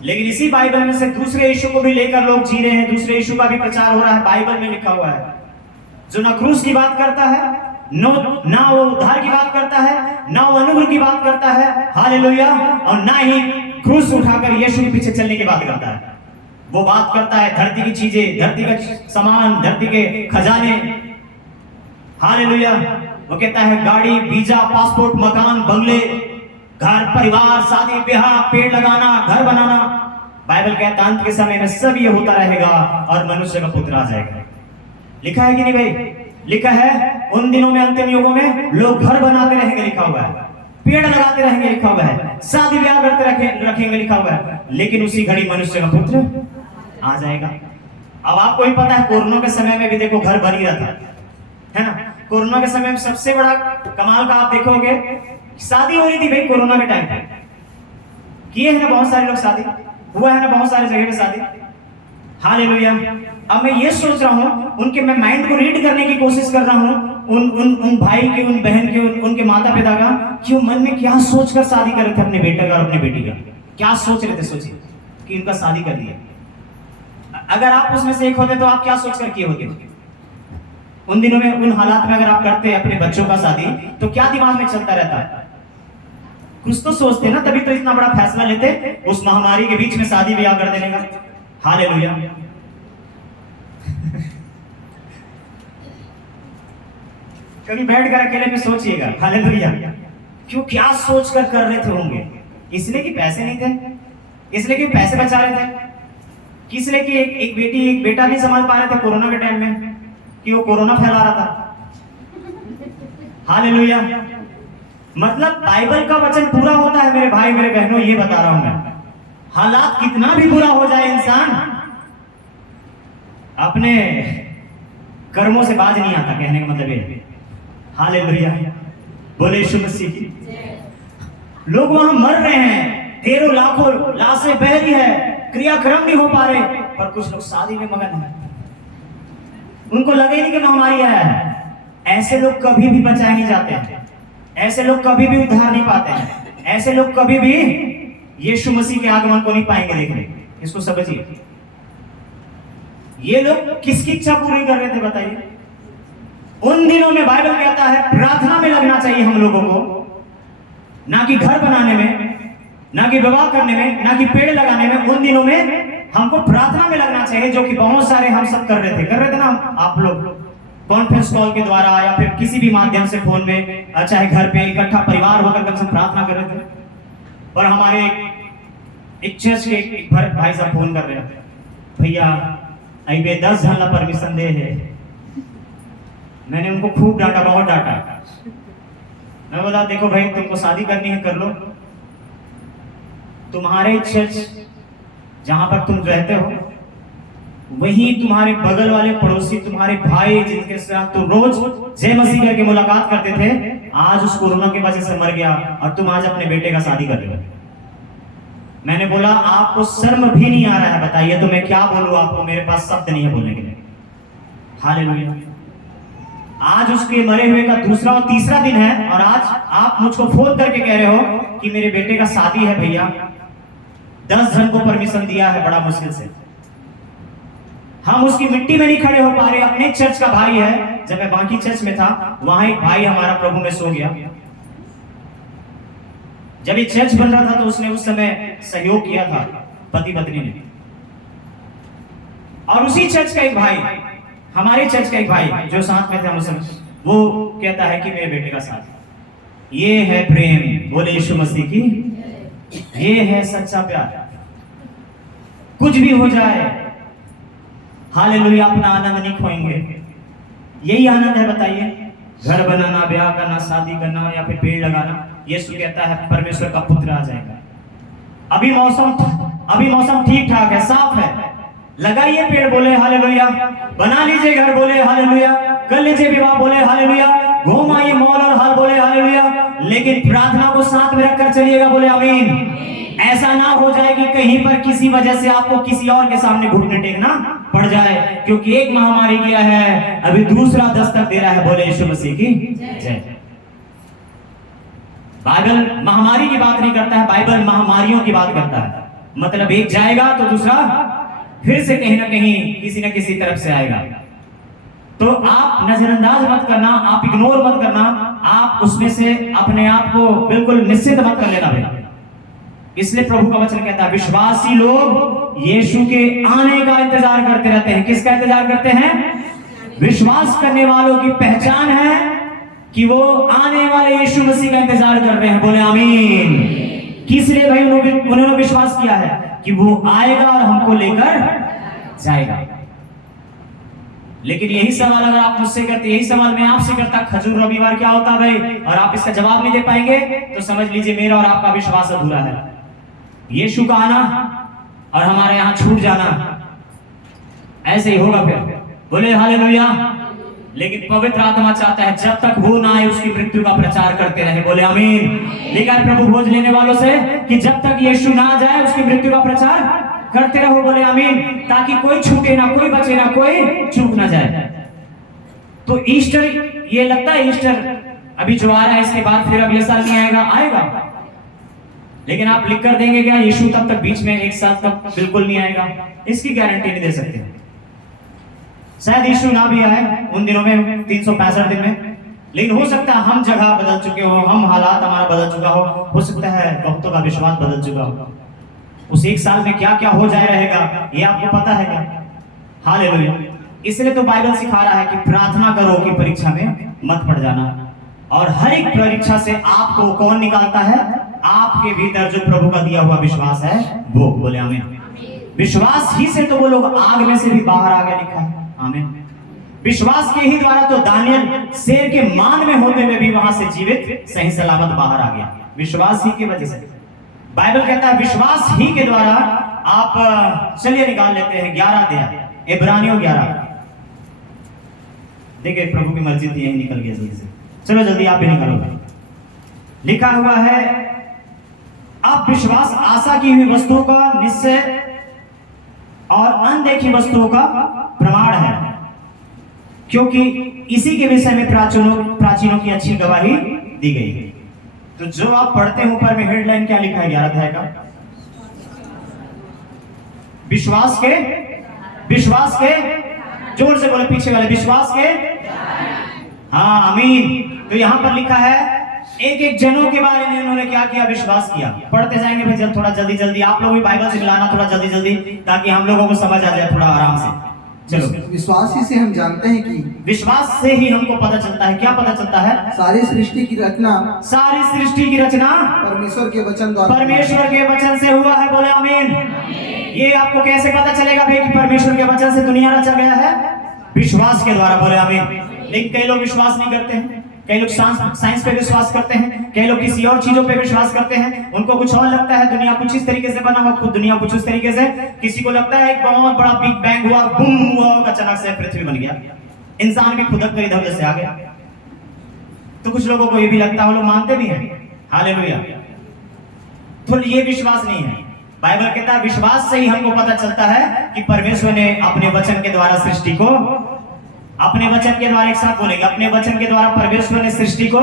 लेकिन इसी बाइबल में से दूसरे यीशु को भी लेकर लोग जी रहे हैं, दूसरे यीशु का भी प्रचार हो रहा है। बाइबल में लिखा हुआ है जो ना क्रूस की बात करता है, ना वो उद्धार की बात करता है, ना वो अनुग्रह की बात करता है, हालेलुया, और ना ही क्रूस उठाकर यीशु के पीछे चलने की बात करता है। वो बात करता है धरती की चीजें, धरती का सामान, धरती के खजाने, हालेलुया। वो कहता है गाड़ी, वीजा, पासपोर्ट, मकान, बंगले, घर परिवार, शादी ब्याह, पेड़ लगाना, घर बनाना। बाइबल कहता है अंत के समय में सब ये होता रहेगा और मनुष्य का पुत्र आ जाएगा। लिखा है कि नहीं भाई? लिखा है उन दिनों में, अंतिम युगों में लोग घर बनाते रहेंगे, लिखा हुआ है, पेड़ लगाते रहेंगे, लिखा हुआ है, शादी ब्याह करते रखेंगे, लिखा हुआ है। लेकिन उसी घड़ी मनुष्य का पुत्र आ जाएगा। अब आपको ही पता है कोरोना के समय में भी देखो घर बन ही रहा था, है ना। कोरोना के समय में सबसे बड़ा कमाल का आप देखोगे, शादी हो रही थी भाई कोरोना के टाइम पे। किए हैं ना बहुत सारे लोग शादी, हुआ है ना बहुत सारी जगह पे शादी, हालेलुया। अब मैं ये सोच रहा हूँ, उनके मैं माइंड को रीड करने की कोशिश कर रहा हूँ, उन भाई के, उन बहन के, उनके माता पिता का, कि वो मन में क्या सोचकर शादी कर रहे थे अपने बेटे का और अपने बेटी का। क्या सोच रहे थे, सोचिए कि उनका शादी कर दिया। अगर आप उसमें से एक होते तो आप क्या सोचकर किए होते उन दिनों में, उन हालात में? अगर आप करते अपने बच्चों का शादी तो क्या दिमाग में चलता रहता है? कुछ तो सोचते ना, तभी तो इतना बड़ा फैसला लेते उस महामारी के बीच में शादी ब्याह कर देने का। हालेलुया। कभी बैठ कर अकेले में सोचिएगा, हालेलुया, क्यों क्या सोच कर रहे थे होंगे? इसलिए कि पैसे नहीं थे, इसलिए कि पैसे बचा रहे थे, इसलिए कि एक बेटी एक बेटा नहीं संभाल पा रहे थे कोरोना के टाइम में, कि वो कोरोना फैला रहा था। हालेलुया। मतलब बाइबल का वचन पूरा होता है मेरे भाई मेरे बहनों, ये बता रहा हूं मैं। हालात कितना भी बुरा हो जाए, इंसान अपने कर्मों से बाज नहीं आता, कहने का मतलब ये। हालेलुया, बोले यीशु मसीह की। लोग वहां मर रहे हैं, ढेरों लाखों लाशें बह रही है, क्रियाक्रम नहीं हो पा रहे, पर कुछ लोग शादी में मगन है, उनको लगे नहीं कि महामारी आया है। ऐसे लोग कभी भी बचाए नहीं जाते हैं, ऐसे लोग कभी भी उद्धार नहीं पाते हैं, ऐसे लोग कभी भी यीशु मसीह के आगमन को नहीं पाएंगे देखने। इसको समझिए, ये लोग किसकी इच्छा पूरी कर रहे थे बताइए? उन दिनों में बाइबल कहता है प्रार्थना में लगना चाहिए हम लोगों को, ना कि घर बनाने में, ना कि विवाह करने में, ना कि पेड़ लगाने में। उन दिनों में हमको प्रार्थना में लगना चाहिए, जो कि बहुत सारे हम सब कर रहे थे ना। आप लोग कॉन्फ्रेंस कॉल के द्वारा या फिर किसी भी माध्यम से फोन में, चाहे घर पे इकट्ठा परिवार होकर कम से कम प्रार्थना कर रहे थे। और हमारे एक चर्च के एक भाई साहब फोन कर रहे थे, भैया अबे 10 घंटा परमिशन दे है। मैंने उनको खूब डांटा, बहुत डांटा। मैं बोला देखो भाई, तुमको शादी करनी है कर लो, तुम्हारे चर्च जहां पर तुम रहते हो वहीं तुम्हारे बगल वाले पड़ोसी, तुम्हारे भाई जिनके साथ तुम रोज जय मसीह करके मुलाकात करते थे, आज उस कोरोना की वजह से मर गया और तुम आज अपने बेटे का शादी कर रहे हो। मैंने बोला आपको शर्म भी नहीं आ रहा है? बताइए तो मैं क्या बोलूं आपको, मेरे पास शब्द नहीं है बोलने के लिए। हालेलुया। आज उसके मरे हुए का दूसरा और तीसरा दिन है और आज आप मुझको फोन करके कह रहे हो कि मेरे बेटे का शादी है। भैया 10 जन को परमिशन दिया है बड़ा मुश्किल से, हम उसकी मिट्टी में नहीं खड़े हो पा रहे। अपने चर्च का भाई है, जब मैं बाकी चर्च में था वहां एक भाई हमारा प्रभु में सो गया। जब ये चर्च बन रहा था तो उसने उस समय सहयोग किया था पति पत्नी ने। और उसी चर्च का एक भाई, हमारे चर्च का एक भाई जो साथ में थे हम समय, वो कहता है कि मेरे बेटे का साथ। ये है प्रेम, बोले यीशु मसीह की, ये है सच्चा प्यार। कुछ भी हो जाए हालेलुया, अपना आनंद नहीं खोएंगे। यही आनंद है बताइए, घर बनाना, ब्याह करना, शादी करना या फिर पेड़ लगाना। यीशु कहता है परमेश्वर का पुत्र आ जाएगा। अभी मौसम ठीक ठाक है, साफ है, लगाइए पेड़, बोले हालेलुया। बना लीजिए घर, बोले हालेलुया। कर लीजिए विवाह, बोले हालेलुया। घूम आइए मॉल और हाल, बोले हालेलुया। लेकिन प्रार्थना को साथ में रखकर चलिएगा, बोले आमीन। ऐसा ना हो जाए कि कहीं पर किसी वजह से आपको किसी और के सामने घुटने टेकना पड़ जाए, क्योंकि एक महामारी किया है, अभी दूसरा दस्तक दे रहा है, बोले यीशु मसीह की जय। बाइबल महामारी की बात नहीं करता है, बाइबल महामारियों की बात करता है। मतलब एक जाएगा तो दूसरा फिर से कहीं ना कहीं किसी न किसी तरफ से आएगा। तो आप नजरअंदाज मत करना, आप इग्नोर मत करना, आप उसमें से अपने आप को बिल्कुल निश्चित मत कर लेना भैया। इसलिए प्रभु का वचन कहता है विश्वासी लोग यीशु के आने का इंतजार करते रहते हैं। किसका इंतजार करते हैं? विश्वास करने वालों की पहचान है कि वो आने वाले यीशु मसीह का इंतजार कर रहे हैं, बोले आमीन। किस लिए भाई उन्होंने विश्वास किया है कि वो आएगा और हमको लेकर जाएगा। लेकिन यही सवाल अगर आप मुझसे करते, यही सवाल मैं आपसे करता, खजूर रविवार क्या होता है भाई, और आप इसका जवाब नहीं दे पाएंगे, तो समझ लीजिए मेरा और आपका विश्वास अधूरा है। यीशु का आना और हमारे यहाँ छूट जाना ऐसे ही होगा फिर, बोले हालेलुया। लेकिन पवित्र आत्मा चाहता है जब तक वो ना आए उसकी मृत्यु का प्रचार करते रहे, बोले आमीन। लिखा है प्रभु भोज लेने वालों से कि जब तक यीशु ना आ जाए उसकी मृत्यु का प्रचार करते रहो, बोले आमीन, ताकि कोई छूटे ना, कोई बचे ना, कोई चूक ना जाए। तो ईस्टर, ये लगता है ईस्टर अभी जो आ रहा है इसके बाद फिर अगले साल नहीं आएगा, आएगा। लेकिन आप लिख कर देंगे क्या यीशु तब तक बीच में एक साल तक बिल्कुल नहीं आएगा? इसकी गारंटी नहीं दे सकते। शायद यीशु ना भी आए उन दिनों में, 365 दिन में, लेकिन हो सकता है हम जगह बदल चुके हो, हम हालात हमारा बदल चुका हो सकता है भक्तों का विश्वास बदल चुका हो। उस एक साल में क्या क्या हो जाए रहेगा ये आपको पता है क्या? हालेलुया। इसलिए तो बाइबल सिखा रहा है कि प्रार्थना करो कि परीक्षा में मत पड़ जाना। और हर एक परीक्षा से आपको कौन निकालता है? आपके भीतर जो प्रभु का दिया हुआ विश्वास है वो, बोले आमीन। विश्वास ही से तो वो लोग आग में से भी बाहर आ गए, लिखा है आमीन। विश्वास के ही द्वारा तो दानियल शेर के मान में होते हुए भी वहां से जीवित सही सलामत बाहर आ गया, विश्वास ही की वजह से। बाइबल कहता है विश्वास ही के द्वारा आप, चलिए निकाल लेते हैं 11 अध्याय इब्रानियों 11। देखिए प्रभु की मर्जी थी, यही निकल गया जल्दी से, चलो जल्दी आप भी निकालो। लिखा हुआ है अब विश्वास आशा की हुई वस्तुओं का निश्चय और अनदेखी वस्तुओं का प्रमाण है, क्योंकि इसी के विषय में प्राचीनों की अच्छी गवाही दी गई है। तो जो आप पढ़ते हैं ऊपर में हेडलाइन क्या लिखा है 11 अध्याय का? विश्वास के जोर से बोले पीछे वाले, विश्वास के, हाँ आमीन। तो यहां पर लिखा है एक एक जनों के बारे में उन्होंने क्या किया? विश्वास किया। पढ़ते जाएंगे भाई थोड़ा जल्दी जल्दी, आप लोग भी बाइबल से मिलाना थोड़ा जल्दी जल्दी, ताकि हम लोगों को समझ आ जाए थोड़ा आराम से। चलो, विश्वास ही से हम जानते हैं कि, विश्वास से ही हमको पता चलता है, क्या पता चलता है? सारी सृष्टि की रचना परमेश्वर के वचन द्वारा, परमेश्वर के वचन से हुआ है। बोले आमीन। ये आपको कैसे पता चलेगा भाई कि परमेश्वर के वचन से दुनिया रचा गया है? विश्वास के द्वारा। बोले आमीन। लेकिन कई लोग विश्वास नहीं करते हैं, कई लोग साइंस पे विश्वास करते हैं, कई लोग किसी और चीजों पे विश्वास करते हैं। उनको कुछ और लगता है, दुनिया कुछ इस तरीके से बना हुआ, खुद दुनिया कुछ उस तरीके से। किसी को लगता है एक बहुत बड़ा बिग बैंग हुआ, बूम हुआ, अचानक से पृथ्वी बन गया, इंसान भी खुदक कर इधर जैसे आ गया। तो कुछ लोगों को ये भी लगता है, वो लोग मानते भी हैं, हालेलुया। तो ये विश्वास नहीं है। बाइबल कहता है विश्वास से ही हमको पता चलता है कि परमेश्वर ने अपने वचन के द्वारा सृष्टि को, अपने वचन के द्वारा, एक साथ बोलेंगे, अपने वचन के द्वारा परमेश्वर ने सृष्टि को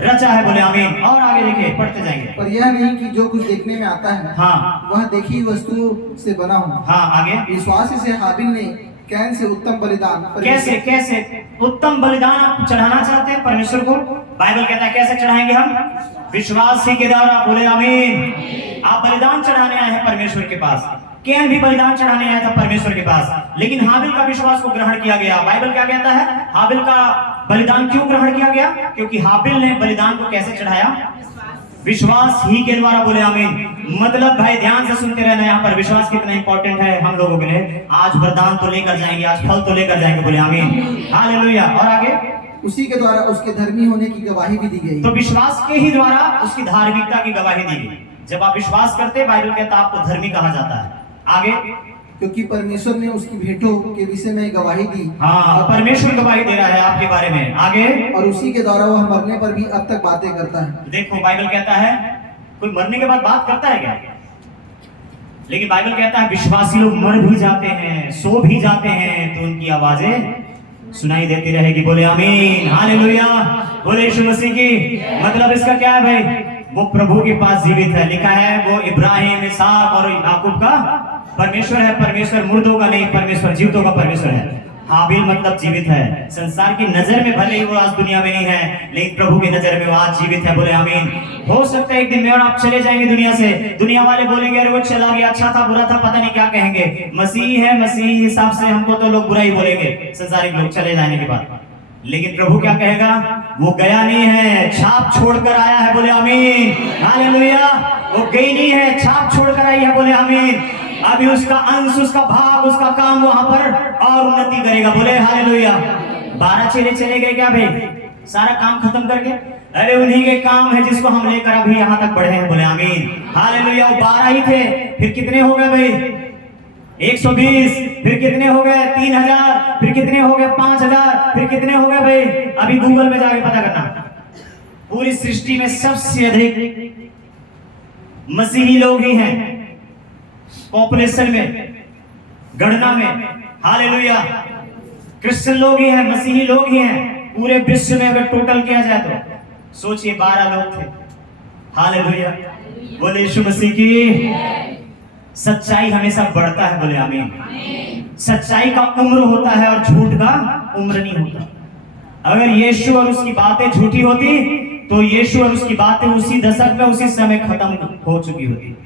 रचा है। बोले आमीन। और आगे देखिए, पढ़ते जाएंगे। पर यह नहीं कि जो कुछ देखने में आता है, हाँ, वह देखी वस्तु से बना हो। हाँ, आगे। विश्वास से हाबिल ने कैन से उत्तम बलिदान, कैसे उत्तम बलिदान आप चढ़ाना चाहते हैं परमेश्वर को? बाइबल कहता है कैसे चढ़ाएंगे हम? विश्वास ही के द्वारा। बोले आमीन। आप बलिदान चढ़ाने आए हैं परमेश्वर के पास। कैन भी बलिदान चढ़ाने आया था परमेश्वर के पास, लेकिन हाबिल का विश्वास को ग्रहण किया गया। बाइबल क्या कहता है? हाबिल का बलिदान क्यों ग्रहण किया गया? क्योंकि हाबिल ने बलिदान को कैसे चढ़ाया? विश्वास ही के द्वारा। बोले आमीन। मतलब भाई ध्यान से सुनते रहना, यहाँ पर विश्वास कितना इंपॉर्टेंट है हम लोगों के लिए। आज वरदान तो लेकर जाएंगे, आज फल तो लेकर जाएंगे। बोले आमीन, हालेलुया। और आगे, उसी के द्वारा उसके धर्मी होने की गवाही भी दी गई। तो विश्वास के ही द्वारा उसकी धार्मिकता की गवाही दी गई। जब आप विश्वास करते, बाइबल कहता है आपको धर्मी कहा जाता है। आगे, क्योंकि परमेश्वर ने उसकी भेंटों के विषय में गवाही दी। हाँ, परमेश्वर गवाही दे रहा है आपके बारे में। आगे, और उसी के द्वारा वह मरने पर भी अब तक बातें करता है। देखो बाइबल कहता है कोई मरने के बाद बात करता है क्या? लेकिन बाइबल कहता है विश्वासी लोग मर भी जाते हैं, सो भी जाते हैं, तो उनकी आवाजें सुनाई देती रहेगी। बोले आमीन, हालेलुया। बोले यीशु मसीह की। मतलब इसका क्या है भाई? वो प्रभु के पास जीवित है। लिखा है वो इब्राहिम, इसहाक और याकूब का परमेश्वर है। परमेश्वर मुर्दों का नहीं, परमेश्वर जीवितों का परमेश्वर है। हाबिल मतलब जीवित है। संसार की नजर में भले ही वो आज दुनिया में नहीं है, लेकिन प्रभु की नजर में वो आज जीवित है। बोले आमीन। हो सकता है एक दिन मैं और आप चले जाएंगे दुनिया से, दुनिया वाले बोलेंगे अरे वो चला गया, अच्छा था बुरा था, पता नहीं क्या कहेंगे। मसीह है, मसीह हिसाब से हमको तो लोग बुरा ही बोलेंगे, संसारिक लोग चले जाने के बाद। लेकिन प्रभु क्या कहेगा? वो गया नहीं है, छाप छोड़कर आया है। बोले आमीन, हालेलुया। वो गई नहीं है, छाप छोड़कर आई है। बोले आमीन। अभी उसका अंश, उसका भाग, उसका काम वहां पर और उन्नति करेगा। बोले हालेलुया। 12 चेले चले गए क्या भाई? सारा काम खत्म करके? अरे उन्हीं के काम है जिसको हम लेकर अभी यहाँ तक बढ़े हैं। बोले आमीन, हालेलुया। वो 12 ही थे, फिर कितने हो गए भाई? 120, फिर कितने हो गए? 3000, फिर कितने हो गए? 5000, फिर कितने हो गए भाई? अभी गूगल में जाके पता करना। पूरी सृष्टि में सबसे अधिक मसीही लोग ही हैं पॉपुलेशन में, गणना में। हालेलुया। क्रिश्चियन लोग ही हैं, मसीही लोग ही हैं पूरे विश्व में। अगर टोटल किया जाए तो सोचिए 12 लोग थे। हालेलुया। बोले यीशु मसीह की। सच्चाई हमेशा बढ़ता है। बोले आमीन। सच्चाई का उम्र होता है और झूठ का उम्र नहीं होता। अगर यीशु और उसकी बातें झूठी होती तो यीशु और उसकी बातें उसी दशक में, उसी समय खत्म हो चुकी होती।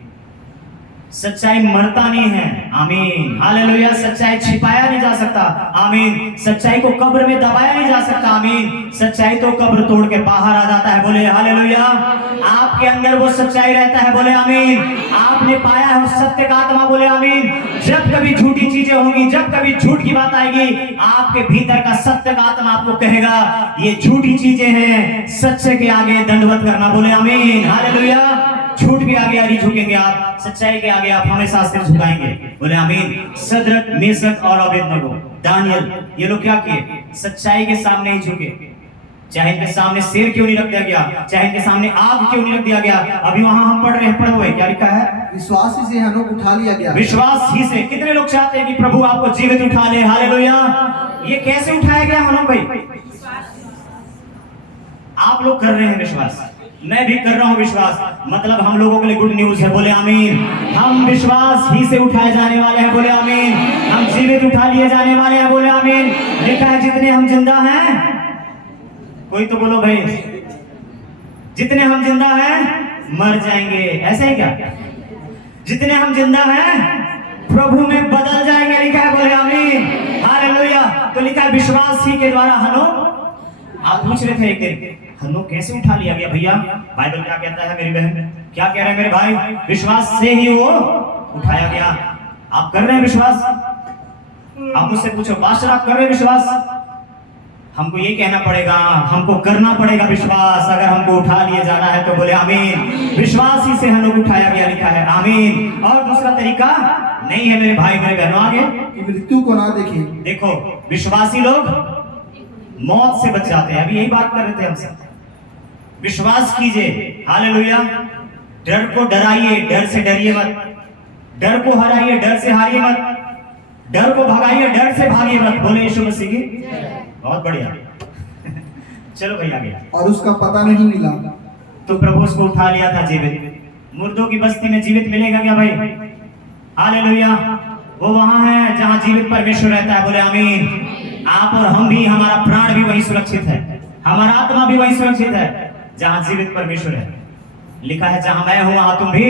सच्चाई मरता नहीं है। आमीन, हालेलुया। सच्चाई छिपाया नहीं जा सकता। आमीन। सच्चाई को कब्र में दबाया नहीं जा सकता। आमीन। सच्चाई तो कब्र तोड़ के बाहर आ जाता है। बोले हालेलुया। आपके अंदर वो सच्चाई रहता है। बोले आमीन। आपने पाया है उस सत्य का आत्मा। बोले आमीन। जब कभी झूठी चीजें होंगी, जब कभी झूठ की बात आएगी, आपके भीतर का सत्य का आत्मा आपको कहेगा ये झूठी चीजें हैं, सच्चे के आगे दंडवत करना। बोले आमीन, हालेलुया। झूठ के आगे नहीं झुकेंगे आप, सच्चाई के आगे आप हमेशा सिर झुकाएंगे। बोले आमीन। सदरक, मेशक और अबेदनगो, दानियल, ये लोग क्या किए? सच्चाई के सामने ही झुके। चाहे इनके सामने शेर क्यों नहीं रख दिया गया, चाहे इनके सामने आग क्यों नहीं रख दिया गया। अभी वहां हम पढ़ रहे हैं, पढ़े हुए क्या लिखा है? विश्वास ही से हनोक उठा लिया गया। विश्वास ही से। कितने लोग चाहते हैं कि प्रभु आपको जीवित उठा ले? हालेलुया। ये कैसे उठाया गया हनोक भाई? आप लोग कर रहे हैं विश्वास, मैं भी कर रहा हूँ विश्वास, मतलब हम लोगों के लिए गुड न्यूज है, बोले आमीन। हम विश्वास ही से उठाए जाने वाले हैं, बोले आमीन। हम जीवित उठा लिए जाने वाले हैं, बोले आमीन। लिखा है जितने हम जिंदा हैं, कोई तो बोलो भाई, जितने हम जिंदा हैं मर जाएंगे, ऐसा ही क्या? जितने हम जिंदा हैं प्रभु में बदल जाएंगे, लिखा है, बोले आमीन, हालेलुया। तो लिखा है विश्वास ही के द्वारा हनोक, आप पूछ रहे थे एक दिन हनोक कैसे उठा लिया गया भैया, बाइबल क्या कहता है मेरी बहन, क्या कह रहे हैं मेरे भाई? विश्वास से ही वो उठाया गया। आप कर रहे हैं विश्वास? आप मुझसे पूछो पास्टर आप कर रहे हैं विश्वास? हमको ये कहना पड़ेगा, हमको करना पड़ेगा विश्वास। अगर हमको उठा लिए जाना है तो बोले आमीन। विश्वास ही से हनोक उठाया गया, लिखा है, आमीन। और दूसरा तरीका नहीं है मेरे भाई मेरे बहनों, आगे कि मृत्यु को ना देखे। देखो विश्वासी लोग मौत से बच जाते हैं, अभी यही बात कर रहे थे हमसे। विश्वास कीजिए, हालेलुया। डर को डराइए, डर से डरिए मत। डर को हराइए, डर से हारिए मत। डर को भगाइए, डर से भागिए मत। बोले यीशु मसीह की, बहुत बढ़िया। चलो भैया गया। और उसका पता नहीं मिला तो प्रभु उसको उठा लिया था जीवित। मुर्दों की बस्ती में जीवित मिलेगा क्या भाई? हालेलुया। वो वहां है जहां जीवित परमेश्वर रहता है, बोले आमीन। आप और हम भी, हमारा प्राण भी वहीं सुरक्षित है, हमारा आत्मा भी वहीं सुरक्षित है जहां जीवित परमेश्वर है। लिखा है जहां मैं हूं वहां तुम भी,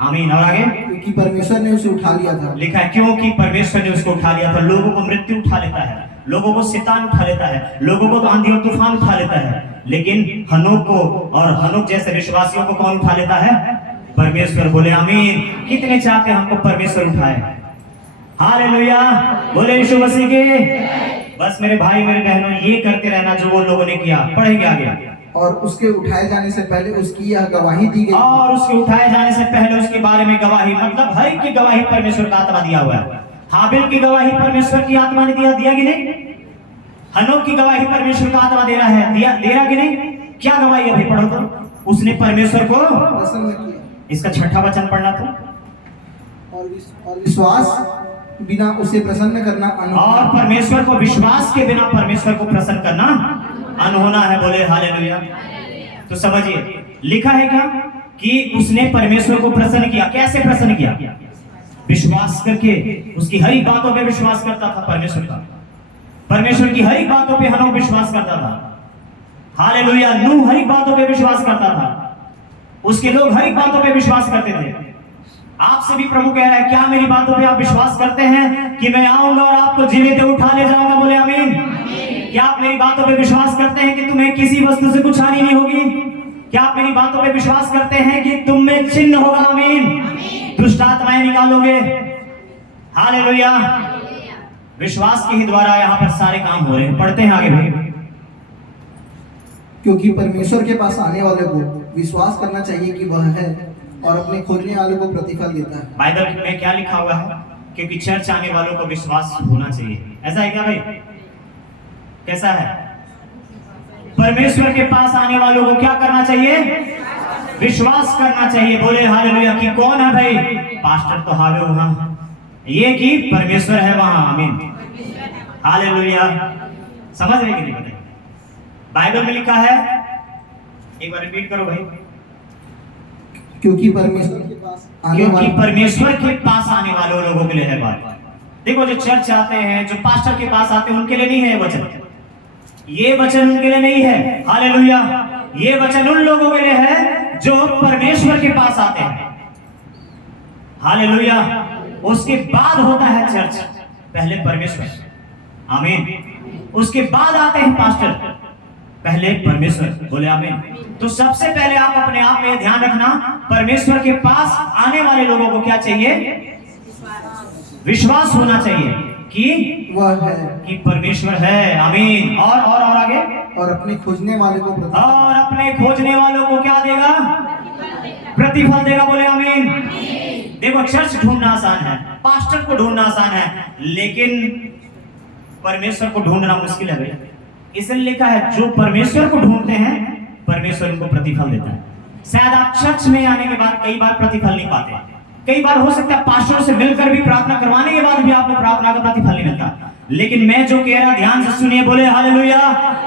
आमीन। और आगे क्योंकि परमेश्वर ने उसे उठा लिया था। लिखा है क्योंकि परमेश्वर ने उसको उठा लिया था। लोगों को मृत्यु उठा लेता है, लोगों को शैतान उठा लेता है, लोगों को तो आंधी और तूफान उठा लेता है, लेकिन हनोक को और हनोक जैसे विश्वासियों को कौन उठा लेता है? परमेश्वर। बोले आमीन। कितने चाहते हैं हमको परमेश्वर उठाए? हालेलुया। बोले यीशु मसीह के। बस मेरे भाई मेरे बहनों, ये करते रहना जो वो लोगों ने किया। पढ़ेंगे आगे। और उसके उठाए जाने से पहले उसकी यह गवाही दी गई, और उसके उठाए जाने से पहले उसके बारे में गवाही, मतलब हर एक की गवाही परमेश्वर का आत्मा दिया हुआ है। हाबिल की गवाही परमेश्वर की आत्मा ने दिया कि नहीं? हनोक की गवाही परमेश्वर का आत्मा दे रहा है, दे रहा कि नहीं? क्या गवाही है भाई? पढ़ो तो। उसने परमेश्वर को प्रसन्न किया। इसका छठा वचन पढ़ना था। और विश्वास बिना उसे प्रसन्न करना और परमेश्वर को विश्वास के बिना परमेश्वर को प्रसन्न करना अनहोना है। बोले हालेलुया। तो समझिए लिखा है क्या कि उसने परमेश्वर को प्रसन्न किया। कैसे प्रसन्न किया? विश्वास करके। उसकी हर एक बातों पे विश्वास करता था परमेश्वर का। परमेश्वर की हर एक बातों पे हनोक विश्वास करता था। हालेलुया। नूह हर एक बातों पे विश्वास करता था। उसके लोग हर एक बातों पे विश्वास करते थे। आपसे भी प्रभु कह रहा है, क्या मेरी बातों पे आप विश्वास करते हैं कि मैं आऊंगा और आपको जीवित उठा ले जाऊंगा? बोले आमीन। क्या आप मेरी बातों पे विश्वास करते हैं कि तुम्हें किसी वस्तु से कुछ हानि नहीं होगी? क्या आप मेरी बातों पे विश्वास करते हैं कि तुम में चिन्ह होगा? आमीन। दुष्ट आत्माएं निकालोगे। हालेलुया। विश्वास के ही द्वारा यहाँ पर सारे काम हो रहे हैं। पढ़ते हैं आगे भाई। क्योंकि परमेश्वर के पास आने वाले को विश्वास करना चाहिए कि वह है, और अपने खोजने वाले को प्रतिफल देता है। बाइबल में क्या लिखा हुआ है? क्योंकि चर्च आने वालों को विश्वास होना चाहिए। ऐसा है क्या भाई? कैसा है? परमेश्वर के पास आने वालों को क्या करना चाहिए? विश्वास करना चाहिए। बोले हालेलुया। कि कौन है भाई? पास्टर तो हावे वहां, ये कि परमेश्वर है वहां। आमीन। हालेलुया। समझ रहे कि नहीं? बताइए बाइबल में लिखा है, एक बार रिपीट करो भाई। क्योंकि परमेश्वर के पास आने वाले, परमेश्वर के पास आने वाले लोगों के लिए है बात। देखो जो चर्च आते हैं, जो पास्टर के पास आते हैं, उनके लिए नहीं है वचन। ये वचन उनके लिए नहीं है। हालेलुया। ये वचन उन लोगों के लिए है जो परमेश्वर के पास आते हैं। हालेलुया। उसके बाद होता है चर्च। पहले परमेश्वर, आमीन। उसके बाद आते हैं पास्टर, पहले परमेश्वर। बोले आमीन। तो सबसे पहले आप अपने आप में ध्यान रखना, परमेश्वर के पास आने वाले लोगों को क्या चाहिए? विश्वास होना चाहिए कि वह है, कि परमेश्वर है। आमीन। और आगे, और अपने खोजने वाले को प्रतिफल, और अपने खोजने वालों को क्या देगा? प्रतिफल देगा। बोले आमीन। देखो चर्च ढूंढना आसान है, पास्टर को ढूंढना आसान है, लेकिन परमेश्वर को ढूंढना मुश्किल है भैया। इसलिए लिखा है जो परमेश्वर को ढूंढते हैं परमेश्वर उनको प्रतिफल देता है। शायद आप चर्च में आने के बाद कई बार प्रतिफल नहीं पाते, कई बार हो सकता है पास्टरों से मिलकर भी प्रार्थना करवाने के बाद भी आपको प्रार्थना का प्रतिफल नहीं मिलता, लेकिन मैं जो कह रहा ध्यान से सुनिए, बोले हालेलुया।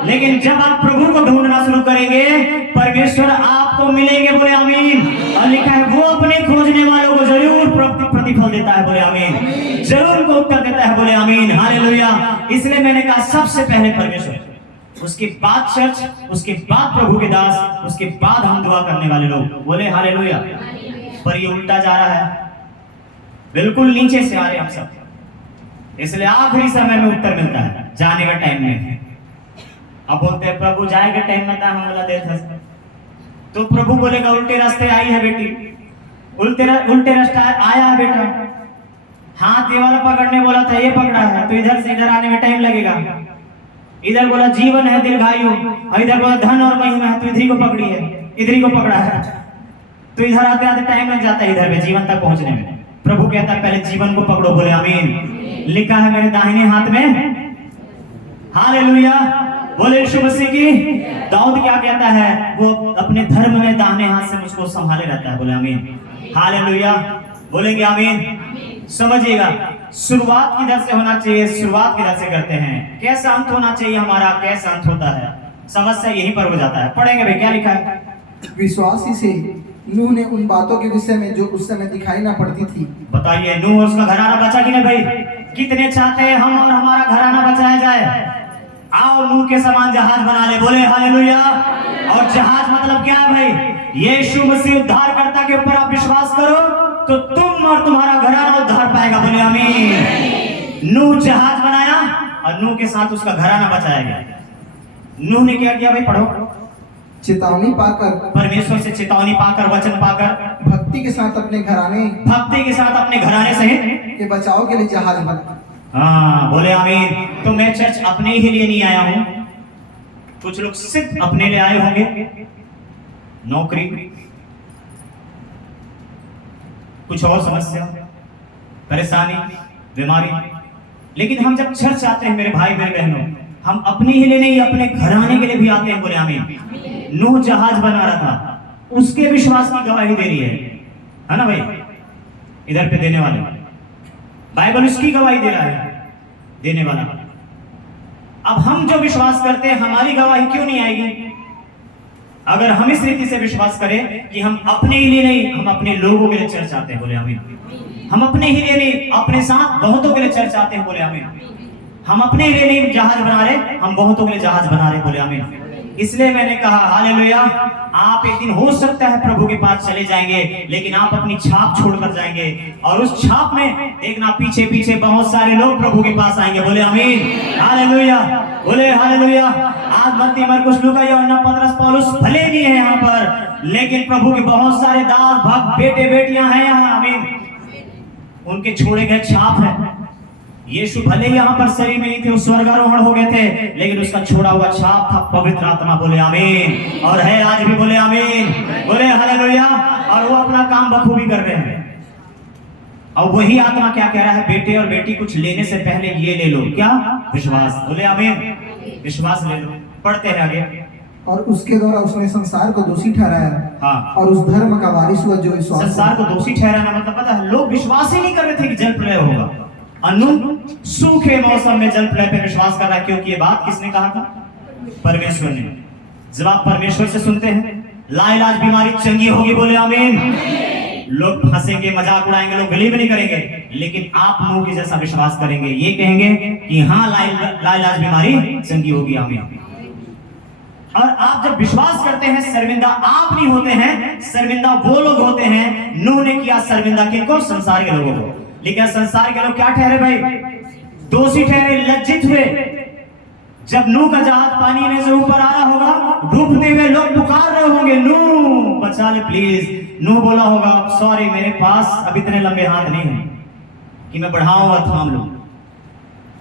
लेकिन जब आप प्रभु को ढूंढना शुरू करेंगे, परमेश्वर आपको मिलेंगे, बोले आमीन। और लिखा है वो अपने खोजने वालों को जरूर प्रतिफल देता है, बोले आमीन। जरूर उनको उत्तर देता है, बोले आमीन, हालेलुया। इसलिए मैंने कहा सबसे पहले परमेश्वर, उसके बाद चर्च, उसके बाद प्रभु के दास, उसके बाद हम दुआ करने वाले लोग, बोले हालेलुया। पर ये उल्टा जा रहा है, बिल्कुल नीचे से आ रहे हम सब, इसलिए आखिरी समय में उत्तर मिलता है, जाने का टाइम में। अब बोलते हैं प्रभु जाएगा टाइम में था, हम बोला देर था, तो प्रभु बोलेगा उल्टे रास्ते आई है बेटी, उल्टे रास्ते आया है बेटा। हाथ ये वाला पकड़ने बोला था, ये पकड़ा है, तो इधर से इधर आने में टाइम लगेगा। इधर बोला जीवन है दीर्घायु, और इधर बोला धन और महिमा है, तो इधर को पकड़ी है, इधर को पकड़ा है, तो इधर आते आते टाइम लग जाता है इधर में जीवन तक पहुंचने में। प्रभु कहता है पहले जीवन को पकड़ो, बोले आमीन। लिखा है मेरे दाहिने हाथ में, हालेलुया, बोले यीशु मसीह की। दाऊद क्या कहता है, वो अपने धर्म में दाहिने हाथ से मुझको संभाले रहता है, बोले आमीन, हालेलुया, बोलेंगे आमीन। समझिएगा, शुरुआत किधर से होना चाहिए, शुरुआत किधर से करते हैं, कैसा अंत होना चाहिए हमारा, कैसा अंत होता है, समस्या यहीं पर हो जाता है। पढ़ेंगे भाई, क्या लिखा है। विश्वासी से नूह ने उन बातों के विषय में जो उस समय दिखाई ना पड़ती थी। बताइए नूह और उसका घराना बचा कि नहीं भाई? कितने चाहते हैं हम और हमारा घराना बचाया जाए? आओ नूह के समान जहाज बना ले, बोले हालेलुया। और जहाज मतलब क्या है भाई? यीशु मसीह उद्धारकर्ता के ऊपर आप विश्वास करो तो तुम और तुम्हारा घराना उद्धार पाएगा, बोले आमीन। नूह जहाज बनाया और नूह के साथ उसका घराना बचाया गया। नूह ने क्या किया भाई? पढ़ो। चेतावनी पाकर, परमेश्वर से चेतावनी पाकर, वचन पाकर, भक्ति के साथ अपने घराने सहित के बचाव के लिए जहाज बना। हाँ, बोले आमीन। तो मैं चर्च अपने ही लिए नहीं आया हूँ, कुछ लोग सिर्फ अपने लिए आए होंगे, नौकरी, कुछ और समस्या, परेशानी, बीमारी। लेकिन हम जब चर्च आते हैं मेरे भाई मेरे बहनों, हम अपने ही लिए नहीं, अपने घराने के लिए भी आते हैं, बोले आमीन। नूह जहाज बना रहा था, उसके विश्वास की गवाही दे रही है ना भाई? इधर पे देने वाले, बाइबल उसकी गवाही दे रहा है, देने वाला। अब हम जो विश्वास करते हैं, हमारी गवाही क्यों नहीं आएगी? अगर हम इस रीति से विश्वास करें कि हम अपने ही लिए नहीं, हम अपने लोगों के लिए चर्च आते हैं, बोले आमीन। हम अपने ही लिए नहीं, अपने साथ बहुतों के लिए चर्च आते हैं, बोले आमीन। हम अपने लिए नहीं जहाज बना रहे, हम बहुतों के लिए जहाज बना रहे, बोले आमीन। इसलिए मैंने कहा हालेलुया। आप एक दिन हो सकता है प्रभु के पास चले जाएंगे, लेकिन आप अपनी छाप छोड़कर जाएंगे, और उस छाप में देखना पीछे पीछे बहुत सारे लोग प्रभु के पास आएंगे, बोले आमीन, हालेलुया, बोले हालेलुया। आज मत्ती, मरकुस, लूका, यूहन्ना, पतरस, पौलुस भले नहीं है यहाँ पर, लेकिन प्रभु के बहुत सारे दास भक्त बेटे बेटियां हैं यहाँ, आमीन। उनके छोड़े गए छाप है। यीशु भले यहाँ पर शरीर में नहीं थे, वो स्वर्गारोहण हो गए थे, लेकिन उसका छोड़ा हुआ छाप था पवित्र आत्मा, बोले आमीन, और है आज भी, बोले आमीन, बोले हालेलुया। और वो अपना काम बखूबी कर रहे हैं। और वही आत्मा क्या कह रहा है? बेटे और बेटी, कुछ लेने से पहले ये ले लो, क्या? विश्वास, बोले आमीन, विश्वास ले लो। पढ़ते हैं आगे। और उसके द्वारा उसने संसार को दोषी ठहराया, हाँ, और उस धर्म का वारिस हुआ जो विश्वास। संसार को दोषी ठहराना मतलब पता है? लोग विश्वास ही नहीं कर रहे थे कि जल प्रलय होगा। अनु सूखे मौसम में जल प्रलय पे विश्वास कर रहा है, क्योंकि ये बात किसने कहा था? परमेश्वर ने। जब आप परमेश्वर से सुनते हैं लाइलाज बीमारी चंगी होगी, बोले आमीन। लोग हंसेंगे, मजाक उड़ाएंगे, लोग बिलीव नहीं करेंगे, लेकिन आप नूह के जैसा विश्वास करेंगे, ये कहेंगे कि हाँ लाइलाज बीमारी चंगी होगी, आमीन। और आप जब विश्वास करते हैं, शर्मिंदा आप नहीं होते हैं, शर्मिंदा वो लोग होते हैं। नूह ने किया शर्मिंदा किनको? संसार के लोगों को। लेकिन संसार के लोग क्या ठहरे भाई? दोषी ठहरे, लज्जित हुए। जब नूह का जहाज पानी में से ऊपर आ रहा होगा, डूबते हुए लोग पुकार रहे होंगे, नूह बचा ले प्लीज। नूह बोला होगा सॉरी, मेरे पास अब इतने लंबे हाथ नहीं है कि मैं बढ़ाऊं और थाम लूं।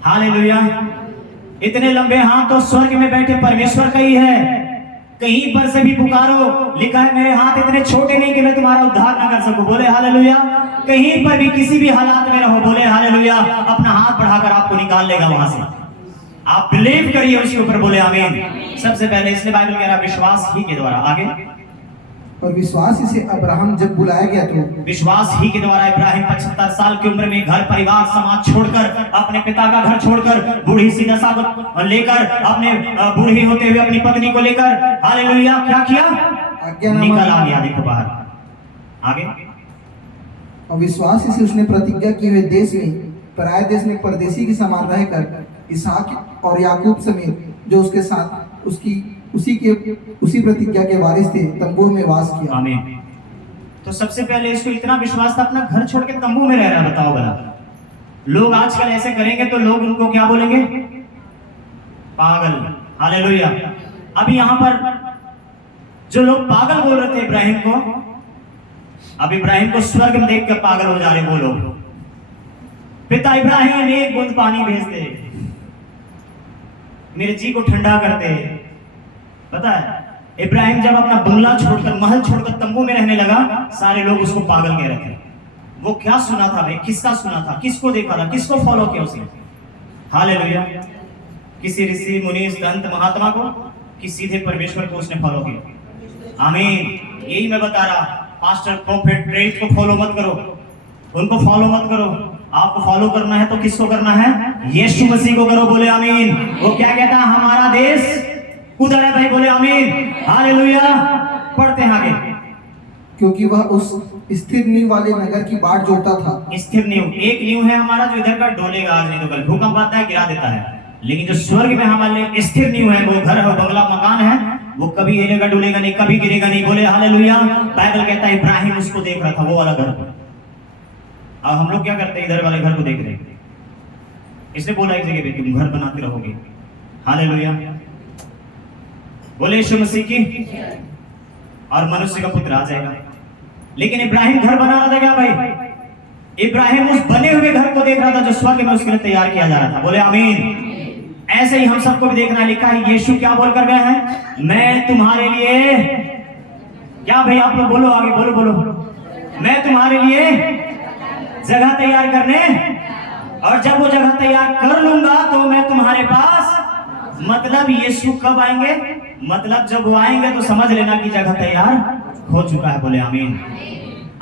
हालेलुया। इतने लंबे हाथ तो स्वर्ग में बैठे परमेश्वर का ही है, कहीं पर से भी पुकारो। लिखा है मेरे हाथ इतने छोटे नहीं कि मैं तुम्हारा उद्धार ना कर सकूं, बोले हालेलुया। कहीं पर भी किसी भी हालात में रहो, बोले हालेलुया, अपना हाथ बढ़ाकर आपको निकाल लेगा वहां से। आप बिलीव करिए उसके ऊपर, बोले आमीन। सबसे पहले इसलिए बाइबल कह रहा विश्वास ही के द्वारा। आगे, और विश्वास से अब्राहम जब बुलाया गया तो विश्वास ही के द्वारा इब्राहिम 75 साल की उम्र में घर परिवार समाज छोड़कर, अपने पिता का घर छोड़कर, बूढ़ी सी दशा को लेकर, अपने बूढ़ी होते हुए अपनी पत्नी को लेकर, हालेलुया, क्या किया? निकल आ गया। देखो बाहर आगे। और विश्वास से उसने प्रतिज्ञा किए हुए देश में, पराये देश में परदेशी के समान रहकर, इसहाक और याकूब समेत जो उसके साथ उसी प्रतिज्ञा के वारिस थे, तंबू में वास किया। आमीन। तो सबसे पहले इसको इतना विश्वास था, अपना घर छोड़ के तंबू में रह रहा है। बताओ भला, लोग आजकल ऐसे करेंगे तो लोग उनको क्या बोलेंगे? पागल। हालेलुया। अभी यहां पर जो लोग पागल बोल रहे थे इब्राहिम को, अब इब्राहिम को स्वर्ग में देखकर पागल हो जा रहे वो लोग। पिता इब्राहिम, एक बूंद पानी भेज दे, मेरे जी को ठंडा कर दे। पता है, इब्राहिम जब अपना बंगला छोड़कर, महल छोड़कर तंबू में रहने लगा, सारे लोग उसको पागल कह रहे थे। वो क्या सुना था भाई? किसका सुना था? किसको देखा था? किसको फॉलो किया उसने? हालेलुया। किसी ऋषि मुनि संत महात्मा को कि सीधे परमेश्वर को उसने फॉलो किया? आमीन। यही मैं बता रहा, पास्टर प्रोफेट प्रेरित को फॉलो मत करो, उनको फॉलो मत करो। आपको फॉलो करना है तो किसको करना है? यीशु मसीह को करो। बोले आमीन। वो क्या कहता है? हमारा देश उधर है भाई। बोले आमीन। हालेलुया। पढ़ते हैं आगे। क्योंकि वह उस स्थिर नींव वाले नगर की बाट जोड़ता था। स्थिर नींव, एक नींव है हमारा जो इधर का डोलेगा आज नहीं तो कल, भूकंप आता है गिरा देता है। लेकिन जो स्वर्ग में हमारे स्थिर नींव है, वो घर है, बंगला मकान है, वो कभी हिलेगा डुलेगा नहीं, कभी गिरेगा नहीं। बोले हालेलुया। बाइबल कहता है इब्राहिम उसको देख रहा था, वो वाला घर। अब हम लोग क्या करते हैं? इधर वाले घर को देख रहे हैं। इसने बोला एक जगह पे तुम घर बनाते रहोगे। हालेलुया। बोले यीशु मसीह की। और मनुष्य का पुत्र आ जाएगा। लेकिन इब्राहिम घर बना रहा था क्या भाई? इब्राहिम उस बने हुए घर को देख रहा था जो स्वर्ग में उसके लिए तैयार किया जा रहा था। बोले आमीन। ऐसे ही हम सबको भी देखना। लिखा है, यीशु क्या बोलकर गए हैं? मैं तुम्हारे लिए क्या भाई? आप लोग बोलो आगे, बोलो बोलो। मैं तुम्हारे लिए जगह तैयार करने, और जब वो जगह तैयार कर लूंगा तो मैं तुम्हारे पास। मतलब यीशु कब आएंगे? मतलब जब वो आएंगे तो समझ लेना कि जगह तैयार हो चुका है। बोले आमीन।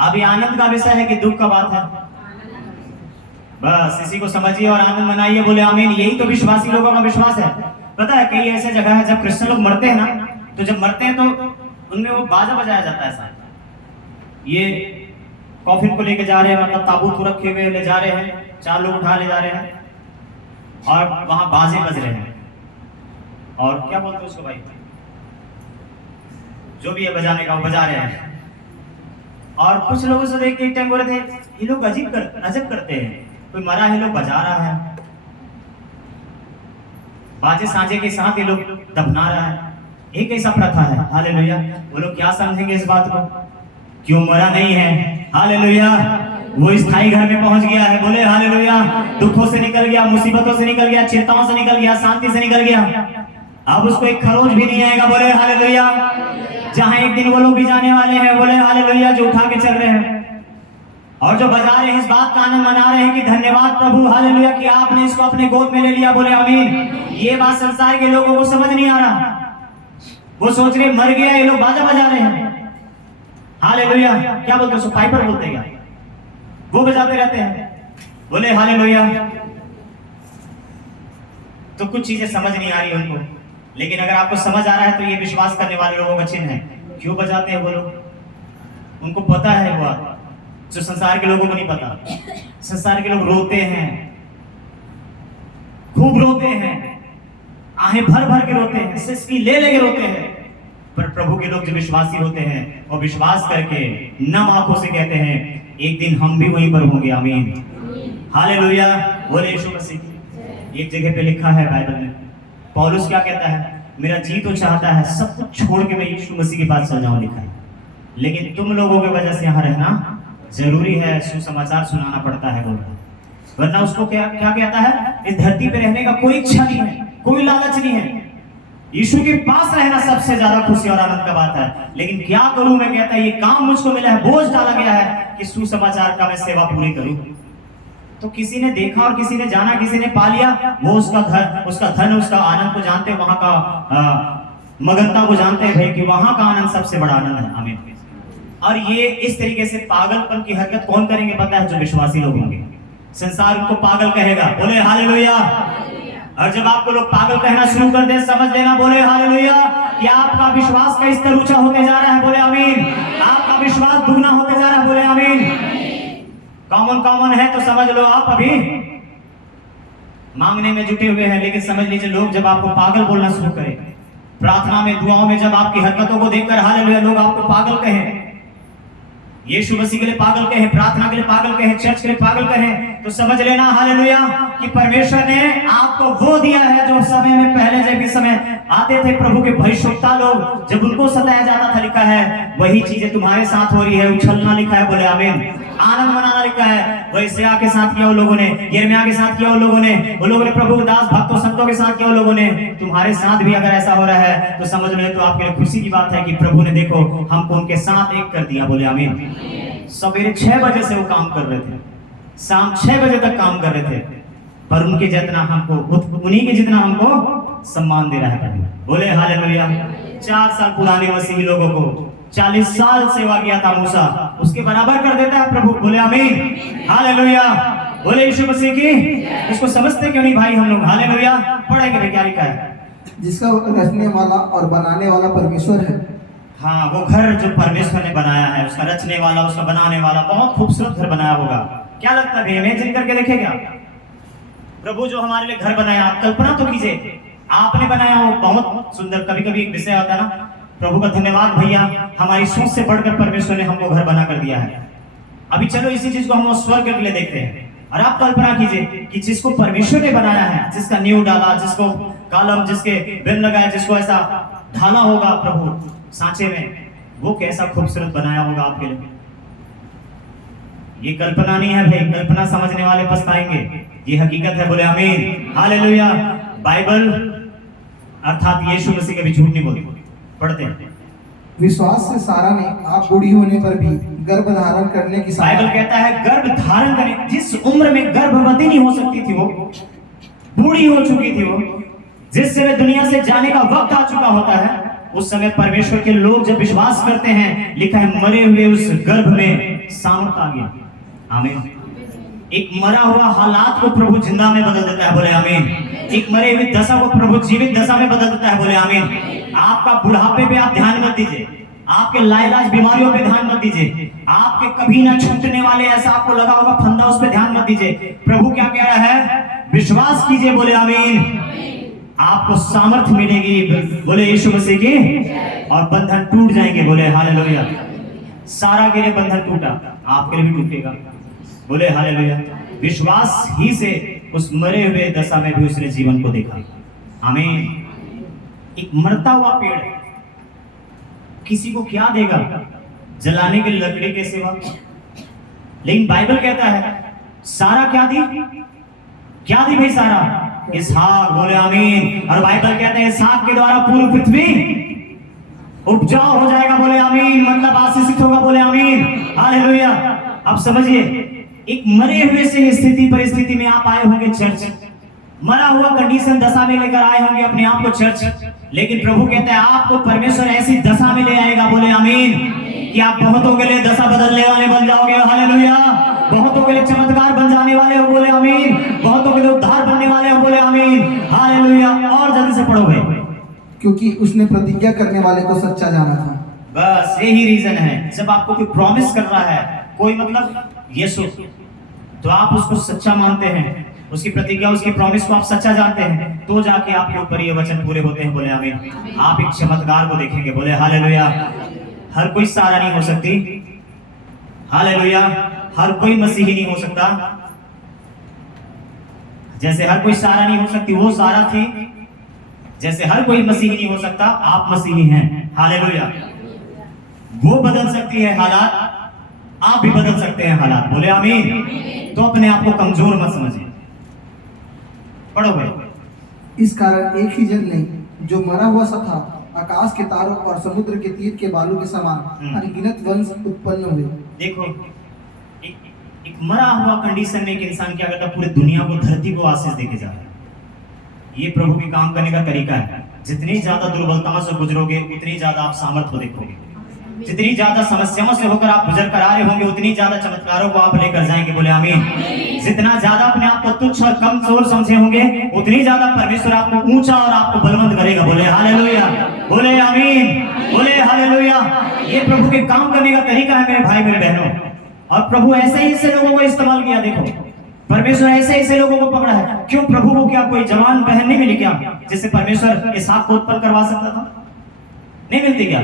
अभी आनंद का विषय है कि दुख का बात है? बस इसी को समझिए और आनंद मनाइए। बोले आमीन। यही तो विश्वासी लोगों का विश्वास है। पता है, कई ऐसे जगह है जब क्रिश्चियन लोग मरते हैं ना, तो जब मरते हैं तो उनमें वो बाजा बजाया जाता है। ऐसा ये कॉफिन को लेके जा रहे हैं, मतलब ताबूत को रखे हुए ले जा रहे हैं, 4 लोग उठा ले जा रहे हैं और वहां बाजे बज रहे हैं। और क्या बोलते हैं उसको भाई, जो भी है बजाने का, वो बजा रहे हैं। और कुछ लोगों से देख के एक टाइम बोल रहे थे, ये लोग अजब करते हैं, कोई मरा है लोग बजा रहा है, बाजे साजे के साथ ये लोग दफना रहा है। एक ऐसा प्रथा है। हालेलुया। वो लोग क्या समझेंगे इस बात को? क्यों मरा नहीं है? हालेलुया। वो स्थायी घर में पहुंच गया है। बोले हालेलुया। दुखों से निकल गया, मुसीबतों से निकल गया, चिंताओं से निकल गया, शांति से निकल गया। अब उसको एक खरोच भी नहीं आएगा। बोले हालेलुया। जहां एक दिन वो लोग भी जाने वाले हैं। बोले हालेलुया। जो उठा के चल रहे हैं और जो बजा रहे हैं, इस बात का आनंद मना रहे हैं कि धन्यवाद प्रभु, हालेलुया, कि आपने इसको अपने गोद में ले लिया। बोले आमीन। ये बात संसार के लोगों को समझ नहीं आ रहा। वो सोच रहे मर गया, ये लोग बाजा बजा रहे हैं। हालेलुया। क्या बोलते हैं? पाइपर बोलते हैं, वो बजाते रहते हैं। बोले हालेलुया। तो कुछ चीजें समझ नहीं आ रही उनको, लेकिन अगर आपको समझ आ रहा है तो ये विश्वास करने वाले लोगों का चिन्ह है। क्यों बजाते हैं वो लोग? उनको पता है वो, जो संसार के लोगों को नहीं पता। संसार के लोग रोते हैं, खूब रोते हैं, आहें भर भर के रोते हैं, सिसकी ले ले के रोते हैं। पर प्रभु के लोग जो विश्वासी होते हैं, वो विश्वास करके नम आंखों से कहते हैं, एक दिन हम भी वहीं पर होंगे। आमीन। हालेलुया। बोले यीशु मसीह। एक जगह पे लिखा है बाइबल में, पौलुस क्या कहता है? मेरा जी तो चाहता है सब कुछ छोड़ के मैं यीशु मसीह के पास चल जाऊं। लिखा है, लेकिन तुम लोगों की वजह से यहाँ रहना जरूरी है, सुसमाचार सुनाना पड़ता है। बोल वरना उसको क्या कहता है? इस धरती पे रहने का कोई इच्छा नहीं है, कोई लालच नहीं है। यीशु के पास रहना सबसे ज्यादा खुशी और आनंद का बात है। लेकिन क्या करूं मैं? कहता है ये काम मुझको मिला है, बोझ डाला गया है कि सुसमाचार का मैं सेवा पूरी करूं। तो किसी ने देखा और किसी ने जाना, किसी ने पा लिया, वो उसका धन, उसका आनंद को जानते, वहां का मगनता को जानते हैं कि वहां का आनंद सबसे बड़ा आनंद है। आमीन। और ये इस तरीके से पागलपन की हरकत कौन करेंगे पता है? जो विश्वासी लोग होंगे। संसार उनको पागल कहेगा, बोले हालेलुया। और जब आपको लोग पागल कहना शुरू कर दे, समझ लेना, बोले हालेलुया, कि आपका विश्वास का स्तर ऊंचा होते जा रहा है, बोले आमीन। आपका विश्वास दुगना होते जा रहा है, बोले आमीन। कॉमन है तो समझ लो आप अभी मांगने में जुटे हुए हैं, लेकिन समझ लीजिए लोग जब आपको पागल बोलना शुरू करें, प्रार्थना में, दुआओं में, जब आपकी हरकतों को देखकर हालेलुया लोग आपको पागल कहें, यीशु मसीह के लिए पागल कहें, प्रार्थना के लिए पागल कहें, चर्च के लिए पागल कहें, तो समझ लेना हालेलुया कि परमेश्वर ने आपको वो दिया है जो समय में पहले जब भी समय आते थे प्रभु के भविष्यवक्ता लोग, जब उनको सताया जाता था, लिखा है वही चीजें तुम्हारे साथ हो रही है। उछलना लिखा है, बोले आमीन। आनंद मनाना लिखा है, वही सिया के साथ किया उन लोगों ने, यिर्मयाह के साथ किया उन लोगों ने, प्रभु दास भक्तों संतों के साथ किया उन लोगों ने। तुम्हारे साथ भी अगर ऐसा हो रहा है तो समझ लो तो आपके लिए खुशी की बात है कि प्रभु ने देखो हमको उनके साथ एक कर दिया, बोले आमीन। सवेरे 6 बजे से वो काम कर रहे थे, शाम 6 बजे तक काम कर रहे थे, पर उनके जितना हमको, उन्हीं के जितना हमको सम्मान दे रहा है, बोले हालेलुया। 4 साल पुराने मसीही लोगों को 40 साल सेवा किया था मूसा, उसके बराबर कर देता है प्रभु, बोले आमीन हालेलुया। बोले यीशु मसीह की। इसको समझते क्यों नहीं भाई हम लोग? हालेलुया। पढ़ेंगे क्या लिखा है? जिसका रचने वाला और बनाने वाला परमेश्वर है। हाँ, वो घर जो परमेश्वर ने बनाया है, उसका रचने वाला, उसका बनाने वाला, बहुत खूबसूरत घर बनाया होगा। क्या लगता है? इमेजिन करके देखेगा प्रभु जो हमारे लिए घर बनाया, आप कल्पना तो कीजिए, आपने बनाया हो, बहुत सुंदर। कभी कभी एक विषय आता है ना, प्रभु का धन्यवाद भैया, हमारी सोच से बढ़कर परमेश्वर ने हमको घर बना कर दिया है। अभी चलो इसी चीज को हम स्वर्ग के लिए देखते हैं, और आप कल्पना कीजिए कि जिसको परमेश्वर ने बनाया है, जिसका नींव डाला, जिसको कॉलम, जिसके बिन लगाया, जिसको ऐसा ढाला होगा प्रभु सांचे में, वो कैसा खूबसूरत बनाया होगा आपके लिए। ये कल्पना नहीं है भाई, कल्पना समझने वाले पछताएंगे, ये हकीकत है, बोले आमीन हालेलुया। बाइबल अर्थात यीशु मसीह कभी झूठ नहीं बोलते। पढ़ते हैं, विश्वास से सारा ने आप बूढ़ी होने पर भी गर्भ धारण करने की बाइबल कहता है गर्भ धारण करने, जिस उम्र में गर्भवती नहीं हो सकती थी, वो बूढ़ी हो चुकी थी, वो जिस समय दुनिया से जाने का वक्त आ चुका होता है, उस समय परमेश्वर के लोग जब विश्वास करते हैं, लिखा है मरे हुए उस गर्भ में सामर्थ आ गया, आमीन। एक मरा हुआ हालात को प्रभु जिंदा में बदल देता है, बोले आमीन। एक मरे हुए दशा को प्रभु जीवित दशा में बदल देता है, बोले आमीन। आपका बुढ़ापे पे आप ध्यान मत दीजिए, आपके लाइलाज बीमारियों पे ध्यान मत दीजिए, आपके कभी ना छूटने वाले ऐसा आपको लगा होगा फंदा, उस पे ध्यान मत दीजिए। प्रभु क्या कह रहा है? विश्वास कीजिए, बोले आमीन। आपको सामर्थ मिलेगी, बोले यीशु मसीह की, और बंधन टूट जाएंगे, बोले हालेलुया। सारा के लिए बंधन टूटा, आपके लिए भी टूटेगा, बोले हालेलुया। विश्वास ही से उस मरे हुए दशा में भी उसने जीवन को देखा, आमीन। एक मरता हुआ पेड़ किसी को क्या देगा? जलाने के लकड़ी के सिवा। लेकिन बाइबल कहता है सारा क्या दी? क्या दी भाई? सारा इसहाक, बोले आमीन। और बाइबल कहता है इसहाक के द्वारा पूरी पृथ्वी उपजाऊ हो जाएगा, बोले आमीन। मतलब आशीषित होगा, बोले आमीन हालेलुया। अब समझिए, एक मरे हुए से स्थिति परिस्थिति में आप आए होंगे चर्च, मरा हुआ कंडीशन दशा में लेकर आए होंगे अपने आप को चर्च, लेकिन प्रभु कहता है आपको परमेश्वर ऐसी दशा में ले आएगा, बोले आमीन, कि आप बहुतों के लिए दशा बदलने वाले बन जाओगे, हालेलुया। बहुतों के लिए चमत्कार बन जाने वाले हो, बोले आमीन। बहुतों के लिए उद्धार बनने वाले हो, बोले आमीन हालेलुया। और जल्दी से पढ़ोगे, क्योंकि उसने प्रतिज्ञा करने वाले को सच्चा जाना था। बस यही रीजन है। जब आपको कोई प्रॉमिस कर रहा है, कोई मतलब यीशु, तो आप उसको सच्चा मानते हैं, उसकी प्रतिज्ञा, उसकी प्रॉमिस को आप सच्चा जानते हैं, तो जाके आपके ऊपर ये वचन पूरे होते हैं, बोले आमीन। आप एक चमत्कार को देखेंगे, बोले हालेलुया। हर कोई सारा नहीं हो सकती, हालेलुया। हर कोई मसीही नहीं हो सकता, जैसे हर कोई सारा नहीं हो सकती वो सारा थी, जैसे हर कोई मसीही नहीं हो सकता आप मसीही हैं, हालेलुया। वो बदल सकती है हालात, आप भी बदल सकते हैं हालात, बोले आमीन। तो अपने आप को कमजोर मत समझिए। पढ़ो भाई। इस कारण एक ही जन नहीं, जो मरा हुआ सा था, आकाश के तारों और समुद्र के तीर के बालू के समान अनगिनत वंश उत्पन्न हुए। देखो, एक मरा हुआ कंडीशन में एक इंसान क्या करता, पूरी दुनिया को, धरती को आशीष देके जा रहा है। ये प्रभु के काम करने का तरीका है। जितनी ज्यादा दुर्बलता से गुजरोगे, उतनी ज्यादा आप सामर्थ्य देखोगे। जितनी ज्यादा समस्याओं से होकर आप गुजर कर आ रहे होंगे, उतनी ज्यादा चमत्कारों को आप लेकर जाएंगे, बोले आमीन। जितना ज्यादा अपने आप को तुच्छ और कमजोर समझे होंगे, उतनी ज्यादा परमेश्वर आपको ऊंचा और आपको बलवंत करेगा, बोले हालेलुया, बोले आमीन, बोले हालेलुया। ये प्रभु के काम करने का तरीका है मेरे भाई मेरे बहनों। और प्रभु ऐसे ही से लोगों को इस्तेमाल किया, देखो परमेश्वर ऐसे ही से लोगों को पकड़ा है। क्यों? प्रभु को क्या कोई जवान बहन नहीं मिली क्या, जिससे परमेश्वर इसहाक को उत्पन्न करवा सकता था? नहीं मिलती क्या?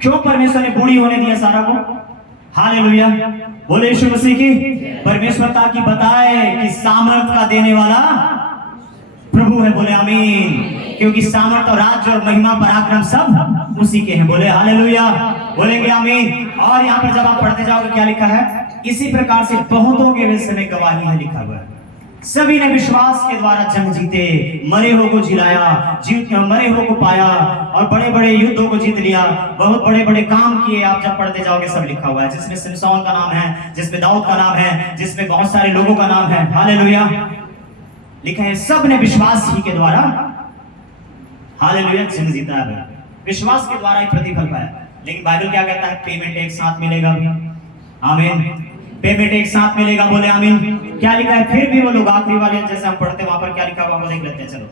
क्यों परमेश्वर ने बूढ़ी होने दिया सारा को? हालेलुया, बोले यीशु मसीह की परमेश्वर ताकि बताए कि सामर्थ का देने वाला प्रभु है, बोले आमीन। क्योंकि सामर्थ और राज्य और महिमा पराक्रम सब उसी के हैं, बोले हालेलुया, बोलेंगे आमीन। और यहाँ पर जब आप पढ़ते जाओगे क्या लिखा है? इसी प्रकार से बहुतों के विषय में गवाही है लिखा हुआ है। सभी ने विश्वास के द्वारा जंग जीते, मरे हो को जिलाया, मरे हो को पाया और बड़े बड़े युद्धों को जीत लिया, बहुत बड़े बड़े काम किए। आप जब पढ़ते जाओगे सब लिखा हुआ है, जिसमें सिमसोन का नाम है, जिसमें दाऊद का नाम है, जिसमें बहुत सारे लोगों का नाम है, हालेलुया। लिखा है सब ने विश्वास ही के द्वारा, हालेलुया, जंग जीता है। विश्वास के द्वारा ही प्रतिफल पाया। लेकिन बाइबल क्या कहता है? पेमेंट एक साथ मिलेगा भी, आमीन। पेमेंट एक साथ मिलेगा, बोले आमीन। क्या लिखा है? फिर भी वो लोग आखिरी वाले जैसे हम पढ़ते वहां पर क्या लिखा हुआ देख लेते हैं, चलो।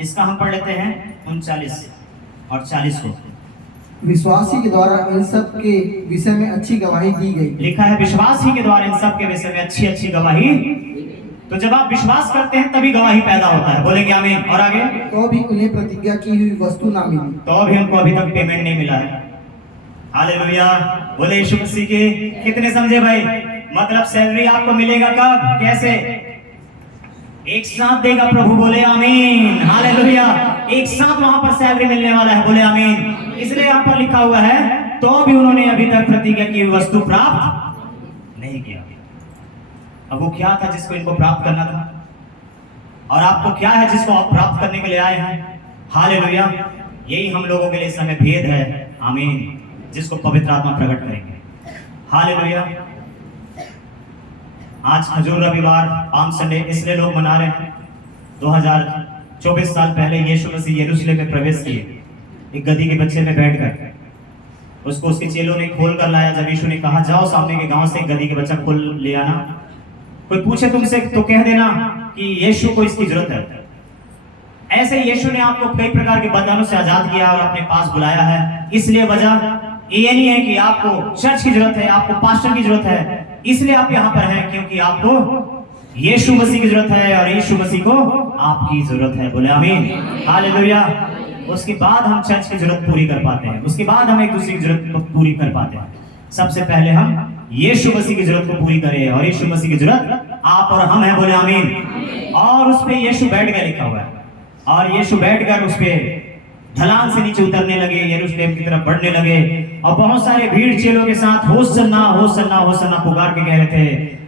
इसका हम पढ़ लेते हैं 39 और 40 को। विश्वास ही के द्वारा इन सब के विषय में अच्छी गवाही दी गई। लिखा है विश्वास ही के द्वारा इन सब के विषय में अच्छी अच्छी गवाही। तो जब आप विश्वास करते हैं तभी गवाही पैदा होता है, बोलेंगे आमीन। और आगे, तो भी उन्हें प्रतिज्ञा की हुई वस्तु ना मिली, तो भी उनको अभी तक पेमेंट नहीं मिला है, हालेलुया, बोले यीशु मसीह के। कितने समझे भाई? मतलब सैलरी आपको मिलेगा कब, कैसे? एक साथ देगा प्रभु, बोले आमीन, हालेलुया। एक साथ वहां पर सैलरी मिलने वाला है, बोले आमीन। इसलिए यहाँ पर लिखा हुआ है तो भी उन्होंने अभी तक प्रतिज्ञा की हुई वस्तु प्राप्त नहीं किया। अब वो क्या था जिसको इनको प्राप्त करना था? और आपको क्या है जिसको आप प्राप्त करने के लिए आए हैं? हालेलुया। यही हम लोगों के लिए समय भेद है, आमीन, जिसको पवित्र आत्मा प्रकट करेंगे, हालेलुया। आज खजूर रविवार, पाम संडे इसलिए लोग मना रहे हैं। 2024 साल पहले यीशु मसीह यरूशलेम में प्रवेश किए, एक गधी के बच्चे में बैठकर। उसको उसके चेलों ने खोल कर लाया। जब यीशु ने कहा जाओ सामने के गांव से एक गधी के बच्चा खोल ले आना, कोई पूछे तुमसे तो कह देना कि यीशु को इसकी जरूरत है। ऐसे यीशु ने आपको कई प्रकार के बंधनों से आजाद किया और अपने पास बुलाया है। इसलिए वजह ये नहीं है कि आपको चर्च की जरूरत है, आपको पास्टर की जरूरत है, इसलिए आप यहाँ पर हैं, क्योंकि आपको यीशु मसीह की जरूरत है और यीशु मसीह को आपकी जरूरत है, बोले आमीन, हालेलुया। उसके बाद हम चर्च की जरूरत पूरी कर पाते हैं, उसके बाद हम एक दूसरे की जरूरत पूरी कर पाते हैं। सबसे पहले हम यीशु मसीह की जरूरत को पूरी करें, और यीशु मसीह की जरूरत आप और हम हैं, बोले आमीन। और उस पे यीशु बैठ गए लिखा हुआ है, और यीशु बैठकर उस पे ढलान से नीचे उतरने लगे, यरूशलेम की तरफ बढ़ने लगे। और बहुत सारे भीड़ चेलों के साथ होसन्ना होसन्ना होसन्ना पुकार के कह रहे थे,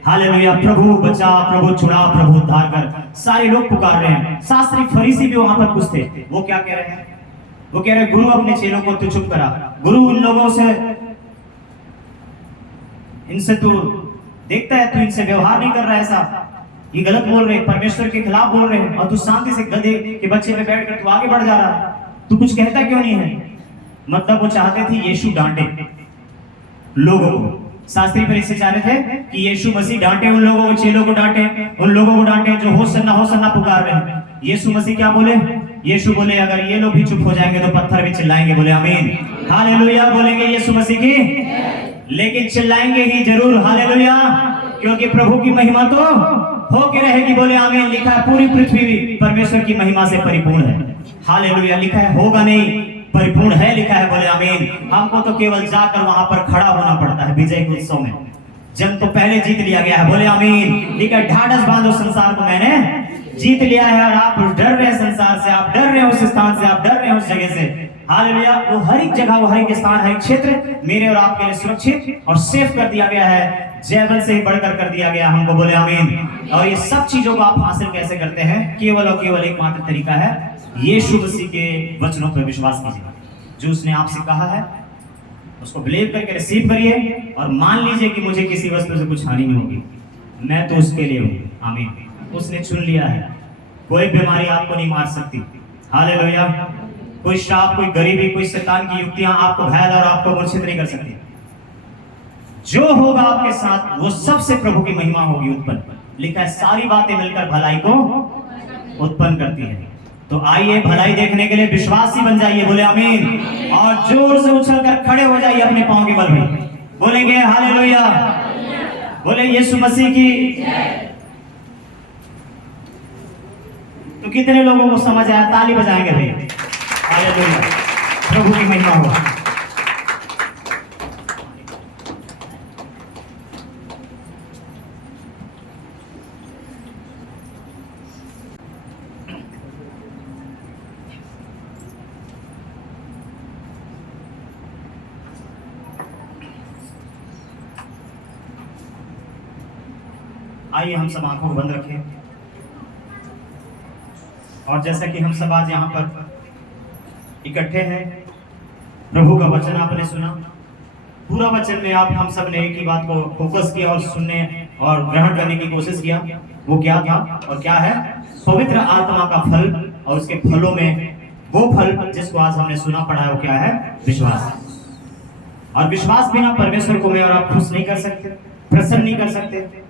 हालेलुया, प्रभु बचा, प्रभु छुड़ा, प्रभु उद्धार कर। सारे लोग पुकार रहे हैं। शास्त्री फरीसी भी वहां पर कुछ थे। वो क्या कह रहे हैं? वो कह रहे गुरु अपने चेलों को तू चुप करा, गुरु उन लोगों से, इनसे तू देखता है, तू इनसे व्यवहार नहीं कर रहा है, ऐसा ये गलत बोल रहे, परमेश्वर के खिलाफ बोल रहे हैं, और तू शांति से गधे के बच्चे में बैठकर तू आगे बढ़ जा रहा, तू कुछ कहता क्यों नहीं है? मतलब वो चाहते थे यीशु डांटे लोगों को। शास्त्री फरीसी चाह रहे थे कि यीशु मसीह डांटे उन लोगों को, चेलों को डांटे, उन लोगों को डांटे जो होसन्ना पुकार रहे हैं। यीशु मसीह क्या बोले? यीशु बोले अगर ये लोग भी चुप हो जाएंगे तो पत्थर भी चिल्लाएंगे, बोले आमीन, हालेलुया, बोलेंगे यीशु मसीह की, लेकिन चिल्लाएंगे ही जरूर, हालेलुया, क्योंकि प्रभु की महिमा तो होके रहेगी, बोले आमीन। लिखा है पूरी पृथ्वी परमेश्वर की महिमा से परिपूर्ण है, हालेलुया। लिखा है होगा नहीं, परिपूर्ण है, लिखा है, बोले आमीन। हमको तो केवल जाकर वहां पर खड़ा होना पड़ता है विजय के उत्सव में। जंग तो पहले जीत लिया गया है, बोले आमीन। लिखा है ढाढ़स बांधो, संसार को मैंने जीत लिया है। और आप डर रहे हैं संसार से, आप डर रहे हैं उस स्थान से, आप डर रहे हैं उस जगह से, हालेलुया। वो हर एक जगह, वो हर एक स्थान, हर एक क्षेत्र मेरे और आपके लिए सुरक्षित और सेफ कर दिया गया है, जयबल से ही बढ़कर कर दिया गया हमको, बोले आमीन। और ये सब चीजों को आप हासिल कैसे करते हैं? केवल और केवल एकमात्र तरीका है, यीशु मसीह के वचनों पर विश्वास कीजिए। जो उसने आपसे कहा है उसको बिलीव करके रिसीव करिए, और मान लीजिए कि मुझे किसी वस्तु से कुछ हानि नहीं होगी, मैं तो उसके लिए हूँ, आमीन। उसने चुन लिया है, कोई बीमारी आपको नहीं मार सकती। हालेलुया। कोई श्राप, कोई गरीबी, कोई शैतान की युक्तियां आपको घायल और आपको मूर्छित नहीं कर सकती। जो होगा आपके साथ वो सबसे प्रभु की महिमा होगी उत्पन्न। लिखा है सारी बातें मिलकर भलाई को उत्पन्न करती है। तो आइए भलाई देखने के लिए विश्वासी बन जाइए, बोले आमीन। और जोर से उछलकर खड़े हो जाइए अपने पांव के बल में, बोलेंगे हालेलुया, बोले यीशु मसीह की। तो कितने लोगों को समझ आया? ताली बजाएंगे भाई। हालेलुया, प्रभु की महिमा हो। आइए हम सब आंखों को बंद रखें। और जैसा कि हम सब आज यहाँ पर इकट्ठे हैं, प्रभु का वचन आपने सुना। पूरा वचन में आप हम सब ने एक ही बात को फोकस किया और सुनने और ग्रहण करने की कोशिश किया। वो क्या था और क्या है? पवित्र आत्मा का फल, और उसके फलों में वो फल जिसको आज हमने सुना पढ़ा है वो क्या है? विश्वास। और विश्वास बिना परमेश्वर को मैं और आप खुश नहीं कर सकते, प्रसन्न नहीं कर सकते।